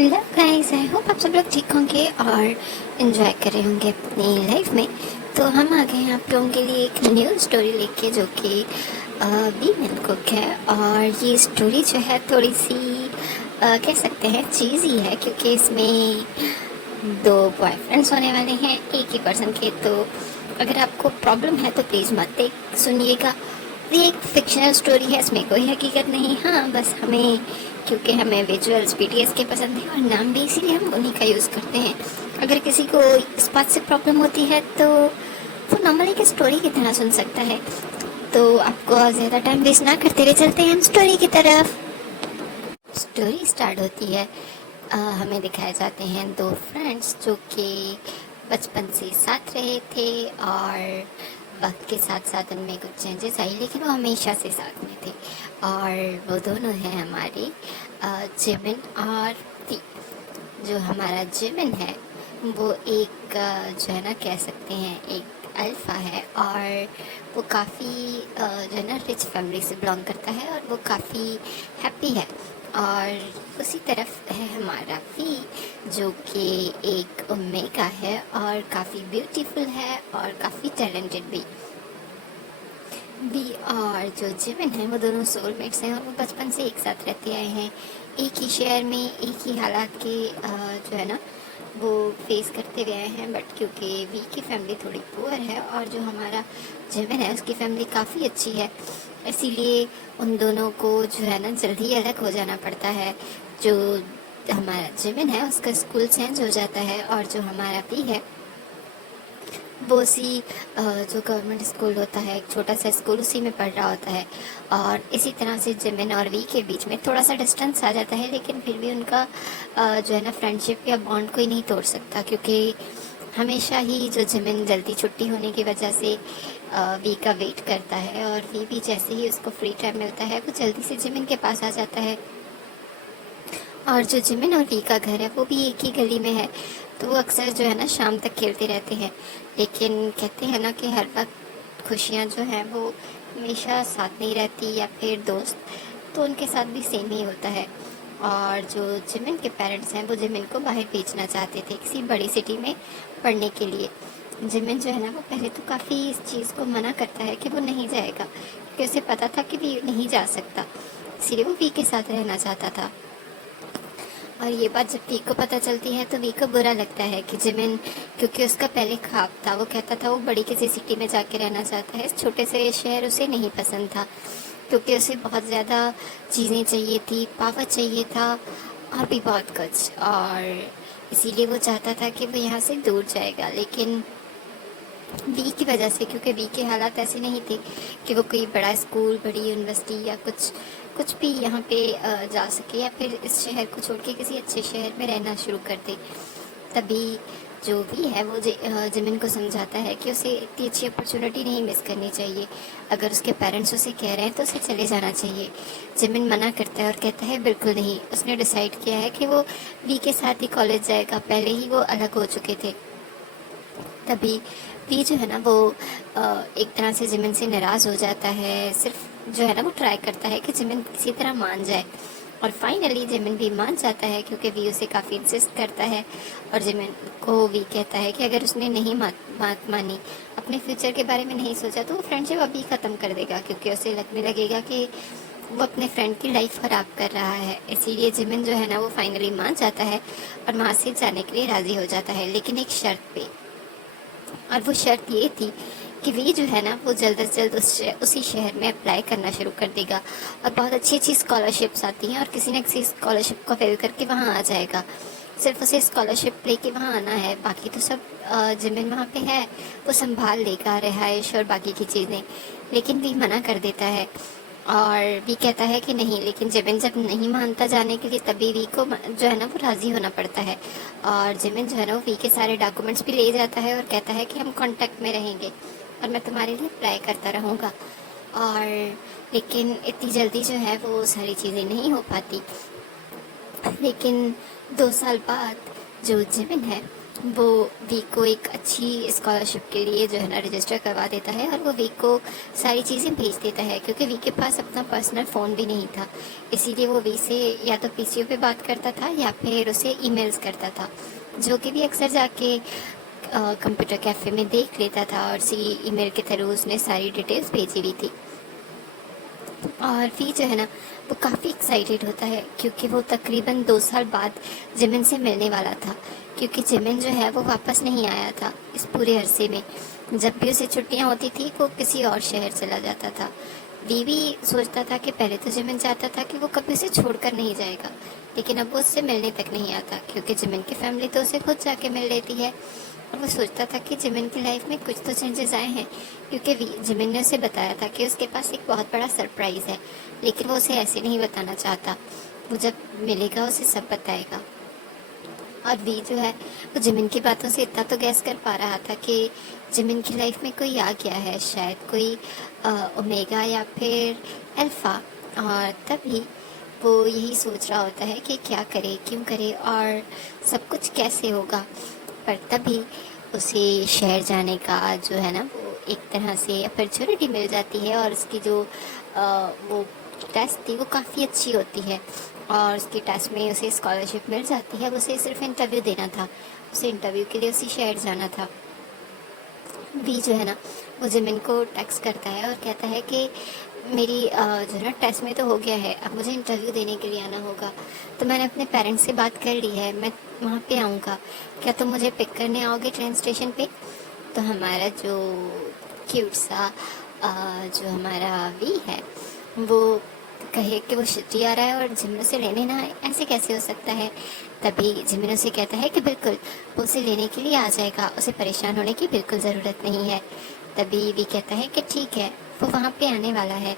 Hello guys, I hope आप सब लोग ठीक होंगे और इन्जॉय कर रहे होंगे अपनी लाइफ में। तो हम आ गए हैं आप लोगों के लिए एक न्यू स्टोरी लेके, जो कि बी मिल्क है। और ये स्टोरी जो है थोड़ी सी कह सकते हैं चीज़ी है, क्योंकि इसमें दो बॉयफ्रेंड्स होने वाले हैं एक ही पर्सन के। तो अगर आपको प्रॉब्लम है तो प्लीज़ मत देख सुनिएगा। ये एक फिक्शनल स्टोरी है, इसमें कोई हकीकत नहीं। हाँ, बस हमें, क्योंकि हमें विजुअल्स BTS के पसंद है और नाम भी इसीलिए हम उन्हीं का यूज़ करते हैं। अगर किसी को इस बात से प्रॉब्लम होती है तो वो नॉर्मली की स्टोरी की तरह सुन सकता है। तो आपको और ज़्यादा टाइम वेस्ट ना करते हुए चलते हैं हम स्टोरी की तरफ। स्टोरी स्टार्ट होती है, हमें दिखाए जाते हैं दो फ्रेंड्स जो कि बचपन से साथ रहे थे, और वक्त के साथ साथ उनमें कुछ चेंजेस आई, लेकिन वो हमेशा से साथ में थे। और वो दोनों हैं हमारे जिमिन और वी। जो हमारा जिमिन है वो एक जो है ना, कह सकते हैं एक अल्फा है, और वो काफ़ी जो है ना रिच फैमिली से बिलोंग करता है, और वो काफ़ी हैप्पी है। और उसी तरफ है हमारा वी, जो कि एक ओमेगा है और काफ़ी ब्यूटीफुल है और काफ़ी टैलेंटेड भी। वी और जो जिमिन है वो दोनों सोलमेट्स हैं, और वो बचपन से एक साथ रहते आए हैं, एक ही शहर में एक ही हालात के जो है ना वो फेस करते गए हैं। बट क्योंकि वी की फैमिली थोड़ी पुअर है और जो हमारा जिमिन है उसकी फैमिली काफ़ी अच्छी है, इसीलिए उन दोनों को जो है ना जल्दी अलग हो जाना पड़ता है। जो हमारा जिमिन है उसका स्कूल चेंज हो जाता है, और जो हमारा वी है वो उसी जो गवर्नमेंट स्कूल होता है, एक छोटा सा स्कूल, उसी में पढ़ रहा होता है। और इसी तरह से जिमिन और वी के बीच में थोड़ा सा डिस्टेंस आ जाता है, लेकिन फिर भी उनका जो है ना फ्रेंडशिप या बॉन्ड कोई नहीं तोड़ सकता, क्योंकि हमेशा ही जो जिमिन जल्दी छुट्टी होने की वजह से वी का वेट करता है, और वी भी जैसे ही उसको फ्री टाइम मिलता है वो जल्दी से जिमिन के पास आ जाता है। और जो जिमिन और वी का घर है वो भी एक ही गली में है, तो वो अक्सर जो है ना शाम तक खेलते रहते हैं। लेकिन कहते हैं ना कि हर वक्त खुशियाँ जो हैं वो हमेशा साथ नहीं रहती, या फिर दोस्त, तो उनके साथ भी सेम ही होता है। और जो जिमिन के पेरेंट्स हैं वो जिमिन को बाहर भेजना चाहते थे किसी बड़ी सिटी में पढ़ने के लिए। जिमिन जो है ना वो पहले तो काफ़ी इस चीज़ को मना करता है कि वो नहीं जाएगा, क्योंकि उसे पता था कि वी नहीं जा सकता, इसीलिए वो वी के साथ रहना चाहता था। और ये बात जब वी को पता चलती है तो वी को बुरा लगता है कि जिमिन, क्योंकि उसका पहले ख्वाब था, वो कहता था वो बड़ी किसी सिटी में जाके रहना चाहता है, इस छोटे से शहर उसे नहीं पसंद था, क्योंकि उसे बहुत ज़्यादा चीज़ें चाहिए थी, पावर चाहिए था, और भी बहुत कुछ। और इसीलिए वो चाहता था कि वो यहाँ से दूर जाएगा। लेकिन वी की वजह से, क्योंकि वी के हालात ऐसे नहीं थे कि वो कोई बड़ा स्कूल, बड़ी यूनिवर्सिटी या कुछ कुछ भी यहाँ पे जा सके, या फिर इस शहर को छोड़ के किसी अच्छे शहर में रहना शुरू कर दे। तभी जो भी है वो जिमिन को समझाता है कि उसे इतनी अच्छी अपॉर्चुनिटी नहीं मिस करनी चाहिए। अगर उसके पेरेंट्स उसे कह रहे हैं तो उसे चले जाना चाहिए। जिमिन मना करता है और कहता है बिल्कुल नहीं, उसने डिसाइड किया है कि वो वी के साथ ही कॉलेज जाएगा, पहले ही वो अलग हो चुके थे। तभी वी जो है ना वो एक तरह से जिमिन से नाराज़ हो जाता है, सिर्फ जो है ना वो ट्राई करता है कि जिमिन किसी तरह मान जाए, और फाइनली जिमिन भी मान जाता है, क्योंकि वी उसे काफ़ी इंसिस्ट करता है। और जिमिन को वी कहता है कि अगर उसने नहीं बात मानी, अपने फ्यूचर के बारे में नहीं सोचा, तो वो फ्रेंडशिप अभी ख़त्म कर देगा, क्योंकि उसे लगने लगेगा कि वो अपने फ्रेंड की लाइफ ख़राब कर रहा है। इसीलिए जिमिन जो है ना वो फाइनली मान जाता है और वहाँ से जाने के लिए राज़ी हो जाता है, लेकिन एक शर्त पे। और वो शर्त ये थी कि वे जो है ना वो जल्द से जल्द उसी शहर में अप्लाई करना शुरू कर देगा, और बहुत अच्छी अच्छी स्कॉलरशिप्स आती हैं, और किसी न किसी स्कॉलरशिप को फिल करके वहाँ आ जाएगा। सिर्फ उसे स्कॉलरशिप लेके वहाँ आना है, बाकी तो सब जिमिन वहाँ पे है, वो संभाल लेगा रिहाइश और बाकी की चीज़ें। लेकिन वी मना कर देता है, और वी कहता है कि नहीं, लेकिन जिमिन जब नहीं मानता जाने के लिए, तभी वी को जो है ना वो राज़ी होना पड़ता है। और जिमिन जो है ना वो वी के सारे डॉक्यूमेंट्स भी ले जाता है और कहता है कि हम कांटेक्ट में रहेंगे और मैं तुम्हारे लिए अप्लाई करता रहूँगा। और लेकिन इतनी जल्दी जो है वो सारी चीज़ें नहीं हो पाती। लेकिन 2 साल बाद जो जिमिन है वो वी को एक अच्छी स्कॉलरशिप के लिए जो है ना रजिस्टर करवा देता है, और वो वी को सारी चीज़ें भेज देता है, क्योंकि वी के पास अपना पर्सनल फ़ोन भी नहीं था। इसीलिए वो वी से या तो पीसीओ पे बात करता था या फिर उसे ईमेल्स करता था, जो कि भी अक्सर जाके कंप्यूटर कैफ़े में देख लेता था, और सी ईमेल के थ्रू उसने सारी डिटेल्स भेजी हुई थी। और वी जो है ना वो काफ़ी एक्साइटेड होता है, क्योंकि वो तकरीबन 2 साल बाद जिमिन से मिलने वाला था, क्योंकि जिमिन जो है वो वापस नहीं आया था इस पूरे अरसे में। जब भी उसे छुट्टियां होती थी वो किसी और शहर चला जाता था। वी भी सोचता था कि पहले तो जिमिन चाहता था कि वो कभी उसे छोड़कर नहीं जाएगा, लेकिन अब वो उससे मिलने तक नहीं आता, क्योंकि जिमिन की फैमिली तो उसे खुद जाके मिल लेती है। और वो सोचता था कि जिमिन की लाइफ में कुछ तो चेंजेस आए हैं, क्योंकि जिमिन ने उसे बताया था कि उसके पास एक बहुत बड़ा सरप्राइज़ है, लेकिन वो उसे ऐसे नहीं बताना चाहता। वो जब मिलेगा उसे सब बताएगा। और वी जो है वो जिमिन की बातों से इतना तो गैस कर पा रहा था कि जिमिन की लाइफ में कोई आ गया है, शायद कोई ओमेगा या फिर अल्फ़ा। और तभी वो यही सोच रहा होता है कि क्या करे, क्यों करे और सब कुछ कैसे होगा। पर तभी उसे शहर जाने का जो है ना वो एक तरह से अपॉर्चुनिटी मिल जाती है, और उसकी जो वो टेस्ट थी वो काफ़ी अच्छी होती है, और उसके टेस्ट में उसे स्कॉलरशिप मिल जाती है। उसे सिर्फ इंटरव्यू देना था, उसे इंटरव्यू के लिए उसे शहर जाना था। वी जो है ना वो जिमिन को टेक्स्ट करता है और कहता है कि मेरी जो है ना टेस्ट में तो हो गया है, अब मुझे इंटरव्यू देने के लिए आना होगा। तो मैंने अपने पेरेंट्स से बात कर ली है, मैं वहाँ पे आऊँगा, क्या तुम मुझे पिक करने आओगे ट्रेन स्टेशन पे? तो हमारा जो क्यूट सा जो हमारा वी है वो कहे कि वो छुट्टी आ रहा है और जिमिन उसे लेने ना आए, ऐसे कैसे हो सकता है। तभी जिमिन उसे कहता है कि बिल्कुल वो उसे लेने के लिए आ जाएगा, उसे परेशान होने की बिल्कुल ज़रूरत नहीं है। तभी वी कहता है कि ठीक है, वो वहाँ पे आने वाला है।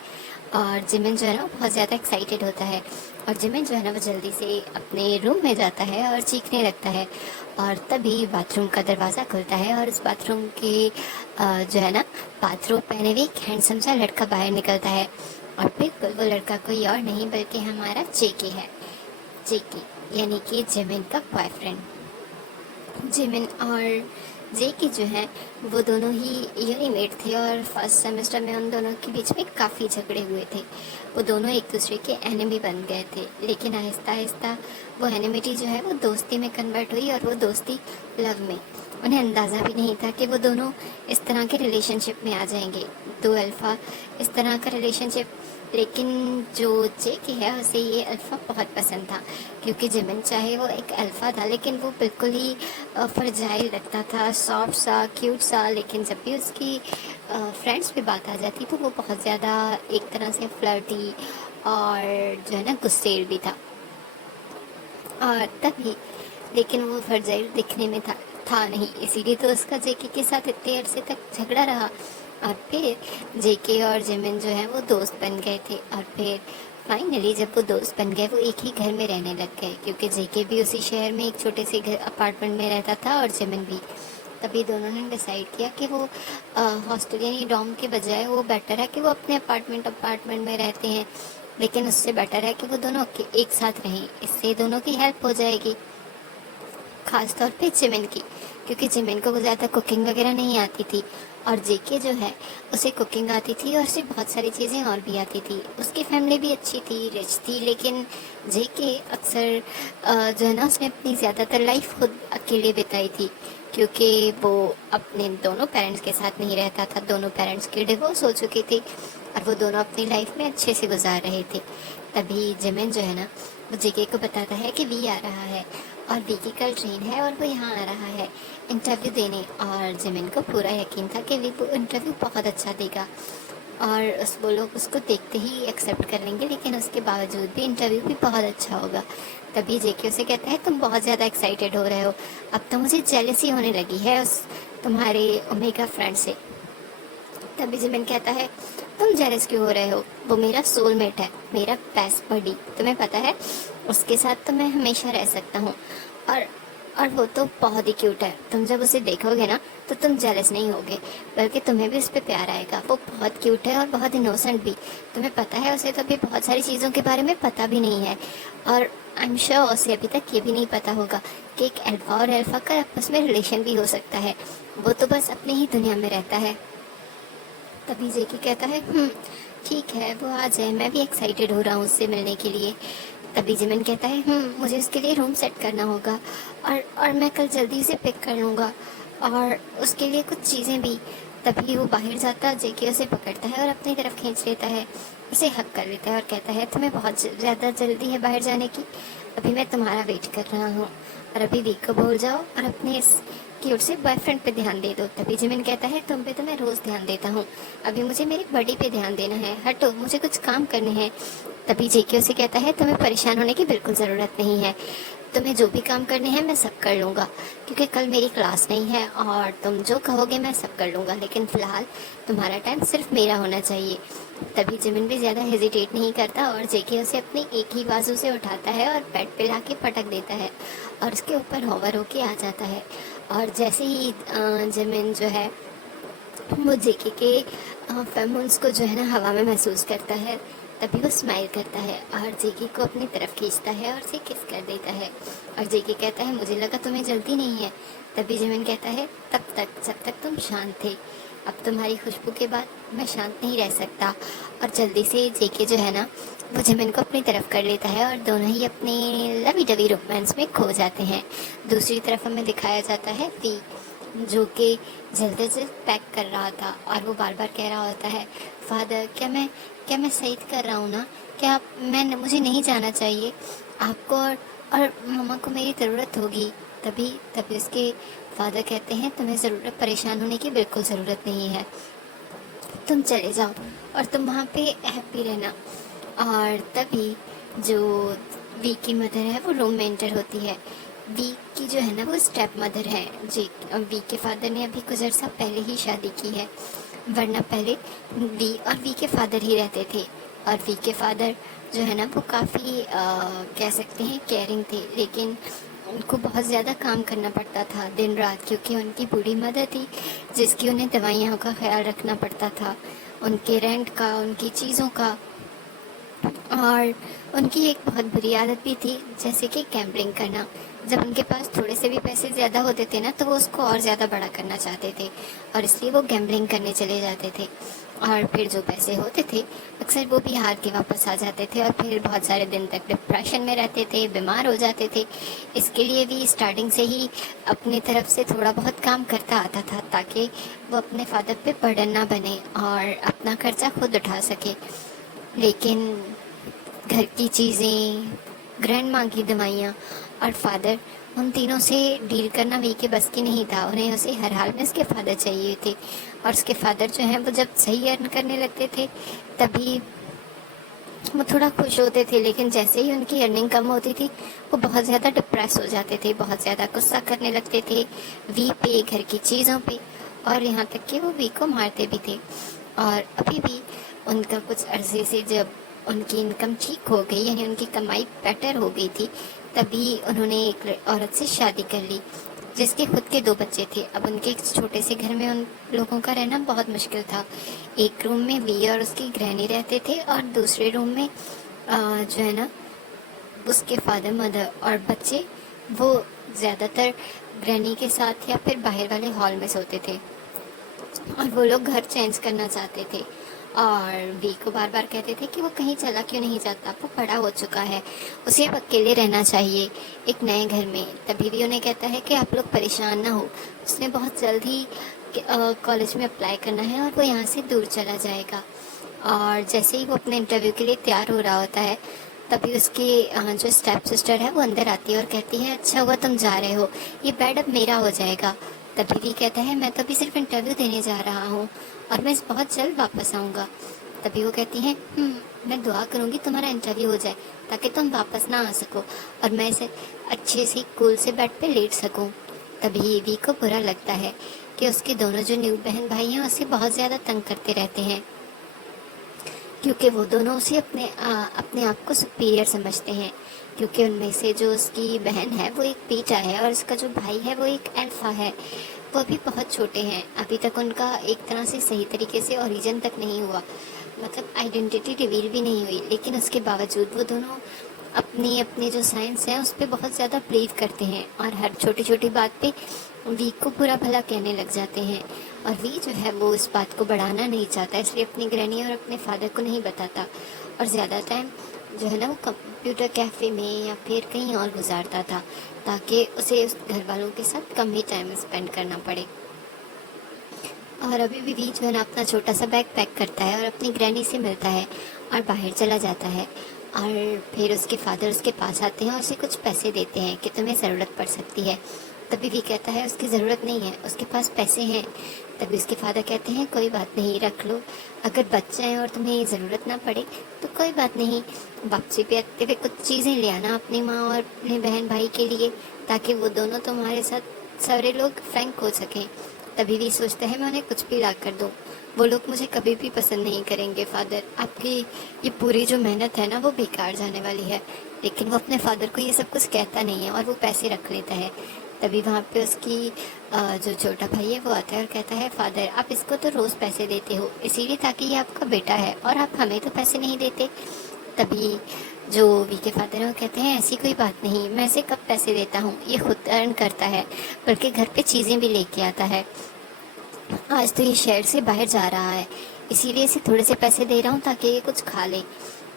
और जिमिन जो है ना बहुत ज़्यादा एक्साइटेड होता है, और जिमिन जो है ना वो जल्दी से अपने रूम में जाता है और चीखने लगता है। और तभी बाथरूम का दरवाज़ा खुलता है, और उस बाथरूम के जो है ना बाथरूम पहने हुए एक हैंडसम सा लड़का बाहर निकलता है। और बिल्कुल वो लड़का कोई और नहीं बल्कि हमारा जेके है। जेके यानी कि जिमिन का बॉयफ्रेंड। जिमिन और जेके जो है वो दोनों ही यूनिमेट थे, और फर्स्ट सेमेस्टर में उन दोनों के बीच में काफ़ी झगड़े हुए थे। वो दोनों एक दूसरे के एनिमी बन गए थे, लेकिन आहिस्ता आहिस्ता वो एनिमिटी जो है वो दोस्ती में कन्वर्ट हुई, और वो दोस्ती लव में। उन्हें अंदाज़ा भी नहीं था कि वो दोनों इस तरह के रिलेशनशिप में आ जाएंगे, दो अल्फ़ा इस तरह का रिलेशनशिप। लेकिन जो जेके है उसे ये अल्फ़ा बहुत पसंद था, क्योंकि जिमिन चाहे वो एक अल्फ़ा था लेकिन वो बिल्कुल ही फ्रजाइल लगता था, सॉफ्ट सा, क्यूट सा। लेकिन जब भी उसकी फ्रेंड्स पे बात आ जाती तो वो बहुत ज़्यादा एक तरह से फ्लर्टी और जो है ना गुस्सेल भी था। और तभी लेकिन वो फ्रजाइल दिखने में था नहीं, इसीलिए तो उसका जेके के साथ इतने अरसे तक झगड़ा रहा। और फिर जेके और जिमिन जो है वो दोस्त बन गए थे, और फिर फाइनली जब वो दोस्त बन गए वो एक ही घर में रहने लग गए, क्योंकि जेके भी उसी शहर में एक छोटे से घर अपार्टमेंट में रहता था और जिमिन भी। तभी दोनों ने डिसाइड किया कि वो हॉस्टल यानी डॉम के बजाय वो बेटर है कि वो अपने अपार्टमेंट में रहते हैं, लेकिन उससे बेटर है कि वो दोनों एक साथ रहें, इससे दोनों की हेल्प हो जाएगी, खास तौर पे जिमिन की, क्योंकि जिमिन को ज़्यादा कुकिंग वगैरह नहीं आती थी, और जेके जो है उसे कुकिंग आती थी और उसे बहुत सारी चीज़ें और भी आती थी। उसकी फैमिली भी अच्छी थी, रिच थी, लेकिन जेके अक्सर जो है ना उसने अपनी ज़्यादातर लाइफ खुद अकेले बिताई थी, क्योंकि वो अपने दोनों पेरेंट्स के साथ नहीं रहता था। दोनों पेरेंट्स की डिवोर्स हो चुकी थी, और वो दोनों अपनी लाइफ में अच्छे से गुजार रहे थे। तभी जिमिन जो है ना वो जेके को बताता है कि वी आ रहा है, और वी की कल ट्रेन है और वो यहाँ आ रहा है इंटरव्यू देने। और जिमिन को पूरा यकीन था कि वी वो इंटरव्यू बहुत अच्छा देगा, और वो लोग उसको देखते ही एक्सेप्ट कर लेंगे, लेकिन उसके बावजूद भी इंटरव्यू भी बहुत अच्छा होगा। तभी जेके उसे कहता है तुम बहुत ज़्यादा एक्साइटेड हो रहे हो, अब तो मुझे जेलसी होने लगी है उस तुम्हारे ओमेगा फ्रेंड से। तभी जिमिन कहता है तुम जेलस क्यों हो रहे हो, वो मेरा सोलमेट है, मेरा बेस्ट बडी, तुम्हें पता है उसके साथ तो मैं हमेशा रह सकता हूँ। और और वो तो बहुत ही क्यूट है, तुम जब उसे देखोगे ना तो तुम जेलस नहीं होगे, बल्कि तुम्हें भी उस पर प्यार आएगा। वो बहुत क्यूट है और बहुत इनोसेंट भी। तुम्हें पता है उसे तो अभी बहुत सारी चीज़ों के बारे में पता भी नहीं है, और आई एम श्योर उसे अभी तक ये भी नहीं पता होगा कि एक एल्फा और एल्फा का आपस में रिलेशन भी हो सकता है। वो तो बस अपनी ही दुनिया में रहता है। तभी जेकी कहता है ठीक है, वो आ जाए, मैं भी एक्साइटेड हो रहा हूँ उससे मिलने के लिए। तभी जिमिन कहता है मुझे उसके लिए रूम सेट करना होगा, और मैं कल जल्दी से पिक कर लूँगा, और उसके लिए कुछ चीज़ें भी। तभी वो बाहर जाता, जेकी उसे पकड़ता है और अपनी तरफ खींच लेता है, उसे हक कर लेता है और कहता है तुम्हें बहुत ज़्यादा जल्दी है बाहर जाने की, अभी मैं तुम्हारा वेट कर रहा हूँ, और अभी वीक को भूल जाओ और अपने इस क्यूट से बॉयफ्रेंड पे ध्यान दे दो। तभी जिमिन कहता है तुम पे तो मैं रोज़ ध्यान देता हूँ, अभी मुझे मेरी बड़ी पे ध्यान देना है, हटो, मुझे कुछ काम करने हैं। तभी जेके उसे कहता है तुम्हें परेशान होने की बिल्कुल ज़रूरत नहीं है, तुम्हें जो भी काम करने हैं मैं सब कर लूँगा, क्योंकि कल मेरी क्लास नहीं है, और तुम जो कहोगे मैं सब कर लूँगा, लेकिन फ़िलहाल तुम्हारा टाइम सिर्फ मेरा होना चाहिए। तभी जिमिन भी ज़्यादा हेजिटेट नहीं करता और जेके उसे अपनी एक ही बाजू से उठाता है और बेड पे लाके पटक देता है, और उसके ऊपर होवर होके आ जाता है। और जैसे ही जिमिन जो है वो जेके के फेमोन्स को जो है ना हवा में महसूस करता है, तभी वो स्माइल करता है और जेकी को अपनी तरफ खींचता है और उसे किस कर देता है। और जेकी कहता है मुझे लगा तुम्हें जल्दी नहीं है। तभी जिमिन कहता है तब तक जब तक तुम शांत थे, अब तुम्हारी खुशबू के बाद मैं शांत नहीं रह सकता। और जल्दी से जेके जो है ना वो जिमिन को अपनी तरफ कर लेता है और दोनों ही अपने लवी डवी रोमांस में खो जाते हैं। दूसरी तरफ हमें दिखाया जाता है वी, जो कि जल्द से जल्द पैक कर रहा था, और वो बार बार कह रहा होता है फादर क्या मैं सही कर रहा हूँ ना, क्या मुझे नहीं जाना चाहिए, आपको और मम्मा को मेरी ज़रूरत होगी। तभी तभी उसके फादर कहते हैं तुम्हें ज़रूरत परेशान होने की बिल्कुल ज़रूरत नहीं है, तुम चले जाओ और तुम वहाँ पे हैप्पी रहना। और तभी जो वी की मदर है वो रूम में एंटर होती है। वी की जो है ना वो स्टेप मदर है जी। वी के फादर ने अभी कुछ अर्सा पहले ही शादी की है, वरना पहले वी और वी के फादर ही रहते थे। और वी के फादर जो है ना वो काफ़ी कह सकते हैं केयरिंग थे, लेकिन उनको बहुत ज़्यादा काम करना पड़ता था दिन रात, क्योंकि उनकी बूढ़ी मदर थी जिसकी उन्हें दवाइयों का ख्याल रखना पड़ता था, उनके रेंट का, उनकी चीज़ों का। और उनकी एक बहुत बुरी आदत भी थी, जैसे कि गैम्बलिंग करना। जब उनके पास थोड़े से भी पैसे ज़्यादा होते थे ना तो वो उसको और ज़्यादा बड़ा करना चाहते थे, और इसलिए वो गैम्बलिंग करने चले जाते थे। और फिर जो पैसे होते थे अक्सर वो भी हार के वापस आ जाते थे, और फिर बहुत सारे दिन तक डिप्रेशन में रहते थे, बीमार हो जाते थे। इसके लिए भी स्टार्टिंग से ही अपनी तरफ से थोड़ा बहुत काम करता आता था, ताकि वो अपने फादर पे बर्डन ना बने और अपना खर्चा खुद उठा सके। लेकिन घर की चीज़ें, ग्रैंड माँ की दवाइयाँ और फादर, उन तीनों से डील करना वी के बस की नहीं था। उन्हें उसे हर हाल में उसके फादर चाहिए थे, और उसके फादर जो हैं वो जब सही अर्न करने लगते थे तभी वो थोड़ा खुश होते थे, लेकिन जैसे ही उनकी अर्निंग कम होती थी वो बहुत ज़्यादा डिप्रेस हो जाते थे, बहुत ज़्यादा गुस्सा करने लगते थे वी पे, घर की चीज़ों पे, और यहाँ तक कि वो वी को मारते भी थे। और अभी भी उनका कुछ अरसे से जब उनकी इनकम ठीक हो गई, यानी उनकी कमाई बेटर हो गई थी, तभी उन्होंने एक औरत से शादी कर ली जिसके खुद के 2 बच्चे थे। अब उनके एक छोटे से घर में उन लोगों का रहना बहुत मुश्किल था। एक रूम में वी और उसकी ग्रैनी रहते थे, और दूसरे रूम में जो है ना उसके फादर, मदर और बच्चे, वो ज़्यादातर ग्रैनी के साथ या फिर बाहर वाले हॉल में सोते थे, और वो लोग घर चेंज करना चाहते थे। और वी को बार बार कहते थे कि वो कहीं चला क्यों नहीं जाता, वो बड़ा हो चुका है, उसे अब अकेले रहना चाहिए एक नए घर में। तभी भी उन्हें कहता है कि आप लोग परेशान ना हो, उसने बहुत जल्द ही कॉलेज में अप्लाई करना है और वो यहाँ से दूर चला जाएगा। और जैसे ही वो अपने इंटरव्यू के लिए तैयार हो रहा होता है तभी उसकी जो स्टेप सिस्टर है वो अंदर आती है और कहती है अच्छा हुआ तुम जा रहे हो, ये बेड अब मेरा हो जाएगा। तभी भी कहता है मैं तो अभी सिर्फ इंटरव्यू देने जा रहा हूँ और मैं बहुत जल्द वापस आऊँगा। तभी वो कहती है मैं दुआ करूँगी तुम्हारा इंटरव्यू हो जाए ताकि तुम वापस ना आ सको और मैं इसे अच्छे से कूल से बेड पे लेट सकूँ। तभी वी को बुरा लगता है कि उसके दोनों जो न्यू बहन भाई हैं उसे बहुत ज़्यादा तंग करते रहते हैं, क्योंकि वो दोनों उसे अपने आप को सुपीरियर समझते हैं। क्योंकि उनमें से जो उसकी बहन है वो एक बीटा है और उसका जो भाई है वो एक अल्फा है। वो अभी बहुत छोटे हैं, अभी तक उनका एक तरह से सही तरीके से ओरिजिन तक नहीं हुआ, मतलब आइडेंटिटी रिवील भी नहीं हुई। लेकिन उसके बावजूद वो दोनों अपनी अपनी जो साइंस है उस पर बहुत ज़्यादा बिलीव करते हैं और हर छोटी छोटी बात पे वी को बुरा भला कहने लग जाते हैं। और वी जो है वो इस बात को बढ़ाना नहीं चाहता, इसलिए अपनी ग्रैनी और अपने फादर को नहीं बताता और ज़्यादा टाइम जो है ना वो कंप्यूटर कैफ़े में या फिर कहीं और गुजारता था, ताकि उसे उस घर वालों के साथ कम ही टाइम स्पेंड करना पड़े। और अभी भी वी जो है ना अपना छोटा सा बैग पैक करता है और अपनी ग्रैनी से मिलता है और बाहर चला जाता है। और फिर उसके फादर उसके पास आते हैं और उसे कुछ पैसे देते हैं कि तुम्हें ज़रूरत पड़ सकती है। तभी वी कहता है उसकी ज़रूरत नहीं है, उसके पास पैसे हैं। तभी उसके फादर कहते हैं कोई बात नहीं, रख लो, अगर बच जाए और तुम्हें ज़रूरत ना पड़े तो कोई बात नहीं, वापसी पे आते हुए कुछ चीज़ें ले आना अपनी माँ और अपने बहन भाई के लिए, ताकि वो दोनों तुम्हारे साथ सारे लोग फ्रैंक हो सकें। तभी भी सोचता है मैं उन्हें कुछ भी ला कर दूँ, वो लोग मुझे कभी भी पसंद नहीं करेंगे फादर, आपकी ये पूरी जो मेहनत है ना वो बेकार जाने वाली है। लेकिन वो अपने फादर को ये सब कुछ कहता नहीं है और वो पैसे रख लेता है। तभी वहाँ पे उसकी जो छोटा भाई है वो आता है और कहता है फादर आप इसको तो रोज़ पैसे देते हो इसीलिए ताकि ये आपका बेटा है और आप हमें तो पैसे नहीं देते। तभी जो वी के फादर हैं वो कहते हैं ऐसी कोई बात नहीं, मैं इसे कब पैसे देता हूँ, ये खुद अर्न करता है, बल्कि घर पे चीज़ें भी लेके आता है। आज तो ये शहर से बाहर जा रहा है इसीलिए इसे थोड़े से पैसे दे रहा हूँ ताकि ये कुछ खा ले।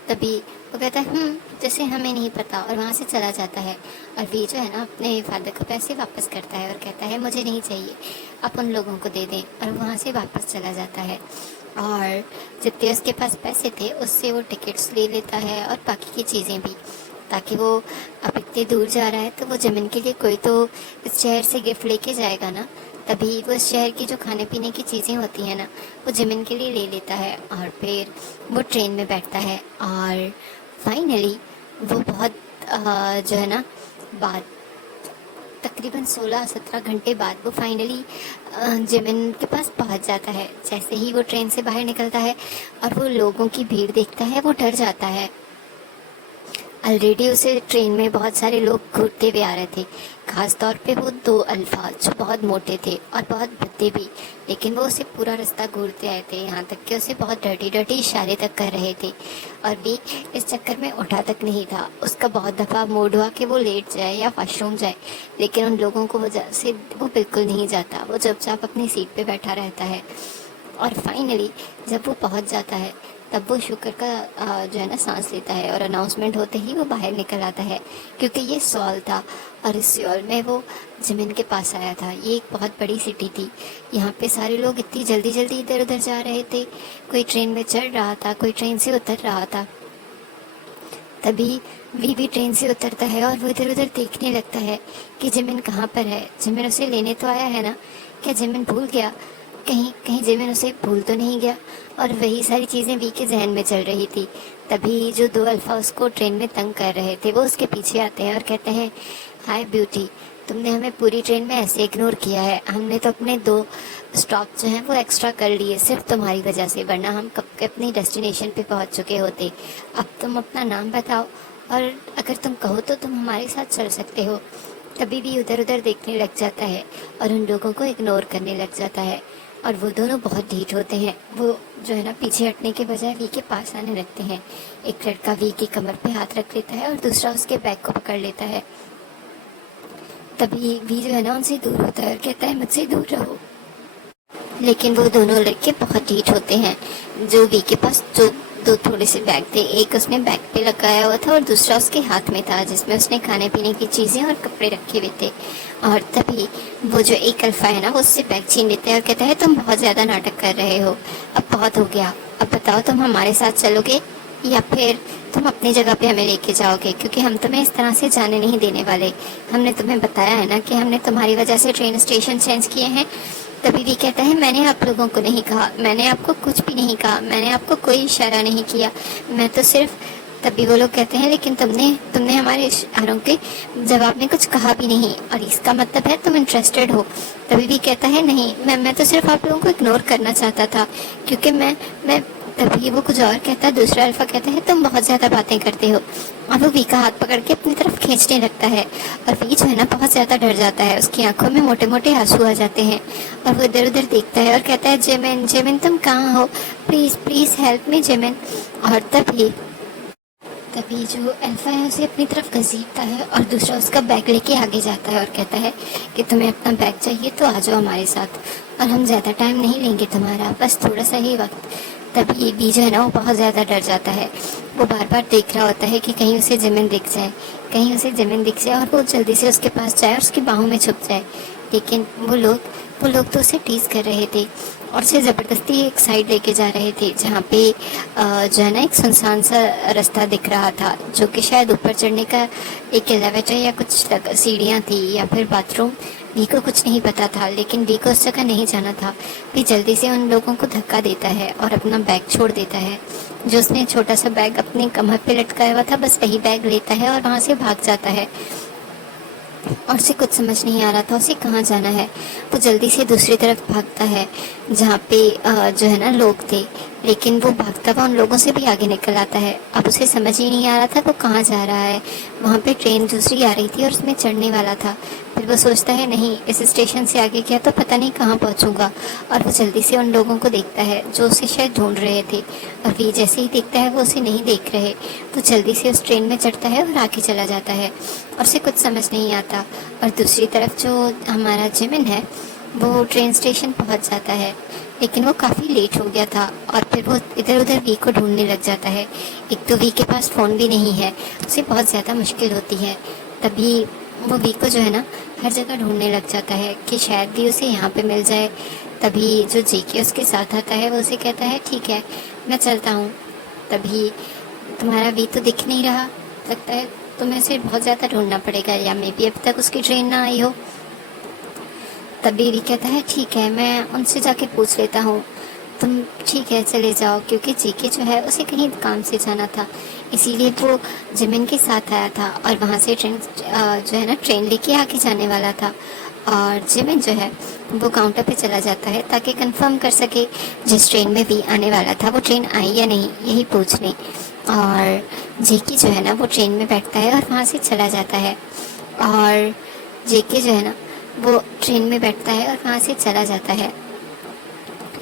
तभी वो कहता है जैसे हमें नहीं पता, और वहाँ से चला जाता है। और वी जो है ना अपने फादर को पैसे वापस करता है और कहता है मुझे नहीं चाहिए, आप उन लोगों को दे दें, और वहाँ से वापस चला जाता है। और जितने उसके पास पैसे थे उससे वो टिकट्स ले लेता है और बाकी की चीज़ें भी, ताकि वो अब इतने दूर जा रहा है तो वो जमीन के लिए कोई तो इस शहर से गिफ्ट लेके जाएगा ना। तभी वो शहर की जो खाने पीने की चीज़ें होती हैं ना वो जमीन के लिए ले लेता है और फिर वो ट्रेन में बैठता है। और फाइनली वो बहुत जो है ना बाद तकरीबन 16-17 घंटे बाद वो फाइनली जिमिन के पास पहुंच जाता है। जैसे ही वो ट्रेन से बाहर निकलता है और वो लोगों की भीड़ देखता है वो डर जाता है। ऑलरेडी उसे ट्रेन में बहुत सारे लोग घूरते हुए आ रहे थे, खास तौर पे वो 2 अल्फा जो बहुत मोटे थे और बहुत भद्दे भी, लेकिन वो उसे पूरा रास्ता घूरते आए थे, यहाँ तक कि उसे बहुत डर्टी डर्टी इशारे तक कर रहे थे। और भी इस चक्कर में उठा तक नहीं था, उसका बहुत दफ़ा मूड हुआ कि वो लेट जाए या वॉशरूम जाए, लेकिन उन लोगों को वजह से वो बिल्कुल नहीं जाता, वो चुपचाप अपनी सीट पे बैठा रहता है। और फाइनली जब वो पहुंच जाता है तब वो शुक्र का जो है ना सांस लेता है और अनाउंसमेंट होते ही वो बाहर निकल आता है, क्योंकि ये सॉल था और इस सॉल में वो जमीन के पास आया था। ये एक बहुत बड़ी सिटी थी, यहाँ पे सारे लोग इतनी जल्दी जल्दी इधर उधर जा रहे थे, कोई ट्रेन में चढ़ रहा था, कोई ट्रेन से उतर रहा था। तभी वी भी ट्रेन से उतरता है और वो इधर उधर देखने लगता है कि जिमिन कहाँ पर है, जिमिन उसे लेने तो आया है ना, क्या जिमिन भूल गया, कहीं कहीं जिमिन उसे भूल तो नहीं गया। और वही सारी चीज़ें वी के जहन में चल रही थी। तभी जो 2 अल्फा उसको ट्रेन में तंग कर रहे थे वो उसके पीछे आते हैं और कहते हैं हाय ब्यूटी, तुमने हमें पूरी ट्रेन में ऐसे इग्नोर किया है, हमने तो अपने 2 स्टॉप जो हैं वो एक्स्ट्रा कर लिए सिर्फ तुम्हारी वजह से, वरना हम कब के अपनी डेस्टिनेशन पे पहुंच चुके होते। अब तुम अपना नाम बताओ और अगर तुम कहो तो तुम हमारे साथ चल सकते हो। तभी भी उधर उधर देखने लग जाता है और उन लोगों को इग्नोर करने लग जाता है और वो दोनों बहुत ढीठ होते हैं। वो जो है ना पीछे हटने के बजाय वी के पास आने लगते हैं। एक लड़का वी की कमर पे हाथ रख लेता है और दूसरा उसके बैग को पकड़ लेता है। तभी वी जो है ना उनसे दूर होता है और कहता है मुझसे दूर रहो। लेकिन वो दोनों लड़के बहुत ढीठ होते हैं। जो वी के पास जो 2 थोड़े से बैग थे, एक उसने बैग पे लगाया हुआ था और दूसरा उसके हाथ में था जिसमें उसने खाने पीने की चीज़ें और कपड़े रखे हुए थे। और तभी वो जो एक अल्फा है ना वो उससे बैग छीन लेते हैं और कहता है तुम बहुत ज़्यादा नाटक कर रहे हो, अब बहुत हो गया, अब बताओ तुम हमारे साथ चलोगे या फिर तुम अपनी जगह पे हमें लेके जाओगे, क्योंकि हम तुम्हें इस तरह से जाने नहीं देने वाले। हमने तुम्हें बताया है ना कि हमने तुम्हारी वजह से ट्रेन स्टेशन चेंज किए हैं। तभी भी कहता है मैंने आप लोगों को नहीं कहा, मैंने आपको कुछ भी नहीं कहा, मैंने आपको कोई इशारा नहीं किया, मैं तो सिर्फ। तभी वो लोग कहते हैं लेकिन तुमने हमारे इशारों के जवाब में कुछ कहा भी नहीं और इसका मतलब है तुम इंटरेस्टेड हो। तभी भी कहता है नहीं, मैं तो सिर्फ आप लोगों को इग्नोर करना चाहता था, क्योंकि मैं तभी वो कुछ और कहता है, दूसरा अल्फा कहता है तुम बहुत ज़्यादा बातें करते हो, और वो वी का हाथ पकड़ के अपनी तरफ खींचने लगता है। और वी जो है ना बहुत ज़्यादा डर जाता है, उसकी आंखों में मोटे मोटे आंसू आ जाते हैं, और वो इधर उधर देखता है और कहता है जिमिन जिमिन तुम कहाँ हो, please please help me Jimin. और तभी तभी जो अल्फा है उसे अपनी तरफ घसीटता है और दूसरा उसका बैग लेके आगे जाता है और कहता है कि तुम्हें अपना बैग चाहिए तो आ जाओ हमारे साथ, और हम ज़्यादा टाइम नहीं लेंगे तुम्हारा, बस थोड़ा सा ही वक्त। तभी बी जो है ना वो बहुत ज़्यादा डर जाता है, वो बार बार देख रहा होता है कि कहीं उसे ज़मीन दिख जाए, कहीं उसे ज़मीन दिख जाए और वो जल्दी से उसके पास जाए और उसकी बाहों में छुप जाए। लेकिन वो लोग तो उसे टीज कर रहे थे और उसे ज़बरदस्ती एक साइड लेके जा रहे थे जहाँ पे जो है ना एक सुनसान सा रास्ता दिख रहा था, जो कि शायद ऊपर चढ़ने का एक एलिवेटर या कुछ सीढ़ियाँ थी या फिर बाथरूम। वी को कुछ नहीं पता था, लेकिन वी को उस जगह नहीं जाना था। वी जल्दी से उन लोगों को धक्का देता है और अपना बैग छोड़ देता है। जो उसने छोटा सा बैग अपने कमर पे लटकाया हुआ था, बस वही बैग लेता है और वहाँ से भाग जाता है। और उसे कुछ समझ नहीं आ रहा था उसे कहाँ जाना है। वो जल्दी से दूसरी तरफ भागता है जहाँ पे जो है ना लोग थे, लेकिन वो भागता हुआ उन लोगों से भी आगे निकल आता है। अब उसे समझ ही नहीं आ रहा था वो कहाँ जा रहा है। वहाँ पे ट्रेन दूसरी आ रही थी और उसमें चढ़ने वाला था। फिर वो सोचता है नहीं, इस स्टेशन से आगे गया तो पता नहीं कहाँ पहुँचूंगा, और वो जल्दी से उन लोगों को देखता है जो उसे शायद ढूंढ रहे थे। और वी जैसे ही देखता है वो उसे नहीं देख रहे, वो जल्दी से उस ट्रेन में चढ़ता है और आगे चला जाता है और उसे कुछ समझ नहीं आता। और दूसरी तरफ जो हमारा जिमिन है वो ट्रेन स्टेशन पहुंच जाता है, लेकिन वो काफ़ी लेट हो गया था और फिर वो इधर उधर वी को ढूंढने लग जाता है। एक तो वी के पास फ़ोन भी नहीं है, उसे बहुत ज़्यादा मुश्किल होती है। तभी वो वी को जो है ना हर जगह ढूंढने लग जाता है कि शायद भी उसे यहाँ पे मिल जाए। तभी जो जेके उसके साथ आता है वो उसे कहता है ठीक है मैं चलता हूँ। तभी तुम्हारा वी तो दिख नहीं रहा, लगता है तुम्हें उसे बहुत ज़्यादा ढूंढना पड़ेगा, या मे बी अभी तक उसकी ट्रेन ना आई हो। तभी वी कहता है ठीक है मैं उनसे जाके पूछ लेता हूँ, तुम ठीक है चले जाओ, क्योंकि जेके जो है उसे कहीं काम से जाना था, इसीलिए वो जिमिन के साथ आया था और वहाँ से ट्रेन जो है ना ट्रेन लेके आके जाने वाला था। और जिमिन जो है वो काउंटर पे चला जाता है ताकि कंफर्म कर सके जिस ट्रेन में वी आने वाला था वो ट्रेन आई या नहीं, यही पूछने। और जेके जो है ना वो ट्रेन में बैठता है और वहाँ से चला जाता है। और जेके जो है ना वो ट्रेन में बैठता है और वहाँ से चला जाता है।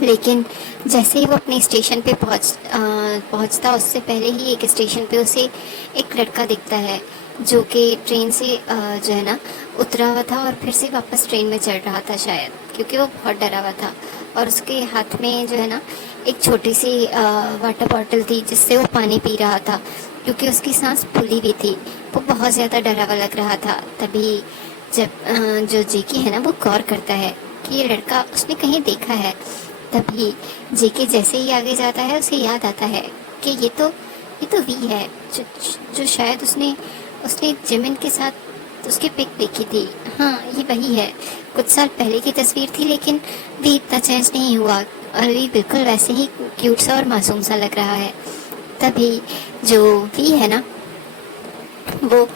लेकिन जैसे ही वो अपने स्टेशन पे पहुँचता उससे पहले ही एक स्टेशन पे उसे एक लड़का दिखता है जो कि ट्रेन से जो है ना उतरा हुआ था और फिर से वापस ट्रेन में चढ़ रहा था शायद, क्योंकि वो बहुत डरा हुआ था। और उसके हाथ में जो है ना एक छोटी सी वाटर बॉटल थी जिससे वो पानी पी रहा था, क्योंकि उसकी सांस फूली हुई थी। वो बहुत ज़्यादा डरा हुआ लग रहा था। तभी जब जो जेके है ना वो गौर करता है कि ये लड़का उसने कहीं देखा है। तभी जेके जैसे ही आगे जाता है उसे याद आता है कि ये तो वी है जो शायद उसने जिमिन के साथ उसकी पिक देखी थी। हाँ ये वही है, कुछ साल पहले की तस्वीर थी, लेकिन वी इतना चेंज नहीं हुआ और वी बिल्कुल वैसे ही क्यूट सा और मासूम सा लग रहा है। तभी जो वी है ना वो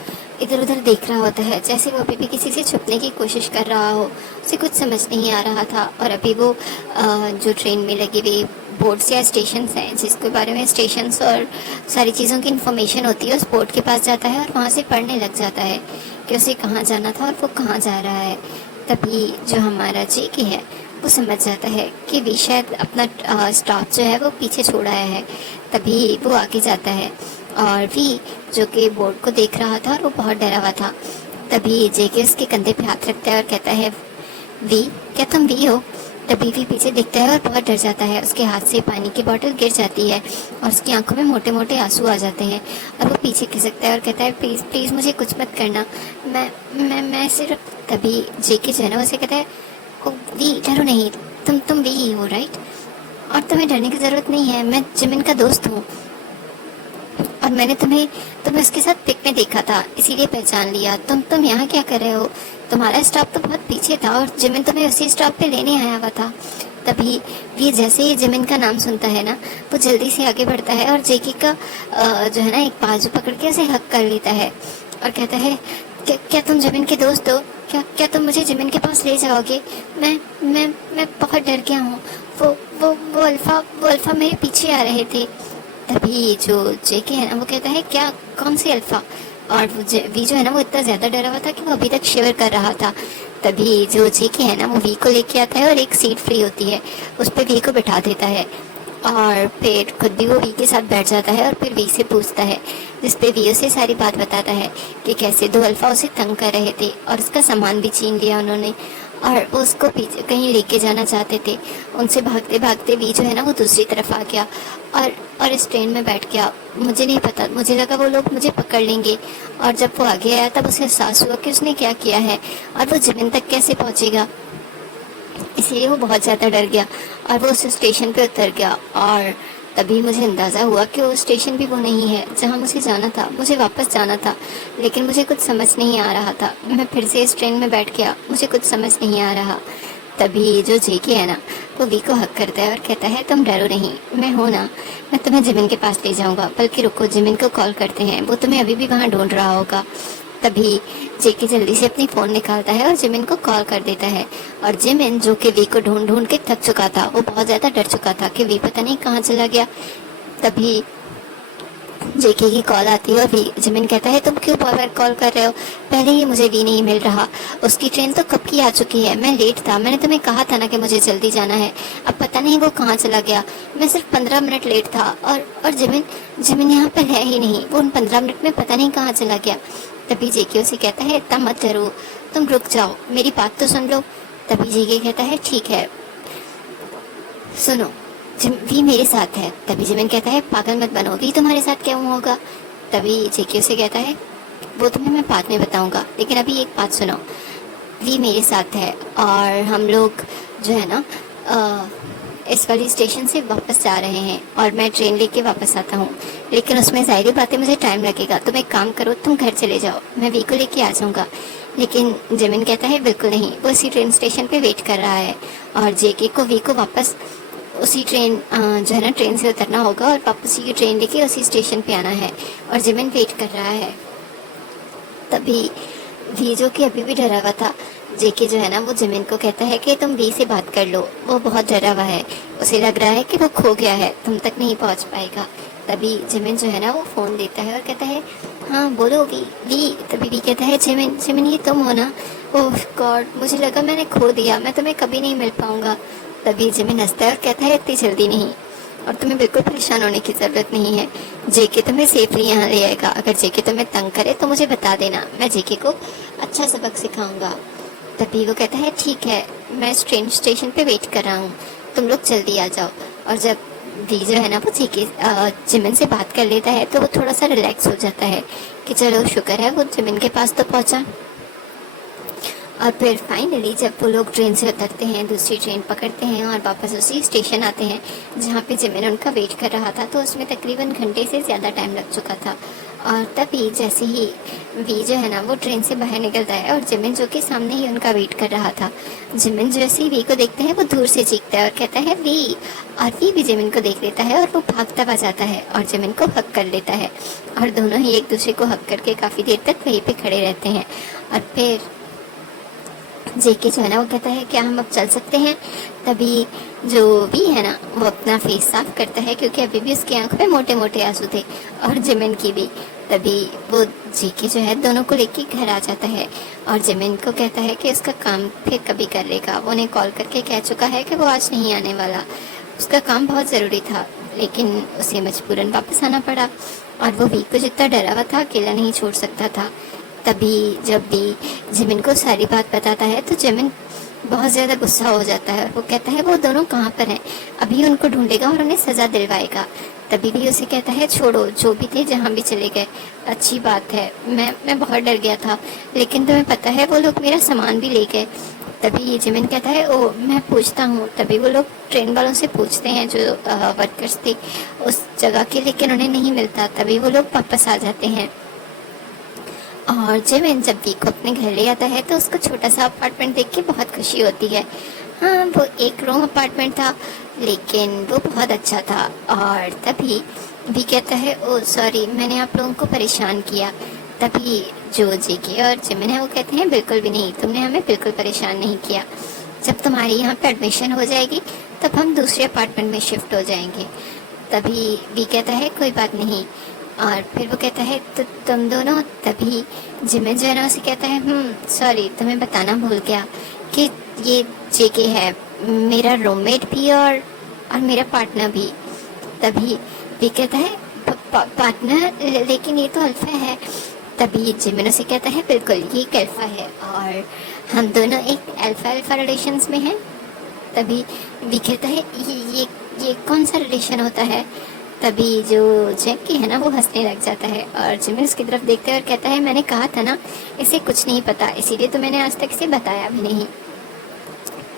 इधर उधर देख रहा होता है जैसे वो अभी भी किसी से छुपने की कोशिश कर रहा हो। उसे कुछ समझ नहीं आ रहा था और अभी वो जो ट्रेन में लगे हुए बोर्ड्स या स्टेशंस हैं जिसके बारे में स्टेशंस और सारी चीज़ों की इन्फॉर्मेशन होती है, उस बोर्ड के पास जाता है और वहाँ से पढ़ने लग जाता है कि उसे कहाँ जाना था और वो कहाँ जा रहा है। तभी जो हमारा जेके है वो समझ जाता है कि वी शायद अपना स्टॉप जो है वो पीछे छोड़ आया है। तभी वो आगे जाता है और वी जो कि बोर्ड को देख रहा था और वो बहुत डरा हुआ था। तभी जेके उसके कंधे पे हाथ रखता है और कहता है वी क्या तुम वी हो? तभी वी पीछे देखता है और बहुत डर जाता है। उसके हाथ से पानी की बोतल गिर जाती है और उसकी आंखों में मोटे मोटे आंसू आ जाते हैं और वो पीछे खिसकता है और कहता है प्लीज़ प्लीज़ मुझे कुछ मत करना, मैं सिर्फ। तभी जेके जो है ना उसे कहता है ओ वी डरो नहीं, तुम वी ही हो राइट, और तुम्हें डरने की ज़रूरत नहीं है, मैं जिमिन का दोस्त हूँ और मैंने तुम्हें उसके साथ पिक में देखा था इसीलिए पहचान लिया। तुम यहाँ क्या कर रहे हो? तुम्हारा स्टॉप तो बहुत पीछे था और जिमिन तुम्हें उसी स्टॉप पे लेने आया हुआ था। तभी ये जैसे ही जिमिन का नाम सुनता है ना वो जल्दी से आगे बढ़ता है और जेके का जो है ना एक बाजू पकड़ के उसे हक कर लेता है और कहता है क्या तुम जिमिन के दोस्त हो? क्या तुम मुझे जिमिन के पास ले जाओगे? मैं बहुत डर गया हूँ। वो अल्फा मेरे पीछे आ रहे थे। तभी जो जेके है ना वो कहता है, क्या? कौन सी अल्फा? और वी जो है ना वो इतना ज्यादा डरा हुआ था कि वो अभी तक शिवर कर रहा था। तभी जो जेके है ना वो वी को लेके आता है और एक सीट फ्री होती है, उस पर वी को बिठा देता है और फिर खुद भी वो वी के साथ बैठ जाता है और फिर वी से पूछता है, जिस पे वी उसे सारी बात बताता है कि कैसे दो अल्फा उसे तंग कर रहे थे और उसका सामान भी छीन लिया उन्होंने और वो उसको पीछे कहीं लेके जाना चाहते थे। उनसे भागते भागते वी जो है ना वो दूसरी तरफ आ गया और इस ट्रेन में बैठ गया। मुझे नहीं पता, मुझे लगा वो लोग मुझे पकड़ लेंगे और जब वो आगे आया तब उसे एहसास हुआ कि उसने क्या किया है और वो जिमिन तक कैसे पहुंचेगा। इसीलिए वो बहुत ज़्यादा डर गया और वो उस स्टेशन पे उतर गया और तभी मुझे अंदाज़ा हुआ कि वो स्टेशन भी वो नहीं है जहाँ मुझे जाना था। मुझे वापस जाना था लेकिन मुझे कुछ समझ नहीं आ रहा था। मैं फिर से इस ट्रेन में बैठ गया, मुझे कुछ समझ नहीं आ रहा। तभी जो जेके है ना वो वी को हक करता है और कहता है, तुम डरो नहीं, मैं हूँ ना, मैं तुम्हें जिमिन के पास ले जाऊँगा। बल्कि रुको, जिमिन को कॉल करते हैं, वो तुम्हें अभी भी वहाँ ढूंढ रहा होगा। तभी जेके जल्दी से अपनी फ़ोन निकालता है और जिमिन को कॉल कर देता है। और जिमिन जो कि वी को ढूंढ ढूंढ के थक चुका था, वो बहुत ज़्यादा डर चुका था कि वी पता नहीं कहाँ चला गया। तभी जेके की कॉल आती है और वी जिमिन कहता है, तुम क्यों बार बार कॉल कर रहे हो? पहले ही मुझे वी नहीं मिल रहा, उसकी ट्रेन तो कब की आ चुकी है, मैं लेट था, मैंने तुम्हें कहा था ना कि मुझे जल्दी जाना है। अब पता नहीं वो कहाँ चला गया, मैं सिर्फ 15 मिनट लेट था और जिमिन यहाँ पर है ही नहीं, वो उन 15 मिनट में पता नहीं कहाँ चला गया। तभी जेके उसे कहता है, इतना मत डरो, तुम रुक जाओ, मेरी बात तो सुन लो। तभी जेके कहता है, ठीक है सुनो, वी मेरे साथ है। तभी जिमिन कहता है, पागल मत बनो, वी तुम्हारे साथ क्यों होगा? तभी जेके उसे कहता है, वो तुम्हें मैं बाद में बताऊंगा, लेकिन अभी एक बात सुनो, वी मेरे साथ है और हम लोग जो है ना इस वाली स्टेशन से वापस जा रहे हैं और मैं ट्रेन लेके वापस आता हूँ, लेकिन उसमें ज़ाहिर बात है मुझे टाइम लगेगा। तुम एक काम करो, तुम घर चले जाओ, मैं वी को लेके आ जाऊँगा। लेकिन जिमिन कहता है, बिल्कुल नहीं, वो इसी ट्रेन स्टेशन पे वेट कर रहा है और जेके को वी को वापस उसी ट्रेन जो है ना ट्रेन से उतरना होगा और वापस की ट्रेन लेके उसी स्टेशन पे आना है और जिमिन वेट कर रहा है। तभी वी जो कि अभी भी डरा हुआ था, जेके जो है ना वो जिमिन को कहता है कि तुम वी से बात कर लो, वो बहुत डरा हुआ है, उसे लग रहा है कि वो खो गया है, तुम तक नहीं पहुंच पाएगा। तभी जिमिन जो है ना वो फ़ोन देता है और कहता है, हाँ बोलो वी। तभी वी कहता है, जिमिन ये तुम हो ना? ओह गॉड, मुझे लगा मैंने खो दिया, मैं तुम्हें कभी नहीं मिल पाऊंगा। तभी जिमिन हंसता है और कहता है, इतनी जल्दी नहीं और तुम्हें बिल्कुल परेशान होने की ज़रूरत नहीं है, जेके तुम्हें सेफली यहाँ ले आएगा। अगर जेके तुम्हें तंग करे तो मुझे बता देना, मैं जेके को अच्छा सबक सिखाऊंगा। तभी वो कहता है, ठीक है, मैं ट्रेन स्टेशन पे वेट कर रहा हूँ, तुम लोग जल्दी आ जाओ। और जब वी जो है ना वो जेके जिमिन से बात कर लेता है तो वो थोड़ा सा रिलैक्स हो जाता है कि चलो शुक्र है वो जिमिन के पास तो पहुँचा। और फिर फाइनली जब वो लोग ट्रेन से उतरते हैं, दूसरी ट्रेन पकड़ते हैं और वापस उसी स्टेशन आते हैं जहाँ पे जिमिन उनका वेट कर रहा था, तो उसमें तकरीबन घंटे से ज़्यादा टाइम लग चुका था। और तभी जैसे ही वी जो है ना वो ट्रेन से बाहर निकलता है और जिमिन जो कि सामने ही उनका वेट कर रहा था, जिमिन जैसे ही वी को देखते हैं वो दूर से चीखता है और कहता है, वी। और वी भी जिमिन को देख लेता है और वो भागता हुआ जाता है और जिमिन को हक कर लेता है और दोनों ही एक दूसरे को हक करके काफ़ी देर तक वहीं पे खड़े रहते हैं। और फिर जेके जो है ना वो कहता है, क्या हम अब चल सकते हैं? तभी जो वी है ना वो अपना फेस साफ करता है क्योंकि अभी भी उसकी आंखों में मोटे मोटे आंसू थे और जिमिन की भी। तभी वो जेके जो है दोनों को लेके घर आ जाता है और जिमिन को कहता है कि उसका काम फिर कभी कर लेगा। वो उन्हें कॉल करके कह चुका है कि वो आज नहीं आने वाला, उसका काम बहुत ज़रूरी था, लेकिन उसे मजबूरन वापस आना पड़ा और वो वी को जितना डरा हुआ था अकेला नहीं छोड़ सकता था। तभी जब भी जिमिन को सारी बात बताता है तो जिमिन बहुत ज़्यादा गुस्सा हो जाता है और वो कहता है, वो दोनों कहाँ पर हैं, अभी उनको ढूंढेगा और उन्हें सज़ा दिलवाएगा। तभी भी उसे कहता है, छोड़ो, जो भी थे जहाँ भी चले गए, अच्छी बात है, मैं बहुत डर गया था, लेकिन तुम्हें पता है वो लोग मेरा सामान भी ले गए। तभी ये जिमिन कहता है, ओ मैं पूछता हूँ। तभी वो लोग ट्रेन वालों से पूछते हैं जो वर्कर्स थे उस जगह के, लेकिन उन्हें नहीं मिलता। तभी वो लोग वापस आ जाते हैं और जिमिन जब वी को अपने घर ले आता है तो उसको छोटा सा अपार्टमेंट देख के बहुत खुशी होती है। हाँ, वो एक रूम अपार्टमेंट था लेकिन वो बहुत अच्छा था। और तभी वी कहता है, ओ सॉरी, मैंने आप लोगों को परेशान किया। तभी जो जेके और जिमिन है वो कहते हैं बिल्कुल भी नहीं, तुमने हमें बिल्कुल परेशान नहीं किया। जब तुम्हारी यहाँ पे एडमिशन हो जाएगी तब हम दूसरे अपार्टमेंट में शिफ्ट हो जाएंगे। तभी वी कहता है कोई बात नहीं। और फिर वो कहता है तो तुम दोनों, तभी जिमिन जो है ना उसे कहता है सॉरी तुम्हें बताना भूल गया कि ये जेके है, मेरा रूममेट भी और मेरा पार्टनर भी। तभी वी कहता है पार्टनर, लेकिन ये तो अल्फा है। तभी जिमिन उसे कहता है बिल्कुल ये एक अल्फा है और हम दोनों एक अल्फा अल्फा रिलेशंस में हैं। तभी वी कहता है ये कौन सा रिलेशन होता है। तभी जो जैकी है ना वो हंसने लग जाता है और जिमिन उसकी तरफ देखते हुए कहता है मैंने कहा था ना इसे कुछ नहीं पता, इसीलिए तो मैंने आज तक इसे बताया भी नहीं।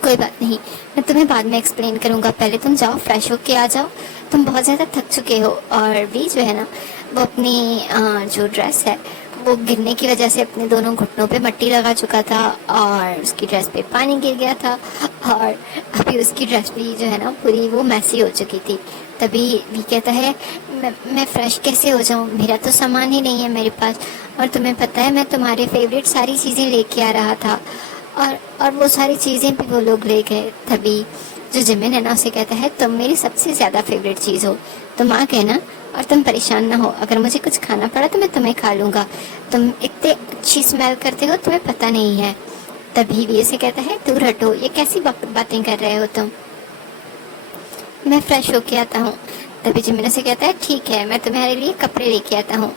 कोई बात नहीं, मैं तुम्हें बाद में एक्सप्लेन करूँगा, पहले तुम जाओ फ्रेश होके आ जाओ, तुम बहुत ज़्यादा थक चुके हो। और वी जो है ना वो अपनी जो ड्रेस है वो गिरने की वजह से अपने दोनों घुटनों पे मिट्टी लगा चुका था और उसकी ड्रेस पे पानी गिर गया था और अभी उसकी ड्रेस भी जो है ना पूरी वो मैसी हो चुकी थी। तभी वी कहता है मैं फ्रेश कैसे हो जाऊँ, मेरा तो सामान ही नहीं है मेरे पास, और तुम्हें पता है मैं तुम्हारे फेवरेट सारी चीज़ें लेके आ रहा था और वो सारी चीज़ें भी वो लोग ले गए। तभी जो जिमिन है ना उसे कहता है तुम मेरी सबसे ज़्यादा फेवरेट चीज़ हो, तुम आ गए ना, और तुम परेशान ना हो, अगर मुझे कुछ खाना पड़ा तो मैं तुम्हें खा लूँगा, तुम इतने अच्छी स्मेल करते हो तुम्हें पता नहीं है। तभी वी उसे कहता है दूर हटो, ये कैसी बातें कर रहे हो तुम, मैं फ्रेश होके आता हूँ। तभी जिमिन उसे कहता है ठीक है मैं तुम्हारे लिए कपड़े लेके आता हूँ।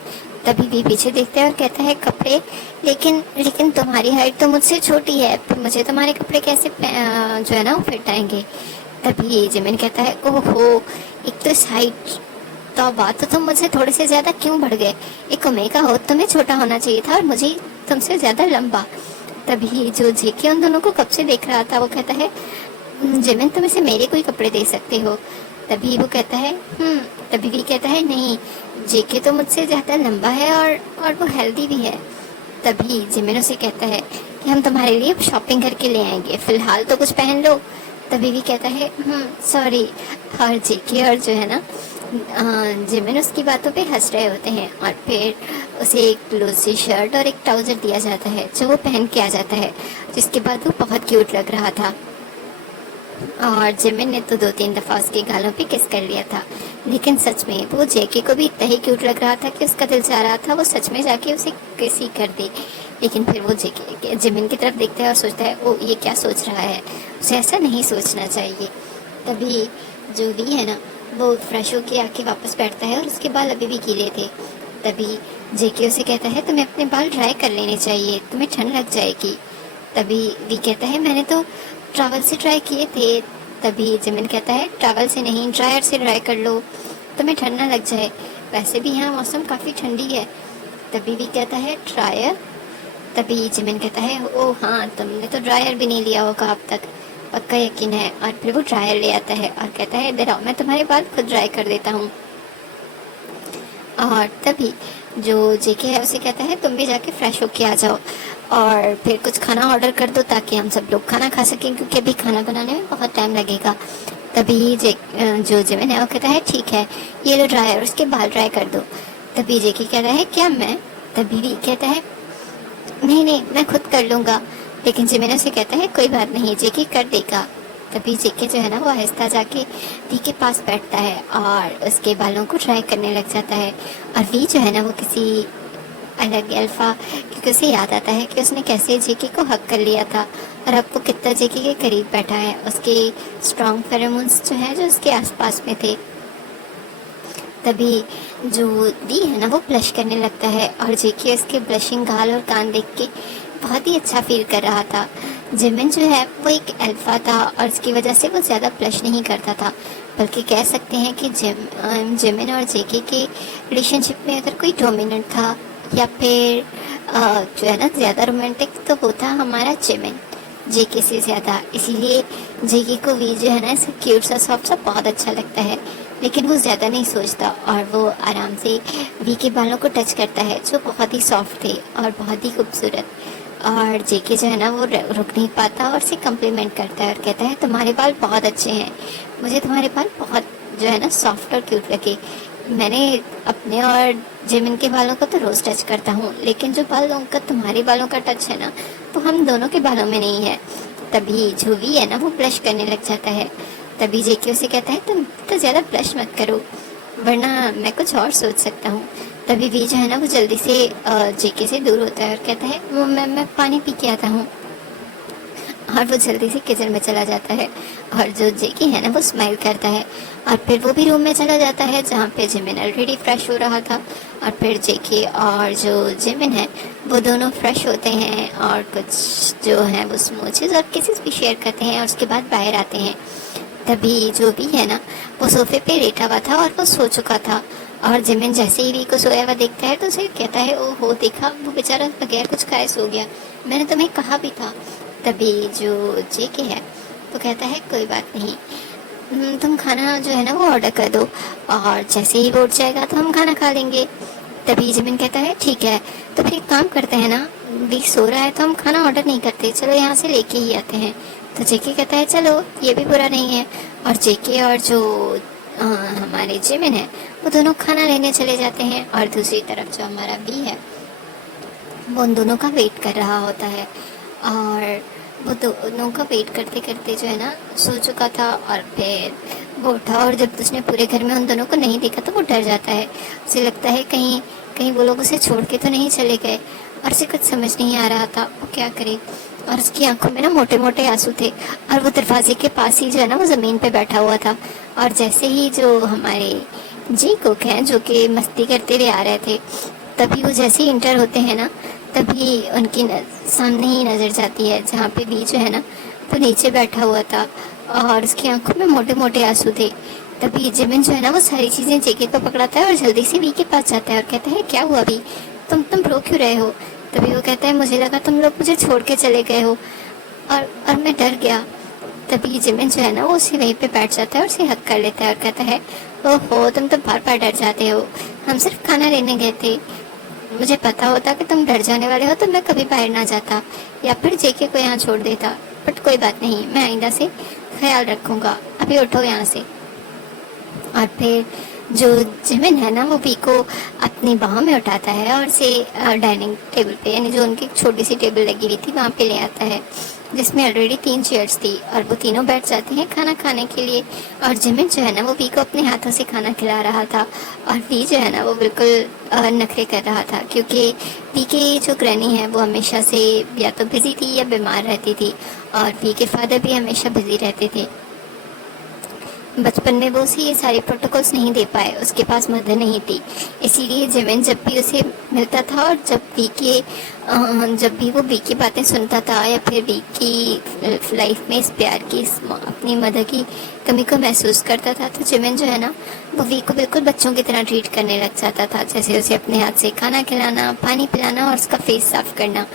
तभी वी पीछे देखता है और कहता है कपड़े, लेकिन तुम्हारी हाइट तो मुझसे छोटी है, तो मुझे तुम्हारे कपड़े कैसे जो है ना वो फिट आएंगे। तभी जिमिन कहता है ओहो, एक तो इस हाइट तो बात तो तुम मुझसे थोड़े से ज़्यादा क्यों बढ़ गए, एक ओमेगा हो, तुम्हें छोटा होना चाहिए था और मुझे तुमसे ज़्यादा लंबा। तभी जो जेके उन दोनों को कब से देख रहा था वो कहता है जिमिन तुम इसे मेरे कोई कपड़े दे सकते हो। तभी वो कहता है तभी भी कहता है नहीं, जेके तो मुझसे ज़्यादा लंबा है और वो हेल्दी भी है। तभी जिमिन उसे कहता है कि हम तुम्हारे लिए शॉपिंग करके ले आएंगे, फिलहाल तो कुछ पहन लो। तभी भी कहता है सॉरी। और जेके और जो है ना जिमिन उसकी बातों पे हंस रहे होते हैं और फिर उसे एक लूज सी शर्ट और एक ट्राउज़र दिया जाता है जो वो पहन के आ जाता है, जिसके बाद वो बहुत क्यूट लग रहा था। और जिमिन ने तो 2-3 दफ़ा उसके गालों पे किस कर लिया था, लेकिन सच में वो जेके को भी इतना ही क्यूट लग रहा था कि उसका दिल चाह रहा था वो सच में जाके उसे किस ही कर दे। लेकिन फिर वो जेके जिमिन की तरफ देखता है और सोचता है वो ये क्या सोच रहा है, उसे ऐसा नहीं सोचना चाहिए। तभी जो वी है ना वो फ्रेश होके आके वापस बैठता है और उसके बाल अभी भी गीले थे। तभी जेके उसे कहता है तुम्हें अपने बाल ड्राई कर लेने चाहिए, तुम्हें ठंड लग जाएगी। तभी वी कहता है मैंने तो ट्रैवल से ट्राई किए थे। तभी जिमिन कहता है ट्रैवल से नहीं, ड्रायर से ड्राई कर लो, तुम्हें ठंड ना लग जाए, वैसे भी यहाँ मौसम काफ़ी ठंडी है। तभी भी कहता है ड्रायर। तभी जिमिन कहता है ओह हाँ, तुमने तो ड्रायर भी नहीं लिया होगा अब तक, पक्का यकीन है। और फिर वो ड्रायर ले आता है और कहता है इधर आओ, मैं तुम्हारे बाल खुद ड्राई कर देता हूँ। और तभी जो जेके है उसे कहता है तुम भी जाके फ्रेश होके आ जाओ और फिर कुछ खाना ऑर्डर कर दो ताकि हम सब लोग खाना खा सकें, क्योंकि अभी खाना बनाने में बहुत टाइम लगेगा। तभी जो जिमिन है वो कहता है ठीक है ये लो ड्रायर, उसके बाल ड्राई कर दो। तभी जेके कहता है क्या मैं? तभी भी कहता है नहीं मैं खुद कर लूँगा, लेकिन जिमिन उसे कहता है कोई बात नहीं, जेके कर देगा। तभी जेके जो है ना वो आहिस्ता जाके वी के पास बैठता है और उसके बालों को ड्राई करने लग जाता है। और वी जो है ना वो किसी अलग अल्फा, क्योंकि उसे याद आता है कि उसने कैसे जेके को हक कर लिया था और अब वो कितना जेके के करीब बैठा है, उसके स्ट्रॉन्ग फेरोमोन्स जो है जो उसके आसपास में थे। तभी जो वी है ना वो ब्लश करने लगता है और जेके उसके ब्लशिंग गाल और कान देख के बहुत ही अच्छा फील कर रहा था। जिमिन जो है वो एक अल्फा था और इसकी वजह से वो ज़्यादा ब्लश नहीं करता था, बल्कि कह सकते हैं कि जिमिन और जेके के रिलेशनशिप में अगर कोई डोमिनेंट था या फिर जो है ना ज़्यादा रोमांटिक, तो वो था हमारा जिमिन जेके से ज़्यादा। इसीलिए जेके को वी जो है ना इसका क्यूट सा सॉफ्ट सा बहुत अच्छा लगता है, लेकिन वो ज़्यादा नहीं सोचता और वो आराम से वी के बालों को टच करता है जो बहुत ही सॉफ्ट थे और बहुत ही खूबसूरत। और जेके जो है ना वो रुक नहीं पाता और उसे कम्प्लीमेंट करता है और कहता है तुम्हारे बाल बहुत अच्छे हैं, मुझे तुम्हारे बाल बहुत जो है ना सॉफ्ट और क्यूट लगे, मैंने अपने और जिमिन के बालों को तो रोज टच करता हूँ, लेकिन जो बालों का तुम्हारे बालों का टच है ना, तो हम दोनों के बालों में नहीं है। तभी जो भी है ना वो ब्लश करने लग जाता है। तभी जेके उसे कहता है तुम तो ज़्यादा ब्लश मत करो, वरना मैं कुछ और सोच सकता हूँ। तभी वी जो है ना वो जल्दी से जेके से दूर होता है और कहता है वो मैं पानी पी के आता हूँ। और वो जल्दी से किचन में चला जाता है। और जो जेकी है ना वो स्माइल करता है और फिर वो भी रूम में चला जाता है जहाँ पे जिमिन ऑलरेडी फ्रेश हो रहा था। और फिर जेकी और जो जिमिन है वो दोनों फ्रेश होते हैं और कुछ जो है वो स्मूचेस और किसेस भी शेयर करते हैं और उसके बाद बाहर आते हैं। तभी जो भी है ना वो सोफे पे लेटा हुआ था और वो सो चुका था। और जिमिन जैसे ही वी को सोया हुआ देखता है तो उसे कहता है ओ हो देखा, वो बेचारा बगैर कुछ खाए सो गया, मैंने तुम्हें कहा भी था। तभी जो जेके है वो कहता है कोई बात नहीं, तुम खाना जो है ना वो ऑर्डर कर दो और जैसे ही वो उठ जाएगा तो हम खाना खा लेंगे। तभी जिमिन कहता है ठीक है, तो फिर एक काम करते हैं ना, वी सो रहा है तो हम खाना ऑर्डर नहीं करते, चलो यहाँ से लेके ही आते हैं। तो जेके कहता है चलो ये भी बुरा नहीं है। और जेके और जो हमारे जिमिन है वो दोनों खाना लेने चले जाते हैं। और दूसरी तरफ जो हमारा वी है वो उन दोनों का वेट कर रहा होता है। और वो दोनों का वेट करते करते जो है ना सो चुका था। और फिर वो उठा और जब उसने पूरे घर में उन दोनों को नहीं देखा तो वो डर जाता है। उसे लगता है कहीं कहीं वो लोग उसे छोड़ के तो नहीं चले गए, और उसे कुछ समझ नहीं आ रहा था वो क्या करे। और उसकी आंखों में ना मोटे मोटे आंसू थे और वो दरवाजे के पास ही जो है ना वो ज़मीन पे बैठा हुआ था। और जैसे ही जो हमारे जी कुक हैं जो कि मस्ती करते हुए आ रहे थे, तभी वो जैसे ही इंटर होते हैं ना तभी उनकी सामने ही नज़र जाती है जहाँ पे वी जो है ना वो नीचे बैठा हुआ था और उसकी आंखों में मोटे मोटे आंसू थे। तभी जिमिन जो है ना वो सारी चीज़ें जेके को पकड़ाता है और जल्दी से वी के पास जाता है और कहता है क्या हुआ वी, तुम रो क्यों रहे हो। तभी वो कहता है मुझे लगा तुम लोग मुझे छोड़ के चले गए हो और मैं डर गया। तभी जिमिन जो है ना वो उसी वहीं पे बैठ जाता है और उसे हक कर लेता है और कहता है ओहो तुम तो बार बार डर जाते हो, हम सिर्फ खाना लेने गए थे, मुझे पता होता कि तुम डर जाने वाले हो तो मैं कभी बाहर ना जाता या फिर जेके को यहाँ छोड़ देता, बट कोई बात नहीं, मैं आइंदा से ख्याल रखूँगा, अभी उठो यहाँ से। और फिर जो जिमिन है ना वो वी को अपनी बाहों में उठाता है और उसे डाइनिंग टेबल पे, यानी जो उनकी छोटी सी टेबल लगी हुई थी वहाँ पे ले आता है जिसमें ऑलरेडी 3 चेयर्स थी और वो तीनों बैठ जाते हैं खाना खाने के लिए। और जिमिन जो है ना वो वी को अपने हाथों से खाना खिला रहा था और वी जो है ना वो बिल्कुल नखरे कर रहा था क्योंकि वी की जो ग्रैनी है वो हमेशा से या तो बिजी थी या बीमार रहती थी और वी के फादर भी हमेशा बिजी रहते थे। बचपन में वो उसे ये सारे प्रोटोकॉल्स नहीं दे पाए, उसके पास मदर नहीं थी, इसीलिए जिमिन जब भी उसे मिलता था और जब भी वो वी की बातें सुनता था या फिर वी की लाइफ में इस प्यार की अपनी मदर की कमी को महसूस करता था तो जिमिन जो है ना वो वी को बिल्कुल बच्चों की तरह ट्रीट करने लग जाता था, जैसे उसे अपने हाथ से खाना खिलाना, पानी पिलाना और उसका फेस साफ करना।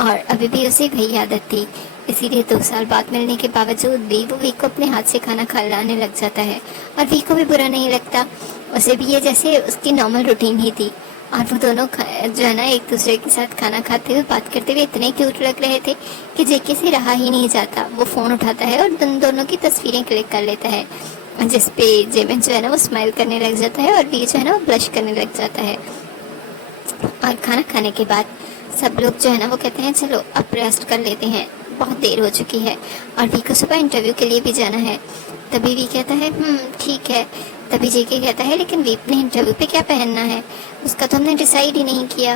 और अभी भी उसे वही आदत थी, इसीलिए 2 साल बाद मिलने के बावजूद भी वो वी को अपने हाथ से खाना खिलाने लग जाता है और वी को भी बुरा नहीं लगता, उसे भी ये जैसे उसकी नॉर्मल रूटीन ही थी। और वो दोनों जो है ना एक दूसरे के साथ खाना खाते हुए बात करते हुए इतने क्यूट लग रहे थे कि जेके से रहा ही नहीं जाता। वो फ़ोन उठाता है और दोनों की तस्वीरें क्लिक कर लेता है जिसपे जिमिन जो है ना वो स्माइल करने लग जाता है और वी जो है ना वो ब्लश करने लग जाता है। और खाना खाने के बाद सब लोग जो है ना वो कहते हैं चलो अब रेस्ट कर लेते हैं, बहुत देर हो चुकी है और वी को सुबह इंटरव्यू के लिए भी जाना है। तभी वी कहता है ठीक है। तभी जेके कहता है लेकिन वी ने इंटरव्यू पे क्या पहनना है, उसका तो हमने डिसाइड ही नहीं किया।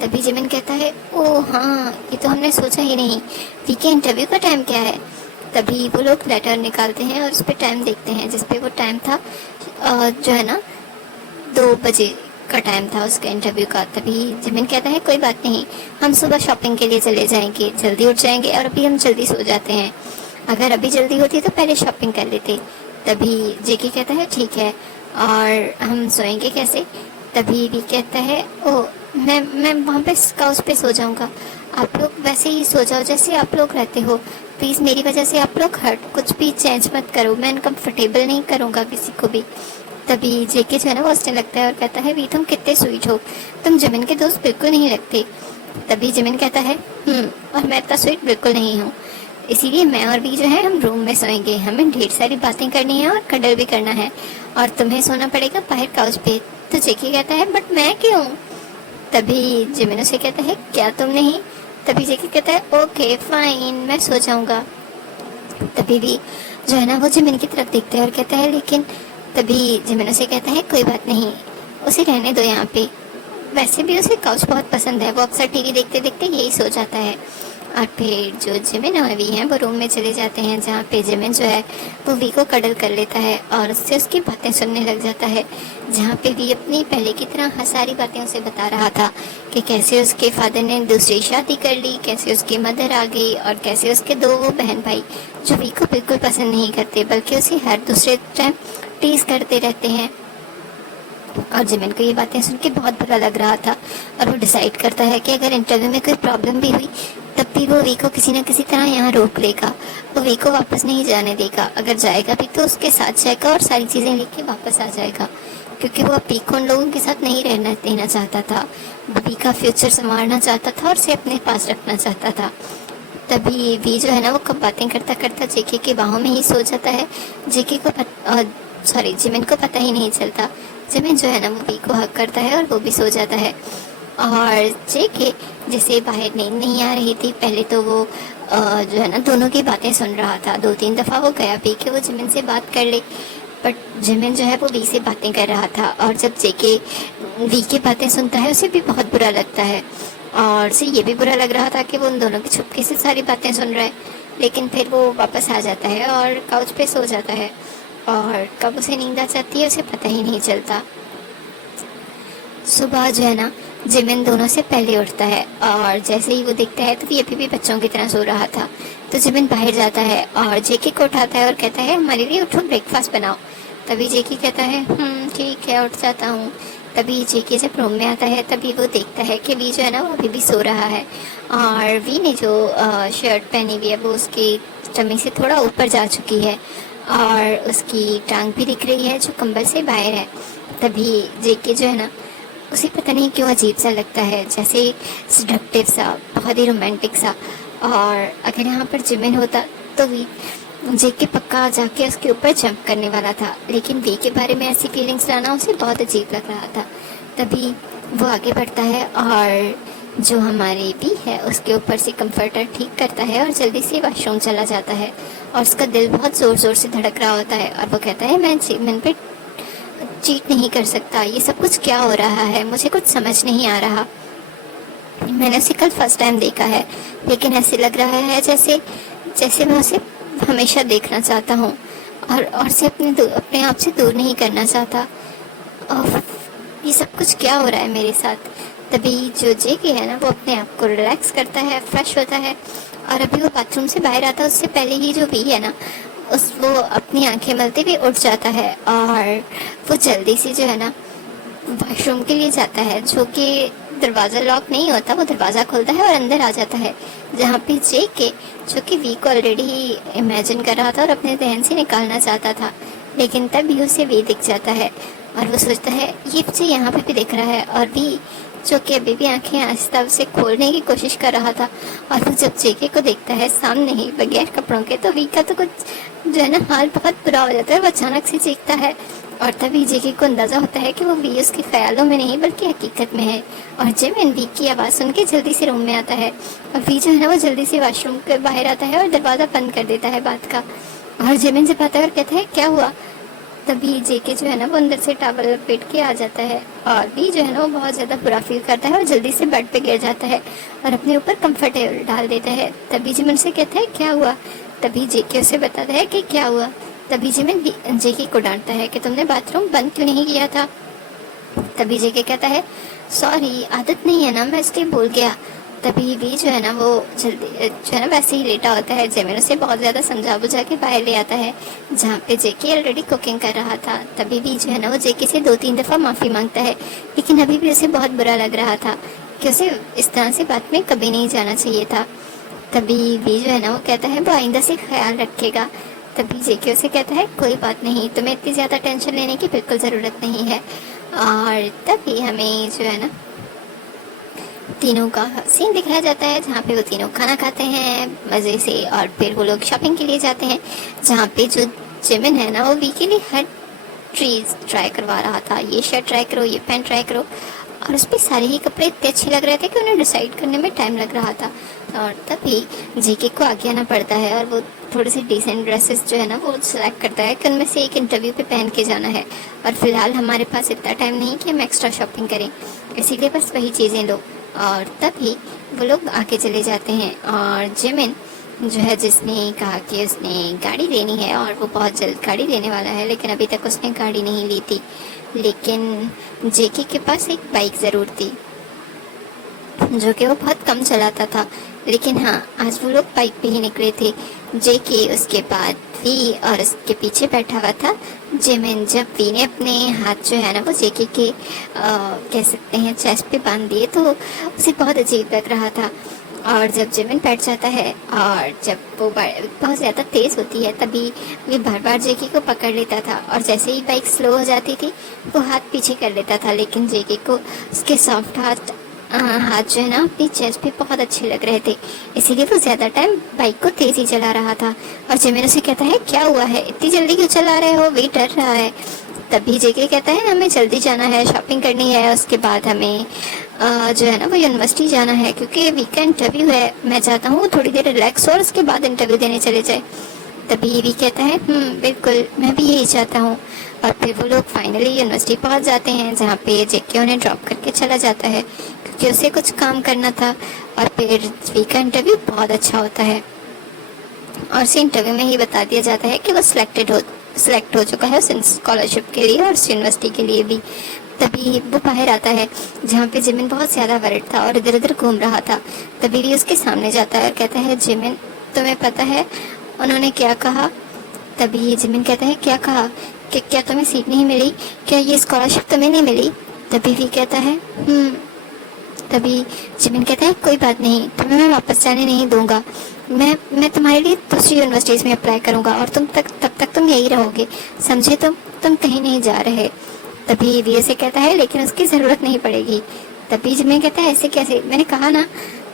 तभी जिमिन कहता है ओह हाँ ये तो हमने सोचा ही नहीं, वी के इंटरव्यू का टाइम क्या है। तभी वो लोग लेटर निकालते हैं और उस पर टाइम देखते हैं जिसपे वो टाइम था जो है ना 2 बजे का टाइम था उसका इंटरव्यू का। तभी जिमिन कहता है कोई बात नहीं, हम सुबह शॉपिंग के लिए चले जाएंगे, जल्दी उठ जाएंगे और अभी हम जल्दी सो जाते हैं, अगर अभी जल्दी होती तो पहले शॉपिंग कर लेते। तभी जेके कहता है ठीक है और हम सोएंगे कैसे। तभी भी कहता है ओ मैं वहाँ पे काउच पे सो जाऊँगा, आप लोग वैसे ही सो जाओ जैसे आप लोग रहते हो, प्लीज़ मेरी वजह से आप लोग कुछ भी चेंज मत करो, मैं अनकम्फर्टेबल नहीं करूँगा किसी को भी। तभी जेके जो है ना वो हंसने लगता है और कहता है वी तुम कितने स्वीट हो, तुम जिमिन के दोस्त बिल्कुल नहीं लगते। तभी जिमिन कहता है और मैं इतना स्वीट बिल्कुल नहीं हूँ, इसीलिए मैं और भी जो है हम रूम में सोएंगे, हमें ढेर सारी बातें करनी है और कडल भी करना है, और तुम्हें सोना पड़ेगा बाहर काउच पे। तो जेके कहता है बट मैं क्यों? तभी जिमिन उसे कहता है क्या तुम नहीं? तभी जेके कहता है ओके फाइन, मैं सो जाऊंगा। तभी भी जो है ना वो जिमिन की तरफ देखता है और कहता है लेकिन, तभी जिमिन उसे कहता है कोई बात नहीं, उसे रहने दो यहाँ पे, वैसे भी उसे काउच बहुत पसंद है, वो अक्सर टीवी देखते देखते यही सो जाता है। और फिर जो जिमिन और वी हैं वो रूम में चले जाते हैं, जहाँ पे जिमिन जो है वो वी को कडल कर लेता है और उससे उसकी बातें सुनने लग जाता है, जहाँ पे वी अपनी पहले की तरह सारी बातें उसे बता रहा था कि कैसे उसके फादर ने दूसरी शादी कर ली, कैसे उसकी मदर आ गई, और कैसे उसके दो वो बहन भाई जो वी को बिल्कुल पसंद नहीं करते बल्कि उसे हर दूसरे टाइम टीज करते रहते हैं। और जिमिन को ये बातें सुन के बहुत बुरा लग रहा था, और वो डिसाइड करता है कि अगर इंटरव्यू में कोई प्रॉब्लम भी हुई तब भी वो वी को किसी न किसी तरह यहाँ रोक लेगा, वो वी को वापस नहीं जाने देगा, अगर जाएगा भी तो उसके साथ जाएगा और सारी चीज़ें लेके वापस आ जाएगा, क्योंकि वो वी को उन लोगों के साथ नहीं रहना देना चाहता था, वो वी का फ्यूचर संवारना चाहता था और उसे अपने पास रखना चाहता था। तभी वी जो है ना वो कब बातें करता करता जेके के बाहों में ही सो जाता है, जेके को जिमिन को पता ही नहीं चलता। जिमिन जो है ना वो वी को हक करता है और वो भी सो जाता है। और जेके जिसे बाहर नींद नहीं आ रही थी, पहले तो वो जो है ना दोनों की बातें सुन रहा था, 2-3 दफ़ा वो गया भी कि वो जिमिन से बात कर ले, बट जिमिन जो है वो वी से बातें कर रहा था, और जब जेके वी की बातें सुनता है उसे भी बहुत बुरा लगता है, और उसे ये भी बुरा लग रहा था कि वो उन दोनों की छुपके से सारी बातें सुन रहा है। लेकिन फिर वो वापस आ जाता है और काउच पे सो जाता है, और कब उसे नींद आ जाती है उसे पता ही नहीं चलता। सुबह जो है ना जिमिन दोनों से पहले उठता है, और जैसे ही वो देखता है तो ये भी बच्चों की तरह सो रहा था, तो जिमिन बाहर जाता है और जेके को उठाता है और कहता है हमारे लिए उठो, ब्रेकफास्ट बनाओ। तभी जेके कहता है ठीक है उठ जाता हूँ। तभी जेके जब रूम में आता है तभी वो देखता है कि वी जो है ना वो अभी भी सो रहा है, और वी ने जो शर्ट पहनी हुई है वो उसकी टमी से थोड़ा ऊपर जा चुकी है, और उसकी टांग भी दिख रही है जो कंबल से बाहर है। तभी जेके जो है ना उसे पता नहीं क्यों अजीब सा लगता है, जैसे सडक्टिव सा, बहुत ही रोमांटिक सा, और अगर यहाँ पर जिमिन होता तो वी जेके पक्का जाके उसके ऊपर जंप करने वाला था, लेकिन वी के बारे में ऐसी फीलिंग्स लाना उसे बहुत अजीब लग रहा था। तभी वो आगे बढ़ता है और जो हमारे वी है उसके ऊपर से कंफर्टर ठीक करता है और जल्दी से वॉशरूम चला जाता है, और उसका दिल बहुत ज़ोर ज़ोर से धड़क रहा होता है, और वो कहता है मैं जिमिन पे चीट नहीं कर सकता, ये सब कुछ क्या हो रहा है, मुझे कुछ समझ नहीं आ रहा, मैंने उसे कल फर्स्ट टाइम देखा है, लेकिन ऐसे लग रहा है जैसे जैसे मैं उसे हमेशा देखना चाहता हूँ और से अपने आप से दूर नहीं करना चाहता, और ये सब कुछ क्या हो रहा है मेरे साथ। तभी जो जेके है ना वो अपने आप को रिलैक्स करता है, फ्रेश होता है, और अभी वो बाथरूम से बाहर आता है उससे पहले ही जो वी है ना वो अपनी आंखें मलते हुए उठ जाता है, और वो जल्दी से जो है ना वॉशरूम के लिए जाता है, जो कि दरवाज़ा लॉक नहीं होता, वो दरवाज़ा खोलता है और अंदर आ जाता है, जहाँ पे जेके जो कि वी को ऑलरेडी इमेजिन कर रहा था और अपने जहन से निकालना चाहता था, लेकिन तब भी उसे वी दिख जाता है, और वो सोचता है ये मुझे यहाँ पे भी दिख रहा है, और वी जो कि अभी भी आंखें आहिस्ता उसे खोलने की कोशिश कर रहा था, और वो जब जेके को देखता है सामने ही बगैर कपड़ों के, तो वी का तो कुछ जो है ना हाल बहुत बुरा हो जाता है, वो अचानक से चीखता है, और तभी जेके को अंदाज़ा होता है कि वो वी उसके ख्यालों में नहीं बल्कि हकीकत में है, और जिमिन वी की आवाज़ सुन के जल्दी से रूम में आता है, और वी जो है ना वो जल्दी से वॉशरूम के बाहर आता है और दरवाज़ा बंद कर देता है बात का, और जिमिन जब आता है और कहता है क्या हुआ, तभी जेके जो है ना वो अंदर से टॉवल लपेट के आ जाता है, और वी जो है ना वो बहुत ज़्यादा बुरा फील करता है और जल्दी से बेड पे गिर जाता है और अपने ऊपर कंफर्टेबल डाल देता है। तभी जिमिन से कहता है क्या हुआ, तभी जेके उसे बताता है कि क्या हुआ। तभी जिमिन जेके को डांटता है कि तुमने बाथरूम बंद क्यों नहीं किया था। तभी जेके कहता है सॉरी आदत नहीं है ना, मैं इसलिए भूल गया। तभी वी जो है ना वो जल्दी जो है ना वैसे ही लेटा होता है, जिमिन उसे बहुत ज़्यादा समझा बुझा के बाहर ले आता है, जहाँ पे जेके ऑलरेडी कुकिंग कर रहा था। तभी वी जो है ना वो जेके से 2-3 दफ़ा माफ़ी मांगता है, लेकिन अभी भी उसे बहुत बुरा लग रहा था कि उसे इस तरह से बात में कभी नहीं जाना चाहिए था। तभी वी जो है ना वो कहता है वो आइंदा से ख्याल रखेगा। तभी जेके उसे कहता है कोई बात नहीं, तुम्हें इतनी ज़्यादा टेंशन लेने की बिल्कुल ज़रूरत नहीं है। और तभी हमें जो है ना तीनों का सीन दिखाया जाता है, जहाँ पे वो तीनों खाना खाते हैं मज़े से, और फिर वो लोग शॉपिंग के लिए जाते हैं, जहाँ पे जो जिमिन है ना वो वी के लिए हर चीज़ ट्राई करवा रहा था। ये शर्ट ट्राई करो, ये पैंट ट्राई करो, और उस पर सारे ही कपड़े इतने अच्छे लग रहे थे कि उन्हें डिसाइड करने में टाइम लग रहा था। और तभी जेके को आगे आना पड़ता है, और वो थोड़े से डिसेंट ड्रेसेस जो है ना वो सिलेक्ट करता है कि उनमें से एक इंटरव्यू पे पहन के जाना है, और फिलहाल हमारे पास इतना टाइम नहीं कि हम एक्स्ट्रा शॉपिंग करें, इसीलिए बस वही चीज़ें लो। और तभी वो लोग आगे चले जाते हैं, और जिमिन जो है जिसने कहा कि उसने गाड़ी लेनी है और वो बहुत जल्द गाड़ी लेने वाला है, लेकिन अभी तक उसने गाड़ी नहीं ली थी। लेकिन जेके के पास एक बाइक ज़रूर थी जो कि वो बहुत कम चलाता था। लेकिन हाँ, आज वो लोग बाइक पे ही निकले थे। जेके, उसके बाद वी, और उसके पीछे बैठा हुआ था जिमिन। जब वी ने अपने हाथ जो है ना वो जेके के कह सकते हैं चेस्ट पे बांध दिए तो उसे बहुत अजीब लग रहा था। और जब जिमिन बैठ जाता है और जब वो बहुत ज़्यादा तेज़ होती है तभी वे बार बार जेके को पकड़ लेता था, और जैसे ही बाइक स्लो हो जाती थी वो हाथ पीछे कर लेता था। लेकिन जेके को उसके सॉफ्ट हाथ जो है ना अपनी चेस्ट पे बहुत अच्छे लग रहे थे, इसीलिए वो ज़्यादा टाइम बाइक को तेज़ी चला रहा था। और जिमिन उसे कहता है क्या हुआ है, इतनी जल्दी क्यों चला रहे हो, वेट डर रहा है। तभी जेके कहता है हमें जल्दी जाना है, शॉपिंग करनी है, उसके बाद हमें जो है ना वो यूनिवर्सिटी जाना है क्योंकि वीकेंड इंटरव्यू है। मैं चाहता हूँ थोड़ी देर रिलैक्स हो और उसके बाद इंटरव्यू देने चले जाए। तभी वी कहता है बिल्कुल, मैं भी यही चाहता हूँ। और फिर वो लोग फाइनली यूनिवर्सिटी पहुँच जाते हैं, जहाँ पे जेके उन्हें ड्रॉप करके चला जाता है क्योंकि उसे कुछ काम करना था। और फिर वी का इंटरव्यू बहुत अच्छा होता है, और उसे इंटरव्यू में ही बता दिया जाता है कि वो सिलेक्ट हो चुका है उस स्कॉलरशिप के लिए और उस यूनिवर्सिटी के लिए भी। तभी वो बाहर आता है जहाँ पे जिमिन बहुत ज़्यादा वरिड था और इधर उधर घूम रहा था। तभी भी उसके सामने जाता है और कहता है जिमिन, तुम्हें पता है उन्होंने क्या कहा। तभी जिमिन कहता है क्या कहा, कि क्या तुम्हें सीट नहीं मिली, क्या ये स्कॉलरशिप तुम्हें नहीं मिली। तभी भी कहता है तभी जिमिन कहता है कोई बात नहीं, तुम्हें मैं वापस जाने नहीं दूंगा, मैं तुम्हारे लिए दूसरी यूनिवर्सिटीज़ में अप्लाई करूंगा और तब तक तुम यही रहोगे, समझे, तुम कहीं नहीं जा रहे। तभी वी से कहता है लेकिन उसकी ज़रूरत नहीं पड़ेगी। तभी जिमिन कहता है ऐसे कैसे, मैंने कहा ना।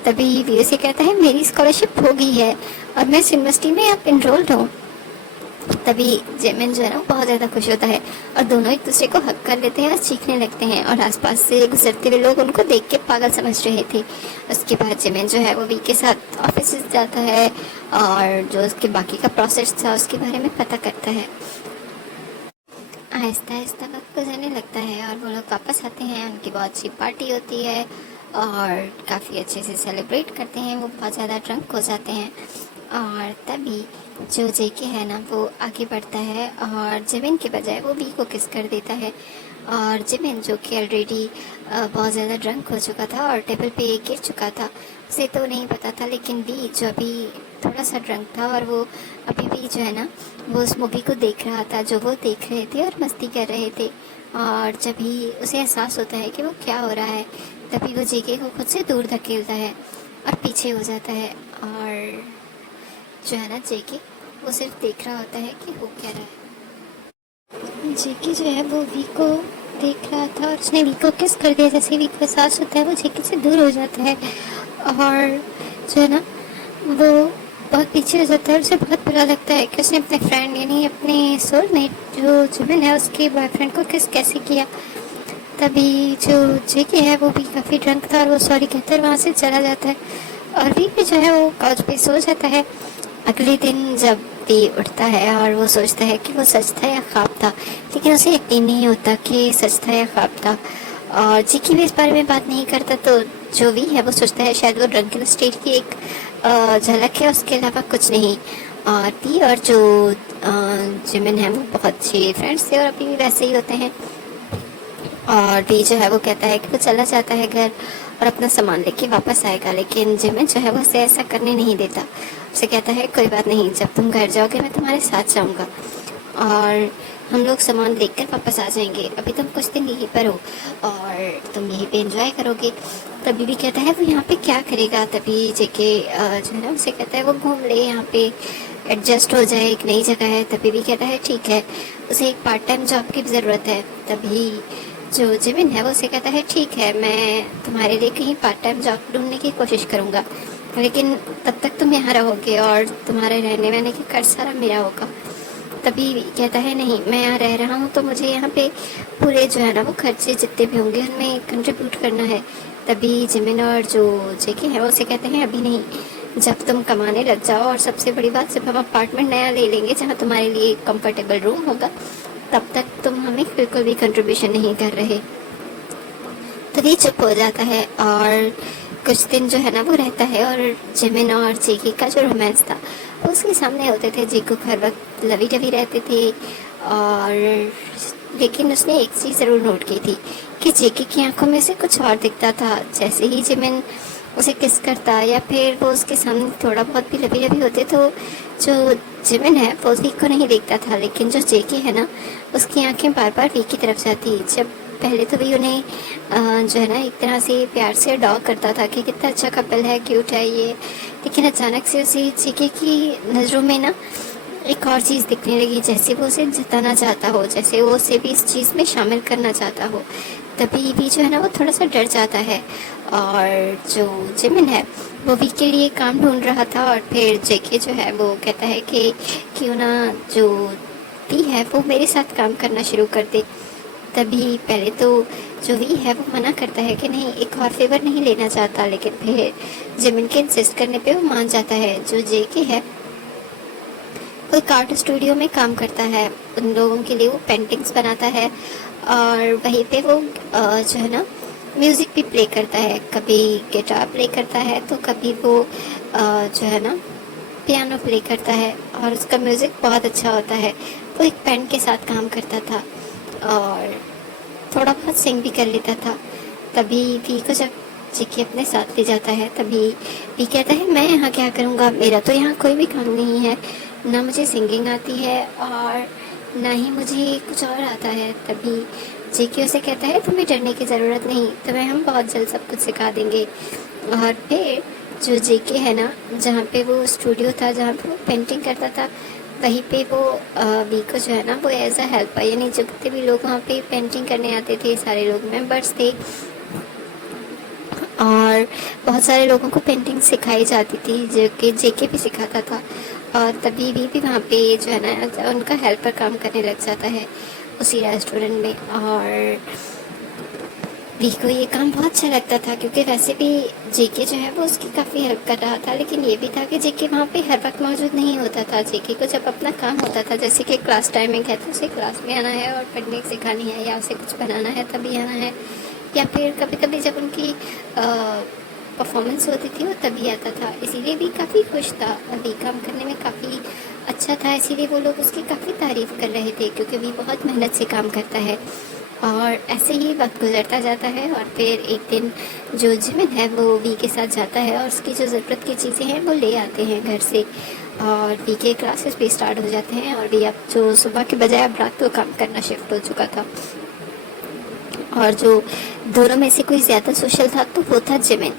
तभी वी से कहता है मेरी स्कॉलरशिप हो गई है और मैं इस यूनिवर्सिटी में अब इनरोल्ड हूँ। तभी जिमिन जो है ना बहुत ज़्यादा खुश होता है और दोनों एक दूसरे को हक कर लेते हैं और चीखने लगते हैं, और आसपास से गुजरते हुए लोग उनको देख के पागल समझ रहे थे। उसके बाद जिमिन जो है वो वी के साथ ऑफिस जाता है और जो उसके बाकी का प्रोसेस था उसके बारे में पता करता है। आहिस्ता आहिस्ता वक्त गुजरने लगता है और वो लोग वापस आते हैं, उनकी बहुत सी पार्टी होती है और काफ़ी अच्छे से सेलिब्रेट करते हैं। वो बहुत ज़्यादा ड्रंक हो जाते हैं, और तभी जो जेके है ना वो आगे बढ़ता है और जिमिन के बजाय वो वी को किस कर देता है। और जिमिन जो कि ऑलरेडी बहुत ज़्यादा ड्रंक हो चुका था और टेबल पे गिर चुका था, उसे तो नहीं पता था, लेकिन वी जो अभी थोड़ा सा ड्रंक था और वो अभी भी जो है ना वो उस मूवी को देख रहा था जो वो देख रहे थे और मस्ती कर रहे थे। और जब भी उसे एहसास होता है कि वो क्या हो रहा है तभी वो जेके को खुद से दूर धकेलता है और पीछे हो जाता है, और जो है ना जेके वो सिर्फ देख रहा होता है कि हो क्या रहा है। जेके जो है वो वी को देख रहा था और उसने वी को किस कर दिया। जैसे वी को एहसास होता है वो जेके से दूर हो जाता है और जो है ना वो बहुत पीछे हो जाता है। उसे बहुत बुरा लगता है कि उसने अपने फ्रेंड यानी अपने सोलमेट जो जिमिन है उसके बॉयफ्रेंड को किस कैसे किया। तभी जो जेके है वो भी काफ़ी ड्रंक था और वो सॉरी कहकर वहाँ से चला जाता है, और वी भी जो है वो काउच पे सो जाता है। अगले दिन जब वी उठता है और वो सोचता है कि वो सच था या ख्वाब था, लेकिन उसे यकीन नहीं होता कि सच था या ख्वाब था, और जेके भी इस बारे में बात नहीं करता। तो जो वी है वो सोचता है शायद वो ड्रंकन स्टेट की एक झलक है, उसके अलावा कुछ नहीं। और वी और जो जिमिन है वो बहुत अच्छे फ्रेंड्स थे और अभी भी वैसे ही होते हैं। और वी जो है वो कहता है कि वो चला जाता है घर और अपना सामान लेके वापस आएगा, लेकिन जिमिन जो है वो उसे ऐसा करने नहीं देता। उसे कहता है कोई बात नहीं, जब तुम घर जाओगे मैं तुम्हारे साथ जाऊंगा और हम लोग सामान लेकर वापस आ जाएंगे, अभी तुम कुछ दिन यहीं पर हो और तुम यहीं पे एंजॉय करोगे। तभी भी कहता है वो यहाँ पे क्या करेगा। तभी जेके जो है ना उसे कहता है वो घूम ले, यहाँ पे एडजस्ट हो जाए, एक नई जगह है। तभी भी कहता है ठीक है, उसे एक पार्ट टाइम जॉब की ज़रूरत है। तभी जो जिमिन है वो उसे कहता है ठीक है, मैं तुम्हारे लिए कहीं पार्ट टाइम जॉब ढूंढने की कोशिश करूँगा, लेकिन तब तक तुम यहाँ रहोगे और तुम्हारे रहने वहने का खर्च सारा मेरा होगा। तभी कहता है नहीं, मैं यहाँ रह रहा हूँ तो मुझे यहाँ पे पूरे जो है ना वो खर्चे जितने भी होंगे उनमें कंट्रीब्यूट करना है। तभी जिमिन और जो जेके हैं वो उसे कहते हैं अभी नहीं, जब तुम कमाने लग जाओ और सबसे बड़ी बात जब हम अपार्टमेंट नया ले लेंगे जहाँ तुम्हारे लिए कंफर्टेबल रूम होगा, तब तक तुम हमें बिल्कुल भी कंट्रीब्यूशन नहीं कर रहे। तभी चुप हो जाता है और कुछ दिन जो है ना वो रहता है और जिमिन और जेके का जो रोमांस था वो उसके सामने होते थे। जेको हर वक्त लवी डवी रहते थे और लेकिन उसने एक चीज़ ज़रूर नोट की थी कि जेके की आंखों में से कुछ और दिखता था। जैसे ही जिमिन उसे किस करता या फिर वो उसके सामने थोड़ा बहुत भी लवी लवी होते तो जो जिमिन है वो वी को नहीं देखता था, लेकिन जो जेके है ना उसकी आंखें बार बार वी की तरफ जाती। जब पहले तो भी उन्हें जो है ना एक तरह से प्यार से अडॉर करता था कि कितना अच्छा कपल है, क्यूट है ये, लेकिन अचानक से उसे जेके की नज़रों में ना एक और चीज़ दिखने लगी, जैसे वो उसे जताना चाहता हो, जैसे वो उसे भी इस चीज़ में शामिल करना चाहता हो। तभी भी जो है ना वो थोड़ा सा डर जाता है और जो जिमिन है वो वी के लिए काम ढूंढ रहा था और फिर जेके जो है वो कहता है कि क्यों ना जो वी है वो मेरे साथ काम करना शुरू कर दे। तभी पहले तो जो वी है वो मना करता है कि नहीं, एक और फेवर नहीं लेना चाहता, लेकिन फिर जिमिन के इंसिस्ट करने पे वो मान जाता है। जो जेके है वो एक आर्ट स्टूडियो में काम करता है, उन लोगों के लिए वो पेंटिंग्स बनाता है और वहीं पे वो जो है ना म्यूज़िक भी प्ले करता है, कभी गिटार प्ले करता है तो कभी वो जो है ना पियानो प्ले करता है और उसका म्यूज़िक बहुत अच्छा होता है। वो एक बैंड के साथ काम करता था और थोड़ा बहुत सिंग भी कर लेता था। तभी वी को जब जेके अपने साथ ले जाता है तभी वी कहता है मैं यहाँ क्या करूँगा, मेरा तो यहाँ कोई भी काम नहीं है, ना मुझे सिंगिंग आती है और ना ही मुझे कुछ और आता है। तभी जेके उसे कहता है तुम्हें डरने की ज़रूरत नहीं, तुम्हें हम बहुत जल्द सब कुछ सिखा देंगे। और फिर जो जेके है ना जहाँ पे वो स्टूडियो था जहाँ पे वो पेंटिंग करता था वहीं पे वो वी को जो है ना वो एज अ हेल्पर, यानी जो कितने भी लोग वहाँ पे पेंटिंग करने आते थे सारे लोग मेंबर्स थे और बहुत सारे लोगों को पेंटिंग सिखाई जाती थी जो कि जेके भी सिखाता था। और तभी भी वहाँ पे जो है ना उनका हेल्पर काम करने लग जाता है उसी रेस्टोरेंट में और वी को ये काम बहुत अच्छा लगता था क्योंकि वैसे भी जेके जो है वो उसकी काफ़ी हेल्प कर रहा था, लेकिन ये भी था कि जेके वहाँ पे हर वक्त मौजूद नहीं होता था। जेके को जब अपना काम होता था जैसे कि क्लास टाइमिंग है तो उसे क्लास में आना है और पेंटिंग सिखानी है या उसे कुछ बनाना है तभी आना है, या फिर कभी कभी जब उनकी परफॉर्मेंस होती थी वो तभी आता था। इसीलिए भी काफ़ी खुश था, अभी काम करने में काफ़ी अच्छा था, इसीलिए वो लोग उसकी काफ़ी तारीफ़ कर रहे थे क्योंकि भी बहुत मेहनत से काम करता है। और ऐसे ही वक्त गुजरता जाता है और फिर एक दिन जो जिमिन है वो वी के साथ जाता है और उसकी जो ज़रूरत की चीज़ें हैं वो ले आते हैं घर से और वी के क्लासेस भी स्टार्ट हो जाते हैं और वी अब जो सुबह के बजाय अब रात को काम करना शिफ्ट हो चुका था। और जो दोनों में से कोई ज़्यादा सोशल था तो वो था जिमिन,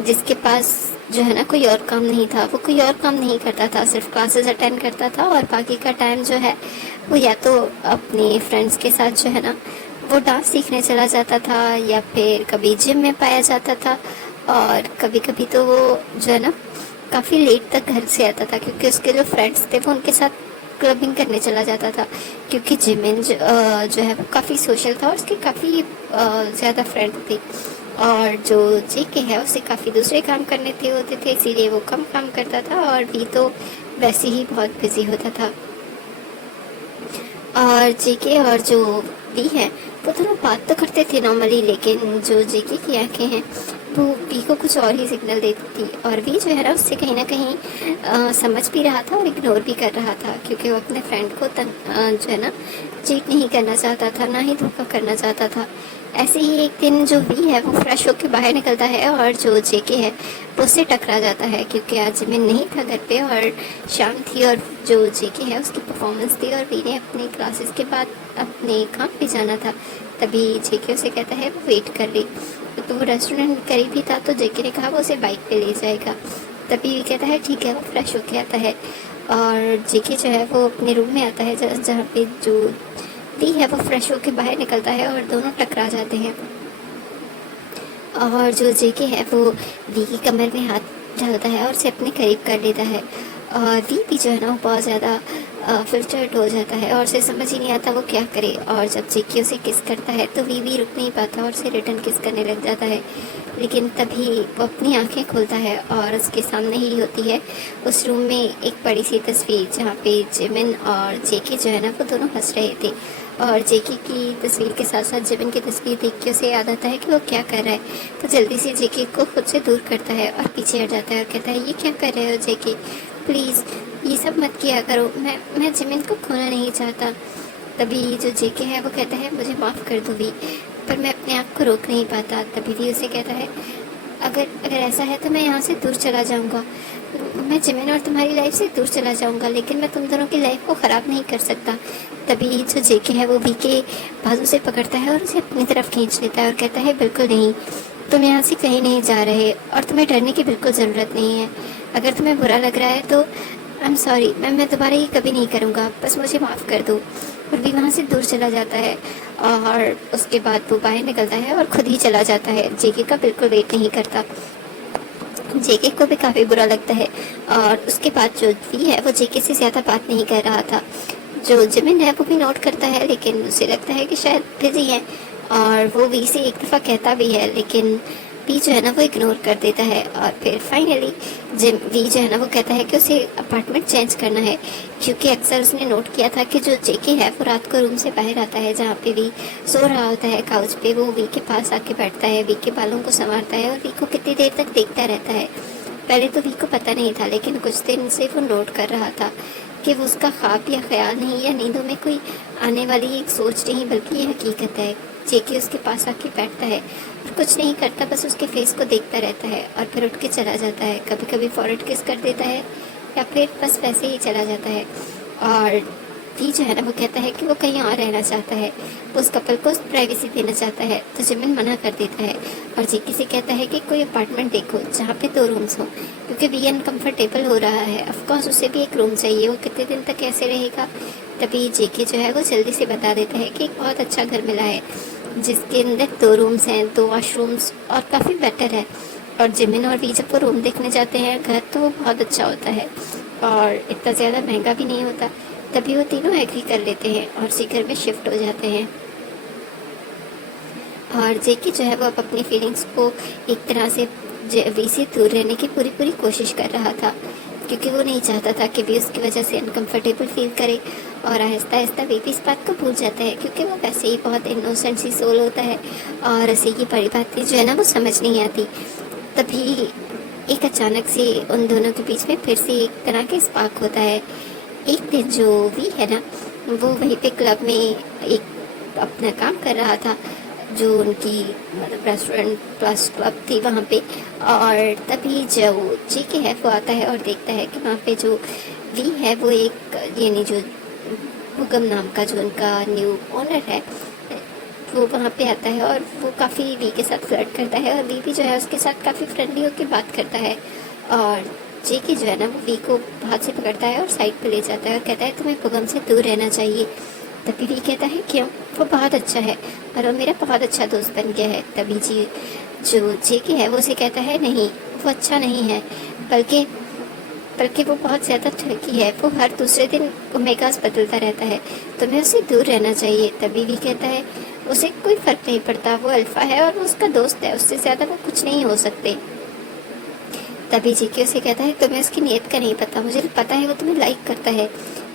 जिसके पास जो है ना कोई और काम नहीं था, वो कोई और काम नहीं करता था, सिर्फ क्लासेस अटेंड करता था और बाकी का टाइम जो है वो या तो अपने फ्रेंड्स के साथ जो है ना वो डांस सीखने चला जाता था या फिर कभी जिम में पाया जाता था और कभी कभी तो वो जो है ना काफ़ी लेट तक घर से आता था क्योंकि उसके जो फ्रेंड्स थे वो उनके साथ क्लबिंग करने चला जाता था क्योंकि जिमिन जो है वो काफ़ी सोशल था और उसके काफ़ी ज़्यादा फ्रेंड थे और जो जेके है उसे काफ़ी दूसरे काम करने थे होते थे, इसीलिए वो कम काम करता था और भी तो वैसे ही बहुत बिजी होता था। और जेके और जो वी है वो दोनों बात तो करते थे नॉर्मली, लेकिन जो जेके की आंखें हैं वो वी को कुछ और ही सिग्नल देती थी और वी जो है ना उससे कहीं ना कहीं समझ भी रहा था और इग्नोर भी कर रहा था क्योंकि वो अपने फ्रेंड को जो है ना चीट नहीं करना चाहता था, ना ही धोखा करना चाहता था। ऐसे ही एक दिन जो वी है वो फ्रेश होकर बाहर निकलता है और जो जेके है वो उससे टकरा जाता है क्योंकि आज जिमिन नहीं था घर पे और शाम थी और जो जेके है उसकी परफॉर्मेंस थी और वी ने अपने क्लासेस के बाद अपने काम पे जाना था। तभी जेके उसे कहता है वो वेट कर रही, तो वो रेस्टोरेंट करीब ही था तो जेके ने कहा वो उसे बाइक पे ले जाएगा। तभी वी कहता है ठीक है, वो फ्रेश होके आता है और जेके जो है वो अपने रूम में आता है जहाँ पे जो वी है वो फ्रेश होके बाहर निकलता है और दोनों टकरा जाते हैं। और जो जेके है वो वी की कमर में हाथ डालता है और उसे अपने करीब कर लेता है। और वी भी जो है ना वो बहुत ज़्यादा फ्रस्ट्रेट हो जाता है और उसे समझ ही नहीं आता वो क्या करे। और जब जेके उसे किस करता है तो वी भी रुक नहीं पाता और उसे रिटर्न किस करने लग जाता है। लेकिन तभी वो अपनी आंखें खोलता है और उसके सामने ही होती है उस रूम में एक बड़ी सी तस्वीर, जहाँ पे जिमिन और जेके जो है ना वो दोनों हंस रहे थे। और जेके की तस्वीर के साथ साथ जिमिन की तस्वीर देख के उसे याद आता है कि वो क्या कर रहा है। तो जल्दी से जेके को खुद से दूर करता है और पीछे हट जाता है और कहता है, ये क्या कर रहे हो जेके, प्लीज़ ये सब मत किया करो, मैं जिमिन को खोना नहीं चाहता। तभी जो जेके है वो कहता है, मुझे माफ़ कर दो वी, पर मैं अपने आप को रोक नहीं पाता। तभी वी उसे कहता है, अगर ऐसा है तो मैं यहाँ से दूर चला जाऊँगा, मैं जिमिन और तुम्हारी लाइफ से दूर चला जाऊँगा, लेकिन मैं तुम दोनों की लाइफ को ख़राब नहीं कर सकता। तभी जो जेके है वो वी के बाजू से पकड़ता है और उसे अपनी तरफ खींच लेता है और कहता है, बिल्कुल नहीं, तुम यहाँ से कहीं नहीं जा रहे और तुम्हें डरने की बिल्कुल ज़रूरत नहीं है। अगर तुम्हें बुरा लग रहा है तो आई एम सॉरी, मैं दोबारा ये कभी नहीं करूँगा, बस मुझे माफ़ कर दो। और भी वहाँ से दूर चला जाता है और उसके बाद वो बाहर निकलता है और खुद ही चला जाता है, जेके का बिल्कुल वेट नहीं करता। जेके को भी काफ़ी बुरा लगता है और उसके बाद जो वी है वो जेके से ज़्यादा बात नहीं कर रहा था। जो जिमिन है वो भी नोट करता है, लेकिन उसे लगता है कि शायद बिजी है और वो वी से एक दफ़ा कहता भी है, लेकिन वी जो है ना वो इग्नोर कर देता है। और फिर फाइनली वी जो है ना वो कहता है कि उसे अपार्टमेंट चेंज करना है, क्योंकि अक्सर उसने नोट किया था कि जो जेके है वो रात को रूम से बाहर आता है, जहाँ पे वी सो रहा होता है काउच पे, वो वी के पास आके बैठता है, वी के बालों को संवारता है और वी को कितनी देर तक देखता रहता है। पहले तो वी को पता नहीं था, लेकिन कुछ दिन से वो नोट कर रहा था कि वो उसका ख्वाब या ख्याल नहीं या नींदों में कोई आने वाली एक सोच नहीं, बल्कि ये हकीकत है। जेके उसके पास आके बैठता है और कुछ नहीं करता, बस उसके फेस को देखता रहता है और फिर उठ के चला जाता है। कभी कभी फॉरवर्ड किस कर देता है या फिर बस वैसे ही चला जाता है। और वी जो है ना वो कहता है कि वो कहीं और रहना चाहता है, वो उस कपल को प्राइवेसी देना चाहता है। तो जिमिन मना कर देता है और जेके से कहता है कि कोई अपार्टमेंट देखो जहाँ पे 2 रूम्स हों, क्योंकि वी अनकम्फर्टेबल हो रहा है। ऑफकोर्स उसे भी एक रूम चाहिए, वो कितने दिन तक ऐसे रहेगा। तभी जेके जो है वो जल्दी से बता देता है कि एक बहुत अच्छा घर मिला है, जिसके अंदर 2 रूम्स हैं, 2 वॉशरूम्स और काफ़ी बेटर है। और जिमिन और वी जब वो रूम देखने जाते हैं घर, तो वो बहुत अच्छा होता है और इतना ज़्यादा महंगा भी नहीं होता। तभी वो तीनों एग्री कर लेते हैं और उसी घर में शिफ्ट हो जाते हैं। और जेके जो है वो अब अपनी फीलिंग्स को एक तरह से वी से दूर रहने की पूरी कोशिश कर रहा था, क्योंकि वो नहीं चाहता था कि वी उसकी वजह से अनकम्फर्टेबल फील करे। और आहिस्ता आहिस्ता वी भी इस बात को भूल जाता है, क्योंकि वो वैसे ही बहुत इनोसेंट सी सोल होता है और ऐसे की बड़ी बातें जो है ना वो समझ नहीं आती। तभी एक अचानक से उन दोनों के बीच में फिर से एक तरह के स्पार्क होता है। एक दिन जो वी है ना वो वहीं पे क्लब में एक अपना काम कर रहा था, जो उनकी मतलब रेस्टोरेंट प्लस क्लब थी वहाँ पे। और तभी जो जेके है वो आता है और देखता है कि वहाँ पे जो वी है वो एक यानी जो भूगम नाम का जो उनका न्यू ओनर है वो वहाँ पे आता है और वो काफ़ी वी के साथ फ्लर्ट करता है और वी भी जो है उसके साथ काफ़ी फ्रेंडली होकर बात करता है। और जेके जो है ना वो वी को हाथ से पकड़ता है और साइड पे ले जाता है और कहता है तुम्हें भूगम से दूर रहना चाहिए। तभी वी कहता है क्यों, वो बहुत अच्छा है और वो मेरा बहुत अच्छा दोस्त बन गया है। तभी जो जेके है वो उसे कहता है नहीं, वो अच्छा नहीं है, बल्कि वो बहुत ज़्यादा ठगी है, वो हर दूसरे दिन ओमेगास बदलता रहता है, तुम्हें उससे दूर रहना चाहिए। तभी भी कहता है उसे कोई फ़र्क नहीं पड़ता, वो अल्फ़ा है और वो उसका दोस्त है, उससे ज़्यादा वो कुछ नहीं हो सकते। तभी जेके उसे कहता है तुम्हें उसकी नीयत का नहीं पता, मुझे पता है वो तुम्हें लाइक करता है।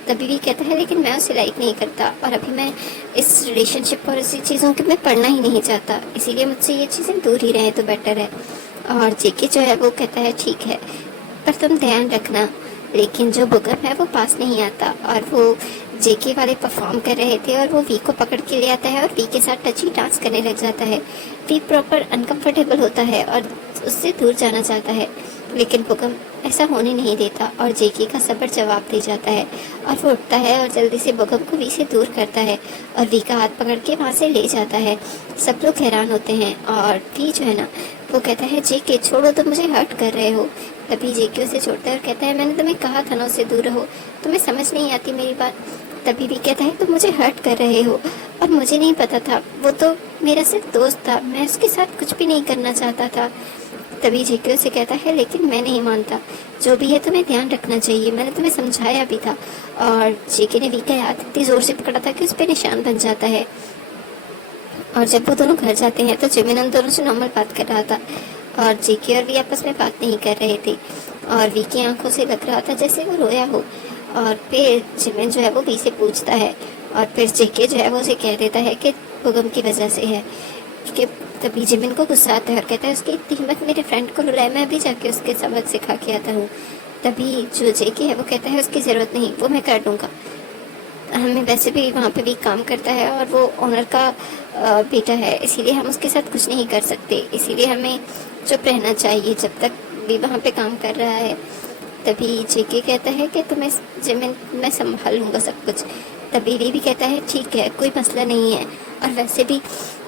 तभी भी कहता है लेकिन मैं उसे लाइक नहीं करता और अभी मैं इस रिलेशनशिप और इसी चीज़ों के मैं पढ़ना ही नहीं चाहता, इसीलिए मुझसे ये चीज़ें दूर ही रहें तो बेटर है। और जेके जो है वो कहता है ठीक है, पर तुम ध्यान रखना। लेकिन जो भूगम है वो पास नहीं आता और वो जेके वाले परफॉर्म कर रहे थे और वो वी को पकड़ के ले आता है और वी के साथ टची डांस करने लग जाता है। वी प्रॉपर अनकंफर्टेबल होता है और उससे दूर जाना चाहता है, लेकिन भूगम ऐसा होने नहीं देता और जेके का सब्र जवाब दे जाता है और वो उठता है और जल्दी से भूगम को वी से दूर करता है और वी का हाथ पकड़ के वहाँ से ले जाता है। सब लोग हैरान होते हैं और वी जो है ना वो कहता है जेके छोड़ो, तो मुझे हर्ट कर रहे हो। तभी जेके उसे छोड़ता है और कहता है मैंने तुम्हें कहा था ना उससे दूर रहो, तुम्हें समझ नहीं आती मेरी बात। तभी भी कहता है तुम मुझे हर्ट कर रहे हो और मुझे नहीं पता था, वो तो मेरा सिर्फ दोस्त था, मैं उसके साथ कुछ भी नहीं करना चाहता था। तभी जेके उसे कहता है लेकिन मैं नहीं मानता, जो भी है तुम्हें ध्यान रखना चाहिए, मैंने तुम्हें समझाया भी था। और जेके ने वी का हाथ इतनी जोर से पकड़ा था कि उस पर निशान बन जाता है। और जब वो दोनों घर जाते हैं तो जिमिन उन दोनों से नॉर्मल बात कर रहा था और जेके और वी आपस में बात नहीं कर रहे थे और वी की आंखों से लग रहा था जैसे वो रोया हो। और फिर जिमिन जो है वो वी से पूछता है और फिर जेके जो है वो उसे कह देता है कि वो गम की वजह से है। कि तभी जिमिन को गुस्सा आता है और कहता है उसकी इतनी हिम्मत मेरे फ्रेंड को रुलाए, मैं अभी जाके उसके सबक सिखा के आता हूँ। तभी जो जेके है वो कहता है उसकी ज़रूरत नहीं, वो मैं कर दूँगा, हमें वैसे भी वहाँ पे भी काम करता है और वो ओनर का बेटा है, इसीलिए हम उसके साथ कुछ नहीं कर सकते, इसीलिए हमें चुप रहना चाहिए जब तक भी वहाँ पे काम कर रहा है। तभी जेके कहता है कि तुम्हें जिमिन मैं संभाल लूँगा सब कुछ। तभी वी भी कहता है ठीक है कोई मसला नहीं है और वैसे भी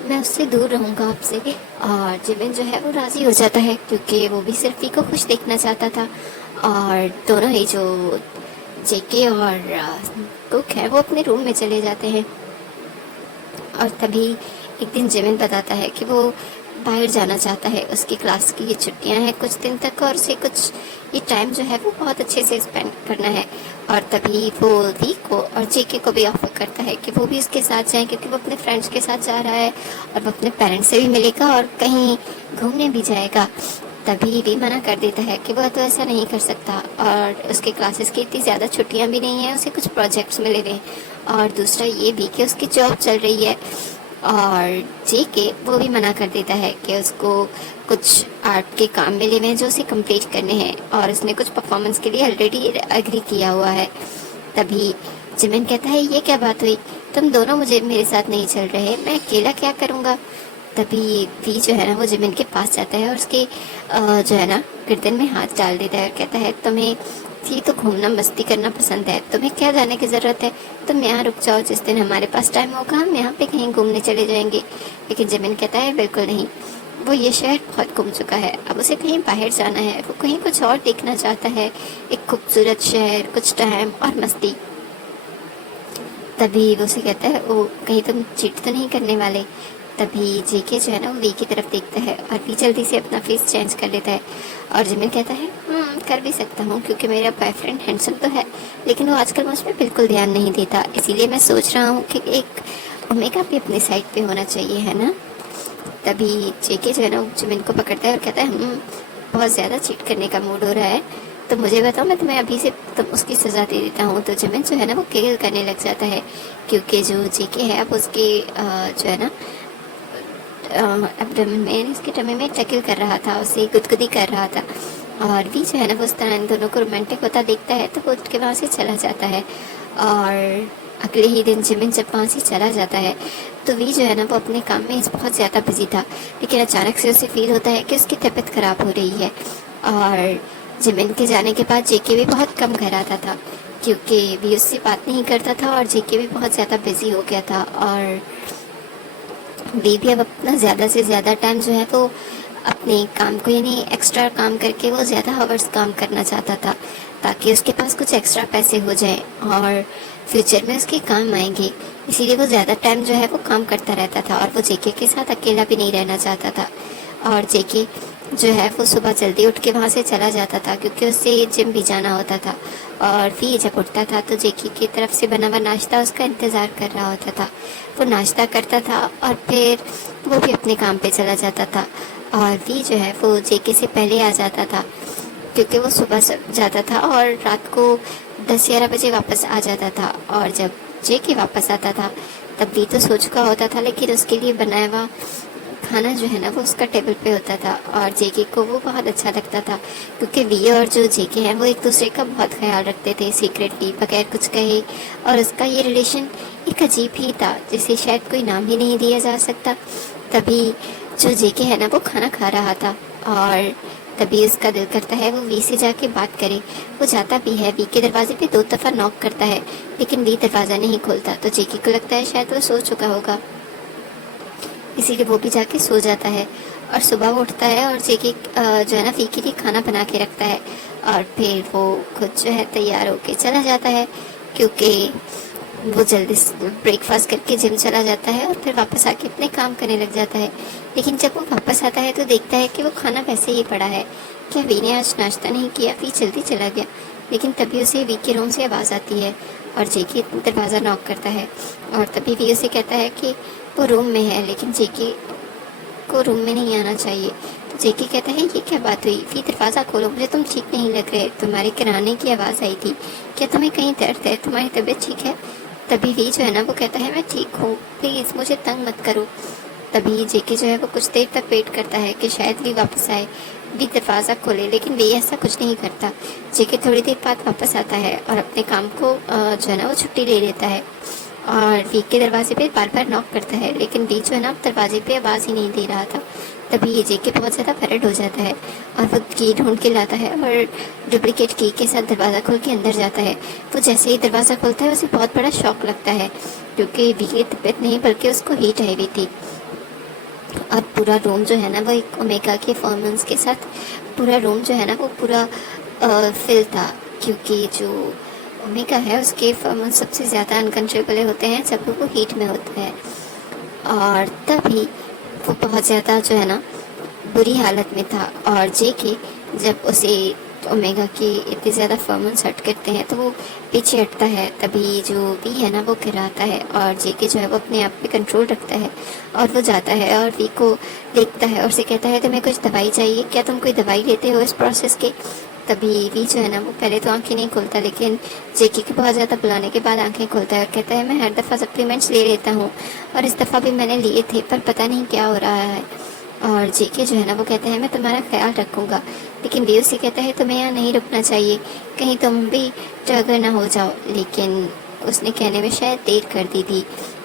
मैं उससे दूर रहूँगा आपसे। और जिमिन जो है वो राज़ी हो जाता है क्योंकि वो भी सिर्फ वी को खुश देखना चाहता था। और दोनों ही जो जेके और कुक है वो अपने रूम में चले जाते हैं। और तभी एक दिन जिमिन बताता है कि वो बाहर जाना चाहता है, उसकी क्लास की ये छुट्टियां हैं कुछ दिन तक और उसे कुछ ये टाइम जो है वो बहुत अच्छे से स्पेंड करना है। और तभी वो वी को और जेके को भी ऑफर करता है कि वो भी उसके साथ जाएं क्योंकि वो अपने फ्रेंड्स के साथ जा रहा है और वो अपने पेरेंट्स से भी मिलेगा और कहीं घूमने भी जाएगा। तभी वी मना कर देता है कि वह तो ऐसा नहीं कर सकता और उसके क्लासेस की इतनी ज़्यादा छुट्टियां भी नहीं हैं, उसे कुछ प्रोजेक्ट्स मिले हुए हैं और दूसरा ये भी कि उसकी जॉब चल रही है। और जेके वो भी मना कर देता है कि उसको कुछ आर्ट के काम मिले हुए हैं जो उसे कंप्लीट करने हैं और उसने कुछ परफॉर्मेंस के लिए ऑलरेडी एग्री किया हुआ है। तभी जिमिन कहता है ये क्या बात हुई, तुम दोनों मुझे मेरे साथ नहीं चल रहे, मैं अकेला क्या करूँगा। तभी वी जो है ना वो जिमिन के पास जाता है और उसके जो है ना गर्दन में हाथ डाल देता है और कहता है तुम्हें ये तो घूमना मस्ती करना पसंद है, तुम्हें क्या जाने की ज़रूरत है, तुम यहाँ रुक जाओ, जिस दिन हमारे पास टाइम होगा हम यहाँ पे कहीं घूमने चले जाएंगे। लेकिन जिमिन कहता है बिल्कुल नहीं, वो ये शहर बहुत घूम चुका है, अब उसे कहीं बाहर जाना है, वो कहीं कुछ और देखना चाहता है, एक खूबसूरत शहर, कुछ टाइम और मस्ती। तभी वो उसे कहता है वो कहीं तुम चीट तो नहीं करने वाले। तभी जेके जो है ना वो वी की तरफ देखता है और वी जल्दी से अपना फेस चेंज कर लेता है और जिमिन कहता है कर भी सकता हूँ क्योंकि मेरा बॉयफ्रेंड हैंडसम तो है लेकिन वो आजकल मुझ पर बिल्कुल ध्यान नहीं देता, इसीलिए मैं सोच रहा हूँ कि एक ओमेगा भी अपनी साइड पे होना चाहिए, है ना। तभी जेके जो है ना जिमिन को पकड़ता है और कहता है बहुत ज़्यादा चीट करने का मूड हो रहा है, तो मुझे बताओ मैं तुम्हें अभी से तुम उसकी सज़ा दे देता हूँ। तो जिमिन जो है ना वो केगल करने लग जाता है क्योंकि जो जेके है अब उसके जो है ना एब्डोमेन में इसके टमी में टैकल कर रहा था, उसे गुदगुदी कर रहा था। और वी जो है ना वो उस तरह इन दोनों को रोमांटिक होता देखता है तो वो उठ के वहाँ से चला जाता है। और अगले ही दिन जिमिन जब वहाँ से चला जाता है तो वी जो है ना वो अपने काम में बहुत ज़्यादा बिजी था, लेकिन अचानक से उसे फील होता है कि उसकी तबीयत ख़राब हो रही है। और जिमिन के जाने के बाद जेके भी बहुत कम घर आता था क्योंकि वी उससे बात नहीं करता था और जेके भी बहुत ज़्यादा बिजी हो गया था। और वी भी अब अपना ज़्यादा से ज़्यादा टाइम जो है वो अपने काम को यानी एक्स्ट्रा काम करके वो ज़्यादा आवर्स काम करना चाहता था ताकि उसके पास कुछ एक्स्ट्रा पैसे हो जाए और फ्यूचर में उसके काम आएंगे, इसीलिए वो ज़्यादा टाइम जो है वो काम करता रहता था और वो जेके के साथ अकेला भी नहीं रहना चाहता था। और जेके जो है वो सुबह जल्दी उठ के वहाँ से चला जाता था क्योंकि उससे जिम भी जाना होता था। और फिर जब उठता था तो जेके की तरफ से बना हुआ नाश्ता उसका इंतज़ार कर रहा होता था, वो नाश्ता करता था और फिर वो भी अपने काम पे चला जाता था। और वी जो है वो जेके से पहले आ जाता था क्योंकि वो सुबह जाता था और रात को 10-11 बजे वापस आ जाता था। और जब जेके वापस आता था तब वी तो सो चुका होता था लेकिन उसके लिए बनाया हुआ खाना जो है ना वो उसका टेबल पे होता था और जेके को वो बहुत अच्छा लगता था क्योंकि वी और जो जेके हैं वो एक दूसरे का बहुत ख्याल रखते थे सीक्रेटली बगैर कुछ कहे। और उसका ये रिलेशन एक अजीब ही था जिसे शायद कोई नाम ही नहीं दिया जा सकता। तभी जो जेके है ना वो खाना खा रहा था और तभी उसका दिल करता है वो वी से जाके बात करे। वो जाता भी है, वी के दरवाजे पे 2 दफ़ा नॉक करता है लेकिन वी दरवाज़ा नहीं खोलता तो जेके को लगता है शायद वो सो चुका होगा, इसीलिए वो भी जाके सो जाता है। और सुबह वो उठता है और जेके जो है ना वी के लिए खाना बना के रखता है, और फिर वो खुद जो है तैयार होके चला जाता है, क्योंकि वो जल्दी ब्रेकफास्ट करके जिम चला जाता है और फिर वापस आके अपने काम करने लग जाता है। लेकिन जब वो वापस आता है तो देखता है कि वो खाना वैसे ही पड़ा है। क्या वी ने आज नाश्ता नहीं किया? वी जल्दी चला गया। लेकिन तभी उसे वी के रूम से आवाज़ आती है और जेके दरवाज़ा नॉक करता है, और तभी वी उसे कहता है कि वो रूम में है, लेकिन जेके को रूम में नहीं आना चाहिए। तो जेके कहता है ये क्या बात हुई? वी दरवाज़ा खोलो, मुझे तुम ठीक नहीं लग रहे, तुम्हारे किराने की आवाज़ आई थी, क्या तुम्हें कहीं दर्द है? तुम्हारी तबीयत ठीक है? तभी वी जो है ना वो कहता है मैं ठीक हूँ, प्लीज़ मुझे तंग मत करो। तभी जेके जो है वो कुछ देर तक वेट करता है कि शायद वी वापस आए, वी दरवाज़ा खोले, लेकिन वी ऐसा कुछ नहीं करता। जेके थोड़ी देर बाद वापस आता है और अपने काम को जो है ना वो छुट्टी ले लेता है, और वी के दरवाजे पे बार बार नॉक करता है, लेकिन वी जो है ना दरवाजे पे आवाज़ ही नहीं दे रहा था। तभी ये जेके बहुत ज़्यादा फरड हो जाता है और वो की ढूंढ के लाता है और डुप्लीकेट की के साथ दरवाज़ा खोल के अंदर जाता है। वो जैसे ही दरवाज़ा खोलता है उसे बहुत बड़ा शॉक लगता है, क्योंकि वी की तबीयत नहीं बल्कि उसको हीट आई हुई थी, और पूरा रूम जो है ना वो एक ओमेगा के फॉर्मेंस के साथ पूरा रूम जो है ना वो पूरा फिल था, क्योंकि जो ओमेगा है उसके फॉर्मेंस सबसे ज़्यादा अनकंट्रोलेबल होते हैं जब वो हीट में होता है। और तभी वो बहुत ज़्यादा जो है ना बुरी हालत में था, और जेके जब उसे ओमेगा के इतने ज़्यादा फॉर्मन्स हट करते हैं तो वो पीछे हटता है। तभी जो वी है ना वो गिराता है, और जेके जो है वो अपने आप पे कंट्रोल रखता है और वो जाता है और वी को देखता है और उसे कहता है तुम्हें कुछ दवाई चाहिए क्या? तुम कोई दवाई लेते हो इस प्रोसेस के? तभी वी जो है ना वो पहले तो आंखें नहीं खोलता, लेकिन जेके के बहुत ज़्यादा बुलाने के बाद आंखें खोलता है और कहता है मैं हर दफ़ा सप्लीमेंट्स ले लेता हूँ, और इस दफ़ा भी मैंने लिए थे पर पता नहीं क्या हो रहा है। और जेके जो है ना वो कहता है मैं तुम्हारा ख्याल रखूँगा, लेकिन वी उसे कहता है तुम्हें यहाँ नहीं रुकना चाहिए, कहीं तुम भी ट्रगर ना हो जाओ। लेकिन उसने कहने में शायद देर कर दी थी,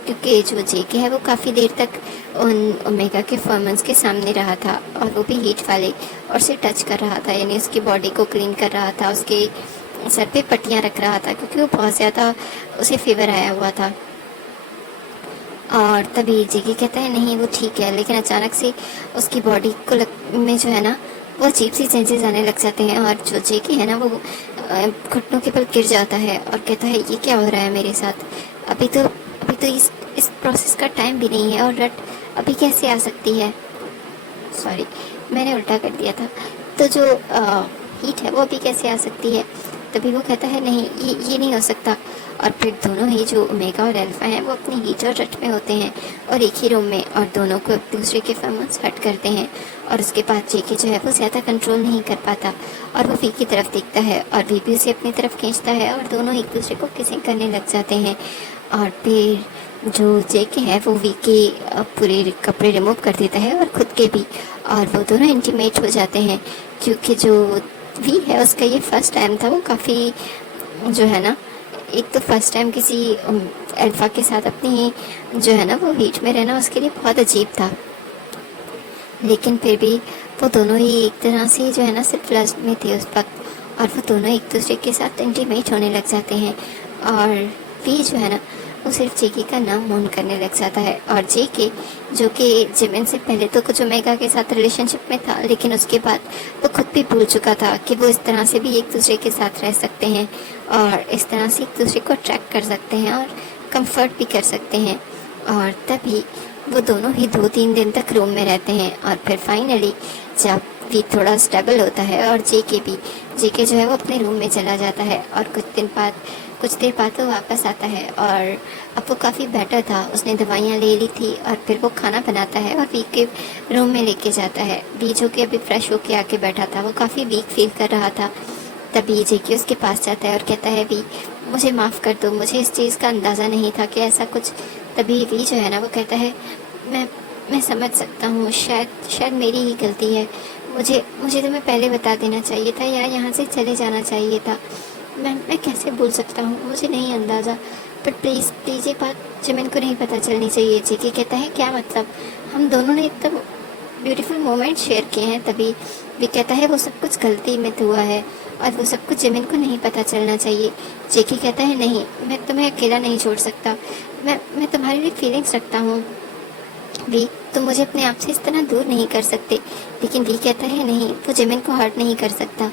क्योंकि जो जेके है वो काफ़ी देर तक उन ओमेगा के फॉर्मेंस के सामने रहा था, और वो भी हीट वाले, और उसे टच कर रहा था, यानी उसकी बॉडी को क्लीन कर रहा था, उसके सर पे पट्टियाँ रख रहा था, क्योंकि वो बहुत ज़्यादा उसे फीवर आया हुआ था। और तभी जेके कहता है नहीं वो ठीक है, लेकिन अचानक से उसकी बॉडी को में जो है ना वो अजीब सी चेंजेस आने लग जाते हैं, और जो जेके है ना वो घुटनों के बल गिर जाता है और कहता है ये क्या हो रहा है मेरे साथ? अभी तो इस प्रोसेस का टाइम भी नहीं है, और रट अभी कैसे आ सकती है? सॉरी, मैंने उल्टा कर दिया था। तो जो हीट है वो अभी कैसे आ सकती है? तभी वो कहता है नहीं ये नहीं हो सकता। और फिर दोनों ही जो ओमेगा और अल्फा हैं वो अपनी हीट और रट में होते हैं और एक ही रूम में, और दोनों को एक दूसरे के फॉर्मेंस हट करते हैं। और उसके बाद जेके जो है वो ज़्यादा कंट्रोल नहीं कर पाता और वो वी की तरफ देखता है और वी भी उसे अपनी तरफ खींचता है, और दोनों एक दूसरे को किसिंग करने लग जाते हैं। और फिर जो जेके है वो वी के पूरे कपड़े रिमूव कर देता है और खुद के भी, और वो दोनों इंटीमेट हो जाते हैं, क्योंकि जो वी है उसका ये फर्स्ट टाइम था। वो काफ़ी जो है ना एक तो फर्स्ट टाइम किसी अल्फा के साथ अपनी जो है ना वो हीट में रहना उसके लिए बहुत अजीब था, लेकिन फिर भी वो दोनों ही एक तरह से जो है ना सिर्फ लस्ट में थे उस वक्त, और वो दोनों एक दूसरे के साथ इंटीमेट होने लग जाते हैं। और वी जो है ना वो सिर्फ जेके का नाम मून करने लग जाता है, और जेके जो कि जिमिन से पहले तो कुछ ओमेगा के साथ रिलेशनशिप में था, लेकिन उसके बाद वो खुद भी भूल चुका था कि वो इस तरह से भी एक दूसरे के साथ रह सकते हैं और इस तरह से एक दूसरे को अट्रैक्ट कर सकते हैं और कंफर्ट भी कर सकते हैं। और तभी वो दोनों ही 2-3 दिन तक रूम में रहते हैं, और फिर फाइनली जब वी थोड़ा स्टेबल होता है और जेके जो है वो अपने रूम में चला जाता है, और कुछ देर बाद वो वापस आता है, और अब वो काफ़ी बेटर था, उसने दवाइयाँ ले ली थी, और फिर वो खाना बनाता है और वी के रूम में लेके जाता है। वी जो कि अभी फ्रेश होके आके बैठा था वो काफ़ी वीक फील कर रहा था। तभी जेके उसके पास जाता है और कहता है वी मुझे माफ़ कर दो, मुझे इस चीज़ का अंदाज़ा नहीं था कि ऐसा कुछ। तभी वी जो है ना वो कहता है मैं समझ सकता हूँ, शायद मेरी ही गलती है, मुझे तुम्हें पहले बता देना चाहिए था या यहाँ से चले जाना चाहिए था। मैं कैसे भूल सकता हूँ, मुझे नहीं अंदाज़ा, पर प्लीज़ ये बात जिमिन को नहीं पता चलनी चाहिए। जेके कहता है क्या मतलब? हम दोनों ने इतना ब्यूटीफुल मोमेंट शेयर किए हैं। तभी वी कहता है वो सब कुछ गलती में हुआ है और वो सब कुछ जिमिन को नहीं पता चलना चाहिए। जेके कहता है नहीं, मैं तुम्हें अकेला नहीं छोड़ सकता, मैं तुम्हारे लिए फीलिंग्स रखता हूँ, वी, तुम मुझे अपने आप से इस तरह दूर नहीं कर सकते। लेकिन वी कहता है नहीं, वो जिमिन को हर्ट नहीं कर सकता।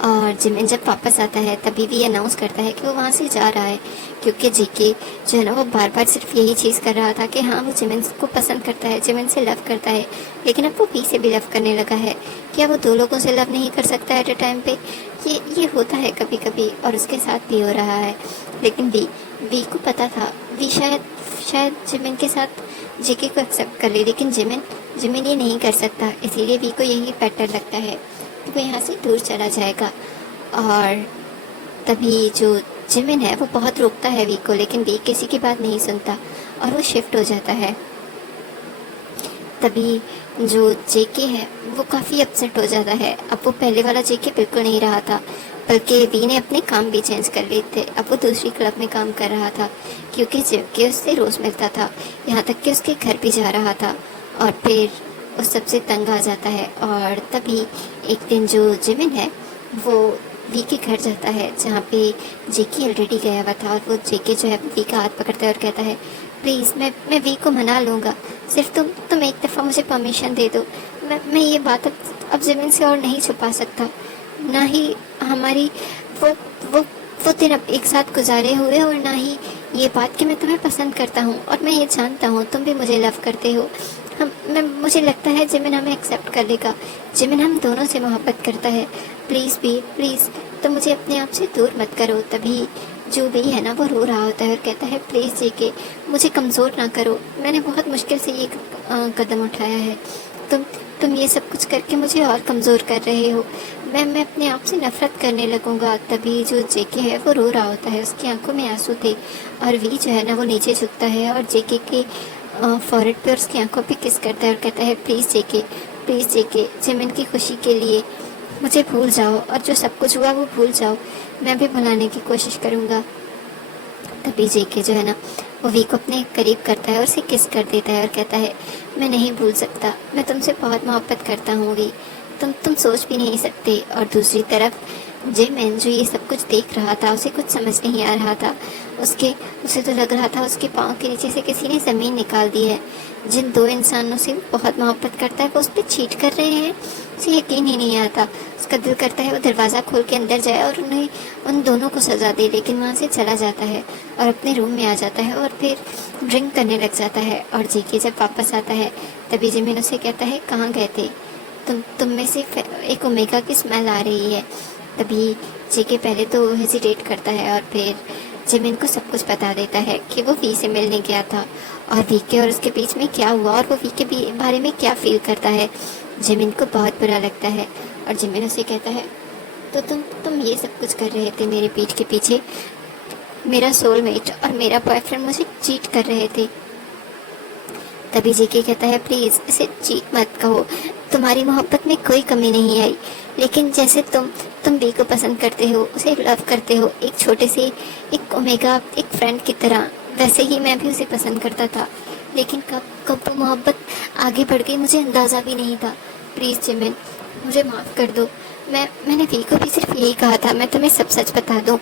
और जिमिन जब वापस आता है तभी वी अनाउंस करता है कि वो वहाँ से जा रहा है, क्योंकि जेके जो है ना वो बार बार सिर्फ यही चीज़ कर रहा था कि हाँ वो जिमिन को पसंद करता है, जिमिन से लव करता है, लेकिन अब वो वी से भी लव करने लगा है। क्या वो दो लोगों से लव नहीं कर सकता एट अ टाइम पे? ये होता है कभी कभी, और उसके साथ भी हो रहा है। लेकिन वी को पता था, वी शायद जिमिन के साथ जेके को एक्सेप्ट कर ले, लेकिन जिमिन ये नहीं कर सकता। इसीलिए वी को यही बेटर लगता है कि वो यहाँ से दूर चला जाएगा। और तभी जो जिमिन है वो बहुत रोकता है वी को, लेकिन वी किसी की बात नहीं सुनता और वो शिफ्ट हो जाता है। तभी जो जेके है वो काफ़ी अपसेट हो जाता है। अब वो पहले वाला जेके बिल्कुल नहीं रहा था, बल्कि वी ने अपने काम भी चेंज कर लिए थे। अब वो दूसरी क्लब में काम कर रहा था, क्योंकि जेके उससे रोज़ मिलता था, यहाँ तक कि उसके घर भी जा रहा था। और फिर उस सबसे तंग आ जाता है। और तभी एक दिन जो जिमिन है वो वी के घर जाता है, जहाँ पे जेके ऑलरेडी गया हुआ था। और वो जेके जो है वी का हाथ पकड़ता है और कहता है प्लीज़ मैं वी को मना लूँगा, सिर्फ तुम एक दफ़ा मुझे परमिशन दे दो। मैं ये बात अब जिमिन से और नहीं छुपा सकता, ना ही हमारी वो वो वो दिन अब एक साथ गुजारे हुए, और ना ही ये बात कि मैं तुम्हें पसंद करता हूँ। और मैं ये जानता हूँ तुम भी मुझे लव करते हो। मुझे लगता है जिमिन हमें एक्सेप्ट कर लेगा। जिमिन हम दोनों से मोहब्बत करता है। प्लीज़ भी, प्लीज़ तो मुझे अपने आप से दूर मत करो। तभी जो भी है ना वो रो रहा होता है और कहता है प्लीज़ जेके, मुझे कमज़ोर ना करो, मैंने बहुत मुश्किल से ये कदम उठाया है। तुम ये सब कुछ करके मुझे और कमज़ोर कर रहे हो। मैं अपने आप से नफरत करने लगूंगा। तभी जो जेके है वो रो रहा होता है, उसकी आंखों में आंसू थे। और वी जो है ना वो नीचे झुकता है और जेके के फॉरहेड पे और उसकी आंखों पे किस करता है और कहता है please JK, please JK, Jimin की खुशी के लिए मुझे भूल जाओ, और जो सब कुछ हुआ वो भूल जाओ। मैं भी भुलाने की कोशिश करूँगा। तभी जेके जो है ना वो वी को अपने करीब करता है और उसे किस कर देता है और कहता है मैं नहीं भूल सकता, मैं तुमसे बहुत मोहब्बत करता हूँ वी, तुम सोच भी नहीं सकते। और दूसरी तरफ जिमिन जो ये सब कुछ देख रहा था, उसे कुछ समझ नहीं आ रहा था। उसे तो लग रहा था उसके पाँव के नीचे से किसी ने ज़मीन निकाल दी है। जिन दो इंसानों से वो बहुत मोहब्बत करता है वो उस पर चीट कर रहे हैं, उसे यकीन ही नहीं आता। उसका दिल करता है वो दरवाज़ा खोल के अंदर जाए और उन्हें उन दोनों को सजा दे, लेकिन वहाँ से चला जाता है और अपने रूम में आ जाता है और फिर ड्रिंक करने लग जाता है। और जेके जब वापस आता है तभी जिमिन उसे कहता है कहाँ गए थे तुम में से एक ओमेगा की स्मेल आ रही है। तभी जेके पहले तो हेजिटेट करता है और फिर जिमिन को सब कुछ बता देता है कि वो वी से मिलने गया था और वी के और उसके बीच में क्या हुआ और वो वी के बारे में क्या फील करता है। जिमिन को बहुत बुरा लगता है और जिमिन उसे कहता है तो तुम ये सब कुछ कर रहे थे मेरे पीठ के पीछे, मेरा सोलमेट और मेरा बॉयफ्रेंड मुझे चीट कर रहे थे। तभी जेके कहता है प्लीज़ इसे चीट मत कहो, तुम्हारी मोहब्बत में कोई कमी नहीं आई, लेकिन जैसे तुम बी को पसंद करते हो, उसे लव करते हो एक छोटे से एक ओमेगा एक फ्रेंड की तरह, वैसे ही मैं भी उसे पसंद करता था। लेकिन कब वो मोहब्बत आगे बढ़ गई मुझे अंदाज़ा भी नहीं था। प्लीज़ जिमिन मुझे माफ़ कर दो। मैंने वी को भी सिर्फ यही कहा था मैं तुम्हें सब सच बता दूँ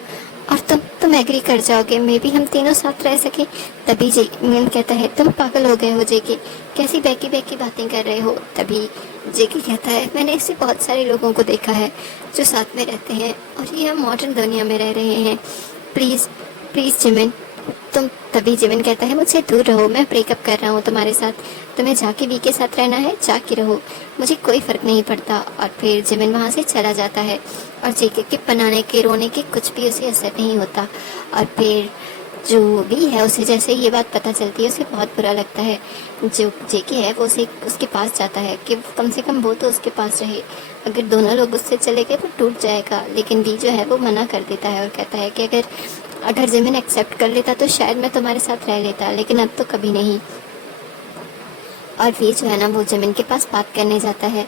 और तुम एग्री कर जाओगे, मे भी हम तीनों साथ रह सके। तभी जिमिन कहता है तुम पागल हो गए हो जेके, कैसी बहकी बातें कर रहे हो। तभी जेके कहता है मैंने ऐसे बहुत सारे लोगों को देखा है जो साथ में रहते हैं और ये हम मॉडर्न दुनिया में रह रहे हैं। प्लीज़ जिमिन तभी जिमिन कहता है मुझसे दूर रहो, मैं ब्रेकअप कर रहा हूँ तुम्हारे साथ, तुम्हें जाके वी के साथ रहना है जाके रहो, मुझे कोई फ़र्क नहीं पड़ता। और फिर जिमिन वहाँ से चला जाता है और जेके के बनाने के रोने के कुछ भी उसे असर नहीं होता। और फिर जो भी है उसे जैसे ये बात पता चलती है उसे बहुत बुरा लगता है। जो जेके है वो उसके पास जाता है कि कम से कम वो तो उसके पास रहे, अगर दोनों लोग उससे चले गए तो टूट जाएगा। लेकिन वी जो है वो मना कर देता है और कहता है कि अगर जिमिन एक्सेप्ट कर लेता तो शायद मैं तुम्हारे साथ रह लेता, लेकिन अब तो कभी नहीं। और वी जो है ना वो जिमिन के पास बात करने जाता है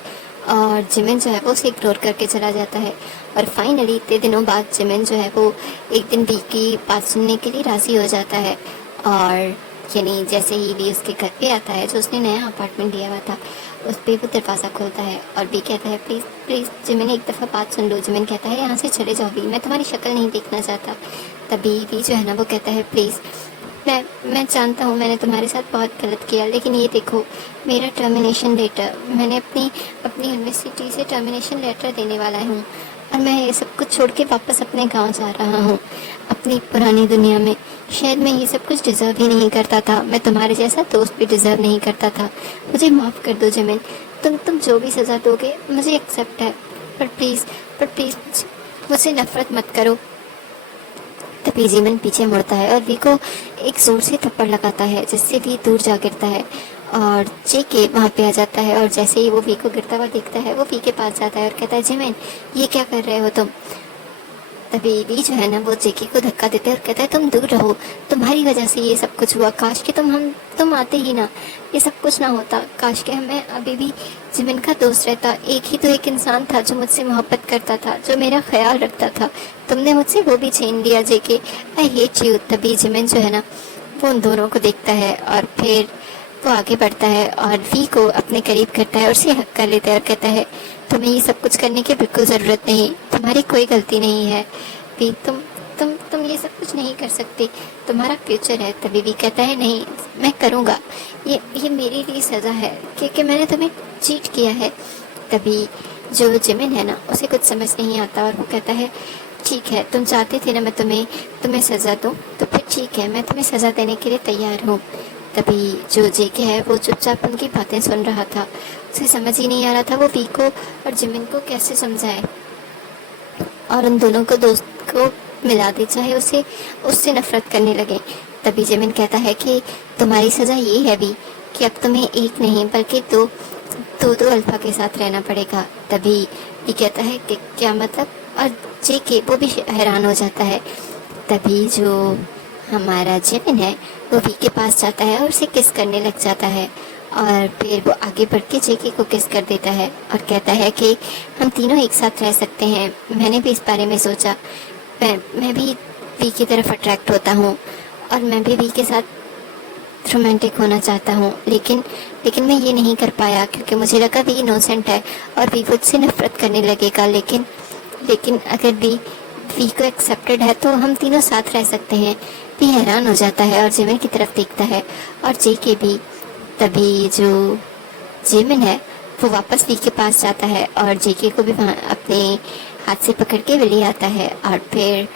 और जिमिन जो है वो उसे इग्नोर करके चला जाता है। और फाइनली इतने दिनों बाद जिमिन जो है वो एक दिन वी की बात सुनने के लिए राज़ी हो जाता है। और यानी जैसे ही वी उसके घर पे आता है जो उसने नया अपार्टमेंट लिया हुआ था, उस पर वो दरवाज़ा खोलता है और वी कहता है प्लीज़ जिमिन एक दफ़ा बात सुन लो। जिमिन कहता है यहाँ से चले जाओ वी, मैं तुम्हारी शक्ल नहीं देखना चाहता। तभी वी जो है ना वो कहता है प्लीज़ मैं जानता हूँ मैंने तुम्हारे साथ बहुत गलत किया, लेकिन ये देखो मेरा टर्मिनेशन लेटर, मैंने अपनी अपनी यूनिवर्सिटी से टर्मिनेशन लेटर देने वाला हूँ और मैं ये सब कुछ छोड़ के वापस अपने गांव जा रहा हूँ, अपनी पुरानी दुनिया में। शायद मैं ये सब कुछ डिज़र्व ही नहीं करता था, मैं तुम्हारे जैसा दोस्त भी डिज़र्व नहीं करता था। मुझे माफ़ कर दो जिमिन, तुम जो भी सज़ा दोगे मुझे एक्सेप्ट है, पर प्लीज़ मुझसे नफ़रत मत करो। तभी जिमिन पीछे मुड़ता है और वी को एक जोर से थप्पड़ लगाता है, जिससे वी दूर जा गिरता है और जेके वहाँ पे आ जाता है। और जैसे ही वो वी को गिरता हुआ देखता है वो वी के पास जाता है और कहता है जिमिन ये क्या कर रहे हो तुम। तभी वी जो है ना वो जेके को धक्का देता है और कहता है तुम दूर रहो, तुम्हारी वजह से ये सब कुछ हुआ, काश कि तुम आते ही ना, ये सब कुछ ना होता, काश कि मैं अभी भी जिमिन का दोस्त रहता। एक ही तो एक इंसान था जो मुझसे मोहब्बत करता था, जो मेरा ख्याल रखता था, तुमने मुझसे वो भी छीन लिया जेके, आई हेट यू। तभी जिमिन जो है ना वो उन दोनों को देखता है और फिर वो आगे बढ़ता है और वी को अपने करीब करता है और उसे हक कर लेता है और कहता है तुम्हें ये सब कुछ करने की बिल्कुल ज़रूरत नहीं, तुम्हारी कोई गलती नहीं है वी, तुम ये सब कुछ नहीं कर सकते, तुम्हारा फ्यूचर है। तभी भी कहता है नहीं मैं करूँगा, ये मेरे लिए सज़ा है क्योंकि मैंने तुम्हें चीट किया है। तभी जो जिमिन है ना उसे कुछ समझ नहीं आता और वो कहता है ठीक है तुम चाहते थे ना मैं तुम्हें सज़ा दूँ, तो फिर ठीक है मैं तुम्हें सज़ा देने के लिए तैयार हूँ। तभी जो जेके है वो चुपचाप उनकी बातें सुन रहा था, उसे समझ ही नहीं आ रहा था वो वी को और जिमिन को कैसे समझाए और उन दोनों को दोस्त को मिला दे, चाहे उससे नफरत करने लगे। तभी जिमिन कहता है कि तुम्हारी सज़ा ये है भी कि अब तुम्हें एक नहीं बल्कि दो अल्फा के साथ रहना पड़ेगा। तभी ये कहता है कि क्या मतलब, और जेके वो भी हैरान हो जाता है। तभी जो हमारा जिमिन है वो वी के पास जाता है और उसे किस करने लग जाता है और फिर वो आगे बढ़ के जेके को किस कर देता है और कहता है कि हम तीनों एक साथ रह सकते हैं। मैंने भी इस बारे में सोचा, मैं भी वी की तरफ अट्रैक्ट होता हूँ और मैं भी वी के साथ रोमांटिक होना चाहता हूँ, लेकिन मैं ये नहीं कर पाया क्योंकि मुझे लगा वी इनोसेंट है और वी मुझसे नफरत करने लगेगा। लेकिन अगर वी को एक्सेप्टेड है तो हम तीनों साथ रह सकते हैं। वी हैरान हो जाता है और जिमिन की तरफ देखता है और जेके भी। तभी जो जिमिन है वो वापस वी के पास जाता है और जेके को भी वहाँ अपने हाथ से पकड़ के ले आता है और फिर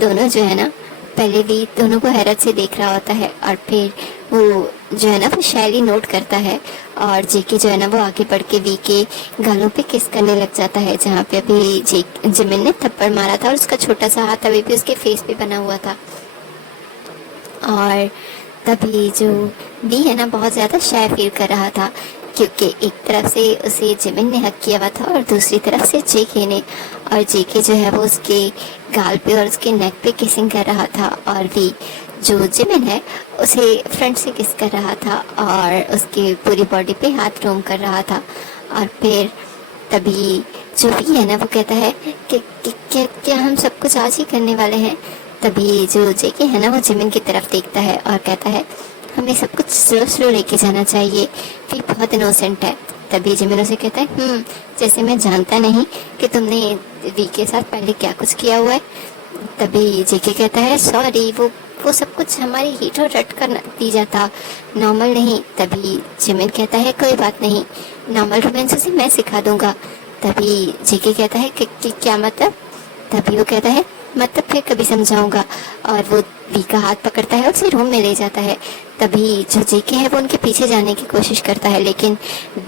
दोनों जो है ना, पहले वी दोनों को हैरत से देख रहा होता है और फिर वो जो है ना वो शायरी नोट करता है और जेके जो है ना वो आगे बढ़ के वी के गालों पे किस करने लग जाता है, जहाँ पे अभी जिमिन ने थप्पड़ मारा था और उसका छोटा सा हाथ अभी भी उसके फेस पे बना हुआ था। और तभी जो वी है ना बहुत ज़्यादा शाय फील कर रहा था क्योंकि एक तरफ से उसे जिमिन ने हक किया हुआ था और दूसरी तरफ से जेके ने, और जेके जो है वो उसके गाल पे और उसके नेक पे किसिंग कर रहा था और वी जो जिमिन है उसे फ्रंट से किस कर रहा था और उसकी पूरी बॉडी पे हाथ रोम कर रहा था। और फिर तभी जो वी है ना वो कहता है कि क्या हम सब कुछ आज ही करने वाले हैं। तभी जो जेके है ना वो जिमिन की तरफ देखता है और कहता है हमें सब कुछ स्लो लेके जाना चाहिए, वी बहुत इनोसेंट है। तभी जिमिन उसे कहता है जैसे मैं जानता नहीं कि तुमने वी के साथ पहले क्या कुछ किया हुआ है। तभी जेके कहता है सॉरी, वो सब कुछ हमारी हीट और रट का नतीजा था, नॉर्मल नहीं। तभी जिमिन कहता है कोई बात नहीं, नॉर्मल रोमांस उसे मैं सिखा दूंगा। तभी जेके कहता है कि क्या मतलब। तभी वो कहता है मतलब फिर कभी समझाऊंगा, और वो वी का हाथ पकड़ता है और उसे रूम में ले जाता है। तभी जो जेके है वो उनके पीछे जाने की कोशिश करता है, लेकिन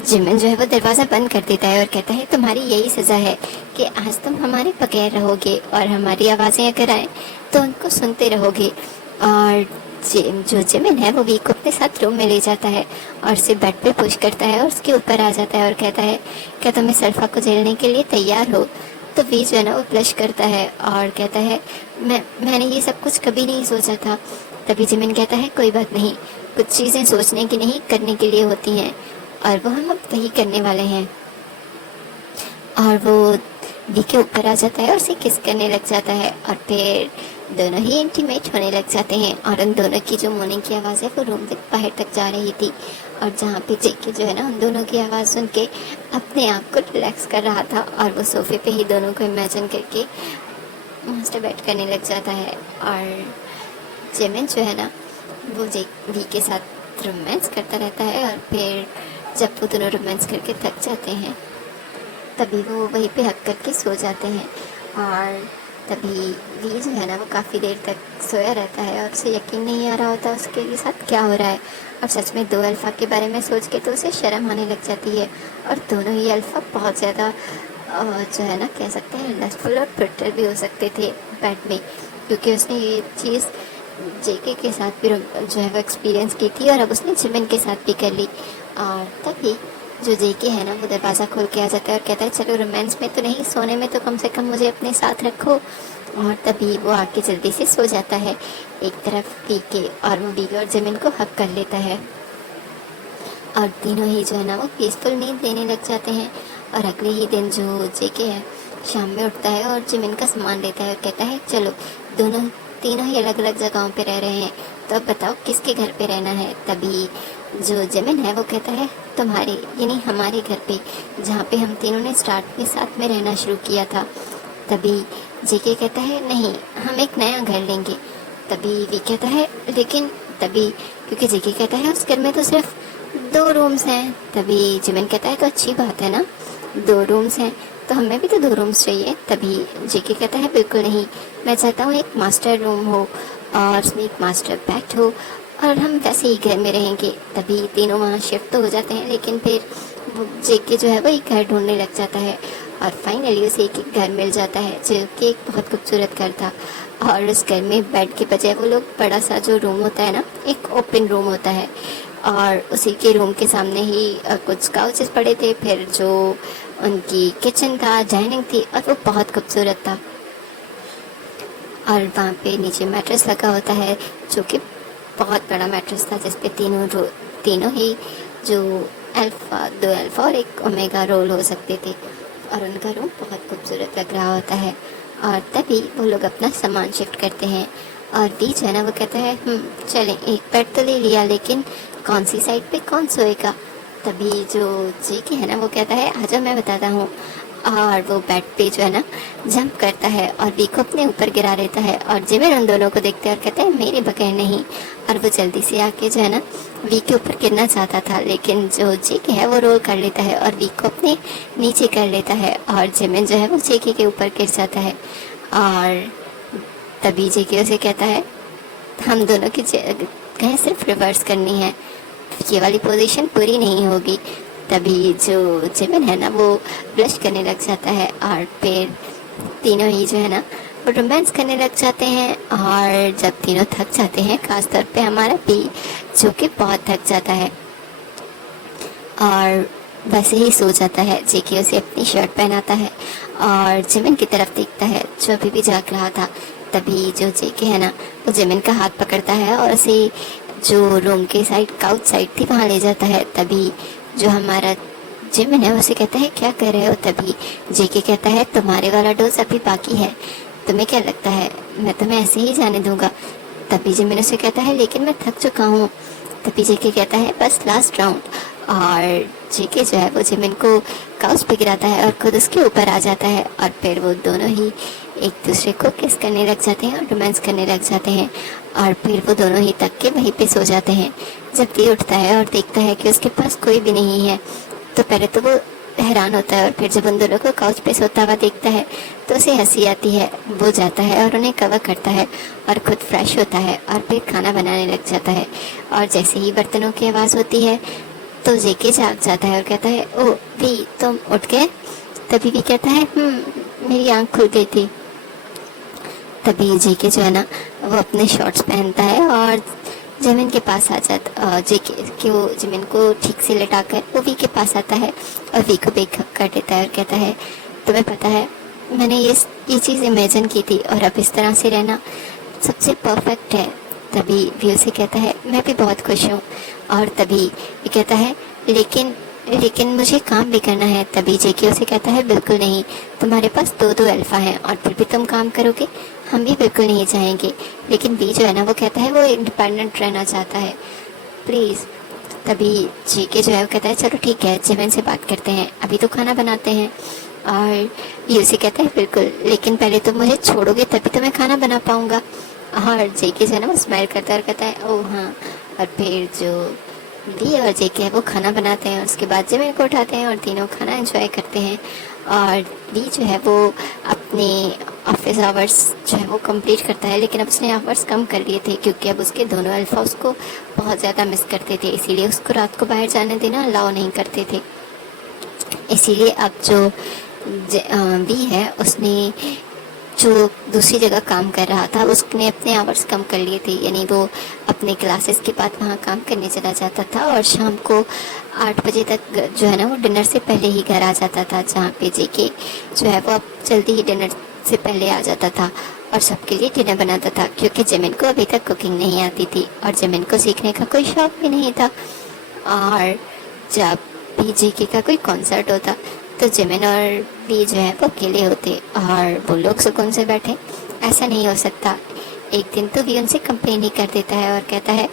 जिमिन जो है वो दरवाज़ा बंद कर देता है और कहता है तुम्हारी यही सज़ा है कि आज तुम हमारे बगैर रहोगे और हमारी आवाज़ें अगर आए तो उनको सुनते रहोगे। और जो जिमिन है वो वी को अपने साथ रूम में ले जाता है और उसे बेड पे पुश करता है और उसके ऊपर आ जाता है और कहता है क्या तुम इस अल्फा को झेलने के लिए तैयार हो। तो वी जो है ना वो ब्लश करता है और कहता है मैंने ये सब कुछ कभी नहीं सोचा था। तभी जिमिन कहता है कोई बात नहीं, कुछ चीज़ें सोचने की नहीं करने के लिए होती हैं और वो हम अब वही करने वाले हैं। और वो वी के ऊपर आ जाता है और उसे किस करने लग जाता है और फिर दोनों ही इंटीमेट होने लग जाते हैं। और उन दोनों की जो मोर्निंग की आवाज़ है वो रूम तक बाहर तक जा रही थी और जहाँ पे जेके जो है ना उन दोनों की आवाज़ सुन के अपने आप को रिलैक्स कर रहा था और वो सोफे पे ही दोनों को इमेजिन करके मास्टरबेट करने लग जाता है। और जिमिन जो है ना वो वी के साथ रोमांस करता रहता है और फिर जब वो दोनों रोमांस करके थक जाते हैं तभी वो वहीं पे हक करके सो जाते हैं। और तभी वी जो है ना वो काफ़ी देर तक सोया रहता है और उसे यकीन नहीं आ रहा होता उसके साथ क्या हो रहा है। और सच में दो अल्फ़ा के बारे में सोच के तो उसे शर्म आने लग जाती है। और दोनों ही अल्फ़ा बहुत ज़्यादा जो है ना कह सकते हैं लस्टफुल और ब्रुटल भी हो सकते थे बेड में, क्योंकि उसने ये चीज़ जेके के साथ भी जो है वो एक्सपीरियंस की थी और अब उसने जिमिन के साथ भी कर ली। और तभी जो जेके है ना वो दरवाज़ा खोल के आ जाता है और कहता है चलो रोमांस में तो नहीं, सोने में तो कम से कम मुझे अपने साथ रखो। और तभी वो आके जल्दी से सो जाता है एक तरफ वीके, और वो वीके और जिमिन को हक कर लेता है और तीनों ही जो है ना वो पीसफुल नींद लेने लग जाते हैं। और अगले ही दिन जो जेके है शाम में उठता है और जिमिन का सामान लेता है और कहता है चलो तीनों ही अलग अलग जगहों पे रह रहे हैं, तो अब बताओ किसके घर पे रहना है। तभी जो जिमिन है वो कहता है तुम्हारे यानी हमारे घर पे, जहाँ पे हम तीनों ने स्टार्ट में साथ में रहना शुरू किया था। तभी जेके कहता है नहीं, हम एक नया घर लेंगे। तभी वी कहता है लेकिन, तभी क्योंकि जेके कहता है उस घर में तो सिर्फ 2 रूम्स हैं। तभी जिमिन कहता है तो अच्छी बात है ना, 2 रूम्स हैं तो हमें भी तो 2 रूम्स चाहिए। तभी जेके कहता है बिल्कुल नहीं, मैं चाहता हूँ एक मास्टर रूम हो और उसमें एक मास्टर बेड हो और हम वैसे ही घर में रहेंगे। तभी तीनों वहाँ शिफ्ट तो हो जाते हैं, लेकिन फिर जेके जो है वो एक घर ढूंढने लग जाता है और फाइनली उसे एक घर मिल जाता है जो कि एक बहुत खूबसूरत घर था। और उस घर में बेड के बजाय वो लोग बड़ा सा जो रूम होता है ना, एक ओपन रूम होता है और उसी के रूम के सामने ही कुछ काउचेस पड़े थे, फिर जो उनकी किचन था, डाइनिंग थी और वो बहुत खूबसूरत था। और वहाँ पे नीचे मैट्रेस लगा होता है जो कि बहुत बड़ा मैट्रेस था, जिसपे तीनों ही जो दो अल्फा और एक ओमेगा रोल हो सकते थे और उनका रूम बहुत खूबसूरत लग रहा होता है। और तभी वो लोग अपना सामान शिफ्ट करते हैं और बीच है ना वो कहता है चलें, एक बेड तो ले लिया लेकिन कौन सी साइड पे कौन सोएगा। तभी जो जेके है ना वो कहता है आजा मैं बताता हूँ, और वो बेड पे जो है ना जंप करता है और वी को अपने ऊपर गिरा देता है। और जिमिन उन दोनों को देखते हैं और कहता है मेरे बगैर नहीं, और वो जल्दी से आके जो है ना वी के ऊपर गिरना चाहता था, लेकिन जो जेके है वो रोल कर लेता है और वी को अपने नीचे कर लेता है और जिमिन जो है वो जेके के ऊपर गिर जाता है। और तभी जेके उसे कहता है हम दोनों की जगह सिर्फ रिवर्स करनी है, ये वाली पोजीशन पूरी नहीं होगी। तभी जो जिमिन है ना वो ब्लश करने लग जाता है और फिर तीनों ही जो है ना वो रोमांस करने लग जाते हैं। और जब तीनों थक जाते हैं, खासतौर पे हमारा भी जो कि बहुत थक जाता है और वैसे ही सो जाता है, जेके उसे अपनी शर्ट पहनाता है और जिमिन की तरफ देखता है जो अभी भी जाग रहा था। तभी जो जेके है ना वो जिमिन का हाथ पकड़ता है और उसे जो रूम के साइड काउच साइड थी वहाँ ले जाता है। तभी जो हमारा जिमिन है उसे कहता है क्या कर रहे हो। तभी जेके कहता है तुम्हारे वाला डोज अभी बाकी है, तुम्हें क्या लगता है मैं तुम्हें ऐसे ही जाने दूंगा। तभी जिमिन उसे कहता है लेकिन मैं थक चुका हूँ। तभी जेके कहता है बस लास्ट राउंड, और जेके जो है वो जिमिन को काउच पे गिराता है और खुद उसके ऊपर आ जाता है और फिर वो दोनों ही एक दूसरे को किस करने लग जाते हैं और रोमांस करने लग जाते हैं और फिर वो दोनों ही तक के वहीं पे सो जाते हैं। जब वी उठता है और देखता है कि उसके पास कोई भी नहीं है तो पहले तो वो हैरान होता है और फिर जब उन दोनों को काउच पे सोता हुआ देखता है तो उसे हंसी आती है। वो जाता है और उन्हें कवर करता है और खुद फ्रेश होता है और फिर खाना बनाने लग जाता है। और जैसे ही बर्तनों की आवाज़ होती है तो जेके जाग जाता है और कहता है ओ वी तुम उठ गए। तभी वी कहता है मेरी आँख खुल गई थी। तभी जेके जो है ना वो अपने शॉर्ट्स पहनता है और जिमिन के पास आ जाता, जेके कि वो जिमिन को ठीक से लटाकर वो वी के पास आता है और वी को बेक कर देता है और कहता है तुम्हें पता है मैंने ये चीज़ इमेजिन की थी और अब इस तरह से रहना सबसे परफेक्ट है। तभी वी उसे कहता है मैं भी बहुत खुश हूँ। और तभी ये कहता है लेकिन मुझे काम भी करना है। तभी जेके उसे कहता है बिल्कुल नहीं, तुम्हारे पास 2 अल्फा हैं और फिर भी तुम काम करोगे, हम भी बिल्कुल नहीं चाहेंगे। लेकिन बी जो है ना वो कहता है वो इंडिपेंडेंट रहना चाहता है प्लीज़। तभी जेके जो है वो कहता है चलो ठीक है जिमिन से बात करते हैं, अभी तो खाना बनाते हैं। और ये उसे कहता है बिल्कुल, लेकिन पहले तुम मुझे छोड़ोगे तभी तो मैं खाना बना पाऊँगा। और जेके जो है ना वो स्माइल करता है और कहता है ओह हाँ। और फिर जो वी और जेके है वो खाना बनाते हैं और उसके बाद जिमिन को उठाते हैं और तीनों खाना एंजॉय करते हैं। और वी जो है वो अपने ऑफिस आवर्स जो है वो कंप्लीट करता है, लेकिन अब उसने आवर्स कम कर लिए थे क्योंकि अब उसके दोनों अल्फा उसको बहुत ज़्यादा मिस करते थे, इसीलिए उसको रात को बाहर जाने देना अलाउ नहीं करते थे। इसीलिए अब जो वी है उसने जो दूसरी जगह काम कर रहा था उसने अपने आवर्स कम कर लिए थे, यानी वो अपने क्लासेस के बाद वहाँ काम करने चला जाता था और शाम को 8 बजे तक जो है ना वो डिनर से पहले ही घर आ जाता था, जहाँ पे जेके जो है वो अब जल्दी ही डिनर से पहले आ जाता था और सबके लिए डिनर बनाता था क्योंकि जिमिन को अभी तक कुकिंग नहीं आती थी और जिमिन को सीखने का कोई शौक भी नहीं था। और जब भी जेके का कोई कॉन्सर्ट होता तो जिमिन और भी जो है वो अकेले होते और वो लोग सुकून से बैठे। ऐसा नहीं हो सकता। एक दिन तो भी उनसे कंप्लेन ही कर देता है और कहता है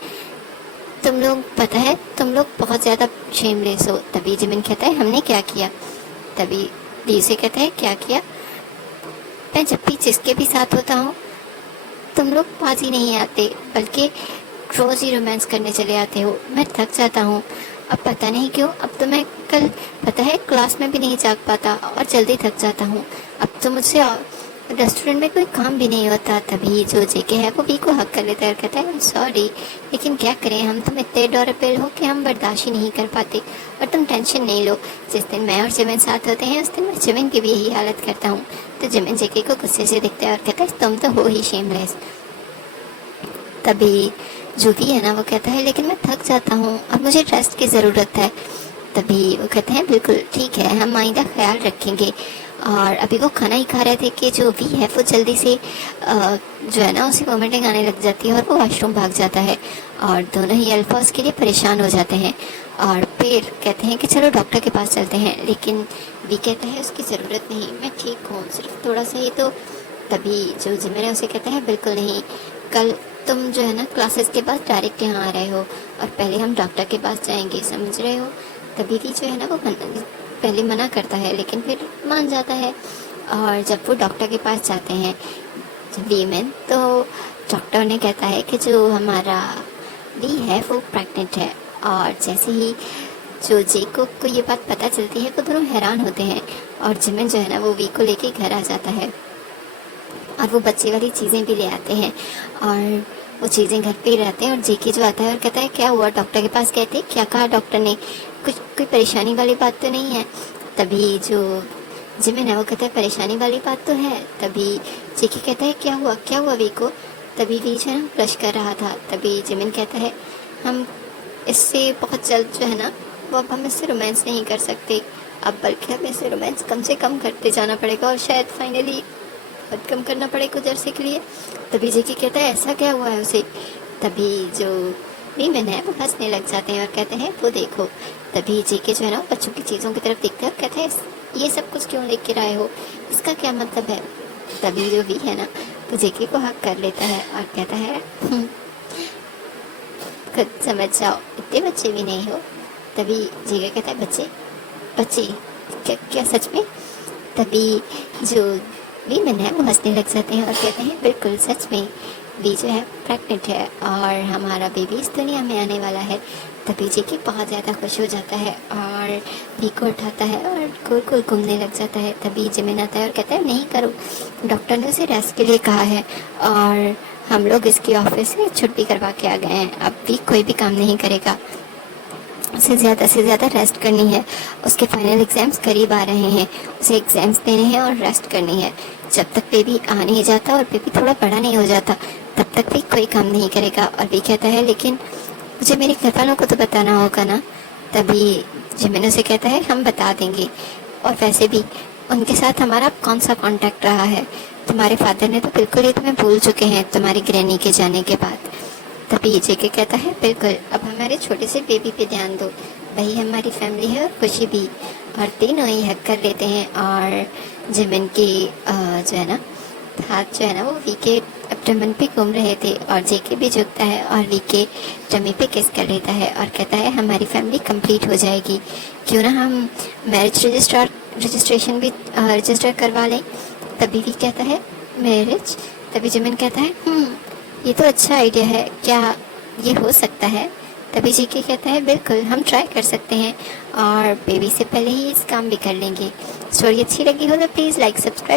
तुम लोग पता है तुम लोग बहुत ज़्यादा शेमलेस हो। तभी जिमिन कहता है हमने क्या किया। तभी वी से कहता है क्या किया, मैं जब भी जिसके भी साथ होता हूँ तुम लोग पास ही नहीं आते बल्कि रोज़ ही रोमांस करने चले आते हो। मैं थक जाता हूँ। अब पता नहीं क्यों, अब तो मैं कल पता है क्लास में भी नहीं जाग पाता और जल्दी थक जाता हूँ। अब तो मुझसे रेस्टोरेंट में कोई काम भी नहीं होता। तभी जो जेके है वो वी को हक कर लेता है और कहता है सॉरी, लेकिन क्या करें, हम तुम इतने एडोरेबल हो कि हम बर्दाश्त ही नहीं कर पाते। और तुम टेंशन नहीं लो, जिस दिन मैं और जिमिन साथ होते हैं उस दिन मैं जिमिन की भी यही हालत करता हूँ। तो जिमिन जेके को गुस्से से देखता है और कहता है तुम तो हो ही शेमलेस। तभी जो भी है ना वो कहता है लेकिन मैं थक जाता हूँ, अब मुझे रेस्ट की ज़रूरत है। तभी वो कहते हैं बिल्कुल ठीक है, हम आइंदा ख्याल रखेंगे। और अभी वो खाना ही खा रहे थे कि जो भी है वो जल्दी से जो है ना उसे वोमिटिंग आने लग जाती है और वो वॉशरूम भाग जाता है और दोनों ही अल्फा उसके लिए परेशान हो जाते हैं। और फिर कहते हैं कि चलो डॉक्टर के पास चलते हैं, लेकिन वी कहता है उसकी ज़रूरत नहीं, मैं ठीक हूँ, सिर्फ थोड़ा सा ही तो। तभी जो जिमिन है उसे कहता है बिल्कुल नहीं, कल तुम जो है ना क्लासेस के बाद डायरेक्ट यहाँ आ रहे हो और पहले हम डॉक्टर के पास जाएंगे, समझ रहे हो। तभी भी जो है ना वो पहले मना करता है लेकिन फिर मान जाता है। और जब वो डॉक्टर के पास जाते हैं वीमेन, तो डॉक्टर ने कहता है कि जो हमारा वी है वो प्रेग्नेंट है। और जैसे ही जो जेको को ये बात पता चलती है वो दोनों हैरान होते हैं और जिमिन जो है ना वो वी को लेके घर आ जाता है और वो बच्चे वाली चीज़ें भी ले आते हैं और वो चीज़ें घर पे ही रहते हैं। और जेके जो आता है और कहता है क्या हुआ, डॉक्टर के पास गए थे, क्या कहा डॉक्टर ने, कुछ कोई परेशानी वाली बात तो नहीं है। तभी जो जिमिन है वो कहता है परेशानी वाली बात तो है। तभी जेके कहता है क्या हुआ वी को। तभी वी जो है ना ब्लश कर रहा था। तभी जिमिन कहता है हम इससे बहुत जल्द जो है ना वो अब हम इससे रोमांस नहीं कर सकते, अब बल्कि हमें इससे रोमांस कम से कम करते जाना पड़ेगा और शायद फाइनली बहुत कम करना पड़े कुछ अरसे के लिए। तभी जेके कहता है ऐसा क्या हुआ है उसे। तभी जो वीमेन है वो हंसने लग जाते हैं और कहते हैं वो देखो। तभी जेके जो है ना बच्चों की चीज़ों की तरफ देखते हैं और कहते हैं ये सब कुछ क्यों लेके आए हो, इसका क्या मतलब है। तभी जो वी है ना वो जेके को हक कर लेता है और कहता है खुद समझ जाओ, इतने बच्चे भी नहीं हो। तभी जेके कहता है बच्चे बच्चे क्या सच में। तभी जो वीमेन है वो हंसने लग जाते हैं और कहते हैं बिल्कुल सच में, वी जो है प्रेग्नेंट है और हमारा बेबी इस दुनिया में आने वाला है। तभी जेके बहुत ज़्यादा खुश हो जाता है और वी को उठाता है और गोल गोल घूमने लग जाता है। तभी जिमिन आता है और कहता है नहीं करो, डॉक्टर ने उसे रेस्ट के लिए कहा है और हम लोग इसकी ऑफिस से छुट्टी करवा के आ गए हैं, अब वी कोई भी काम नहीं करेगा, उसे ज़्यादा से ज़्यादा रेस्ट करनी है। उसके फाइनल एग्ज़ाम्स करीब आ रहे हैं, उसे एग्ज़ाम्स देने हैं और रेस्ट करनी है। जब तक बेबी आ नहीं जाता और बेबी थोड़ा बड़ा नहीं हो जाता तब तक भी कोई काम नहीं करेगा। और भी कहता है लेकिन मुझे मेरे घर वालों को तो बताना होगा ना। तभी जिमिन से कहता है हम बता देंगे, और वैसे भी उनके साथ हमारा कौन सा कॉन्टैक्ट रहा है, तुम्हारे फादर ने तो बिल्कुल ही तुम्हें भूल चुके हैं तुम्हारी ग्रैनी के जाने के बाद। तभी जेके कहता है बिल्कुल, अब हमारे छोटे से बेबी पे ध्यान दो, वही हमारी फैमिली है और खुशी भी। और तीनों ही हक कर लेते हैं और जिमिन की जो है ना हाथ जो है ना वो वी के एब्डोमेन पे घूम रहे थे और जेके भी झुकता है और वी के टमी पे किस कर लेता है और कहता है हमारी फैमिली कंप्लीट हो जाएगी, क्यों ना हम मैरिज रजिस्ट्रेशन भी रजिस्टर करवा लें। तभी वी कहता है मैरिज। तभी जिमिन कहता है ये तो अच्छा आइडिया है, क्या ये हो सकता है? तभी जीके कहता है बिल्कुल हम ट्राई कर सकते हैं और बेबी से पहले ही इस काम भी कर लेंगे। स्टोरी अच्छी लगी हो तो प्लीज़ लाइक सब्सक्राइब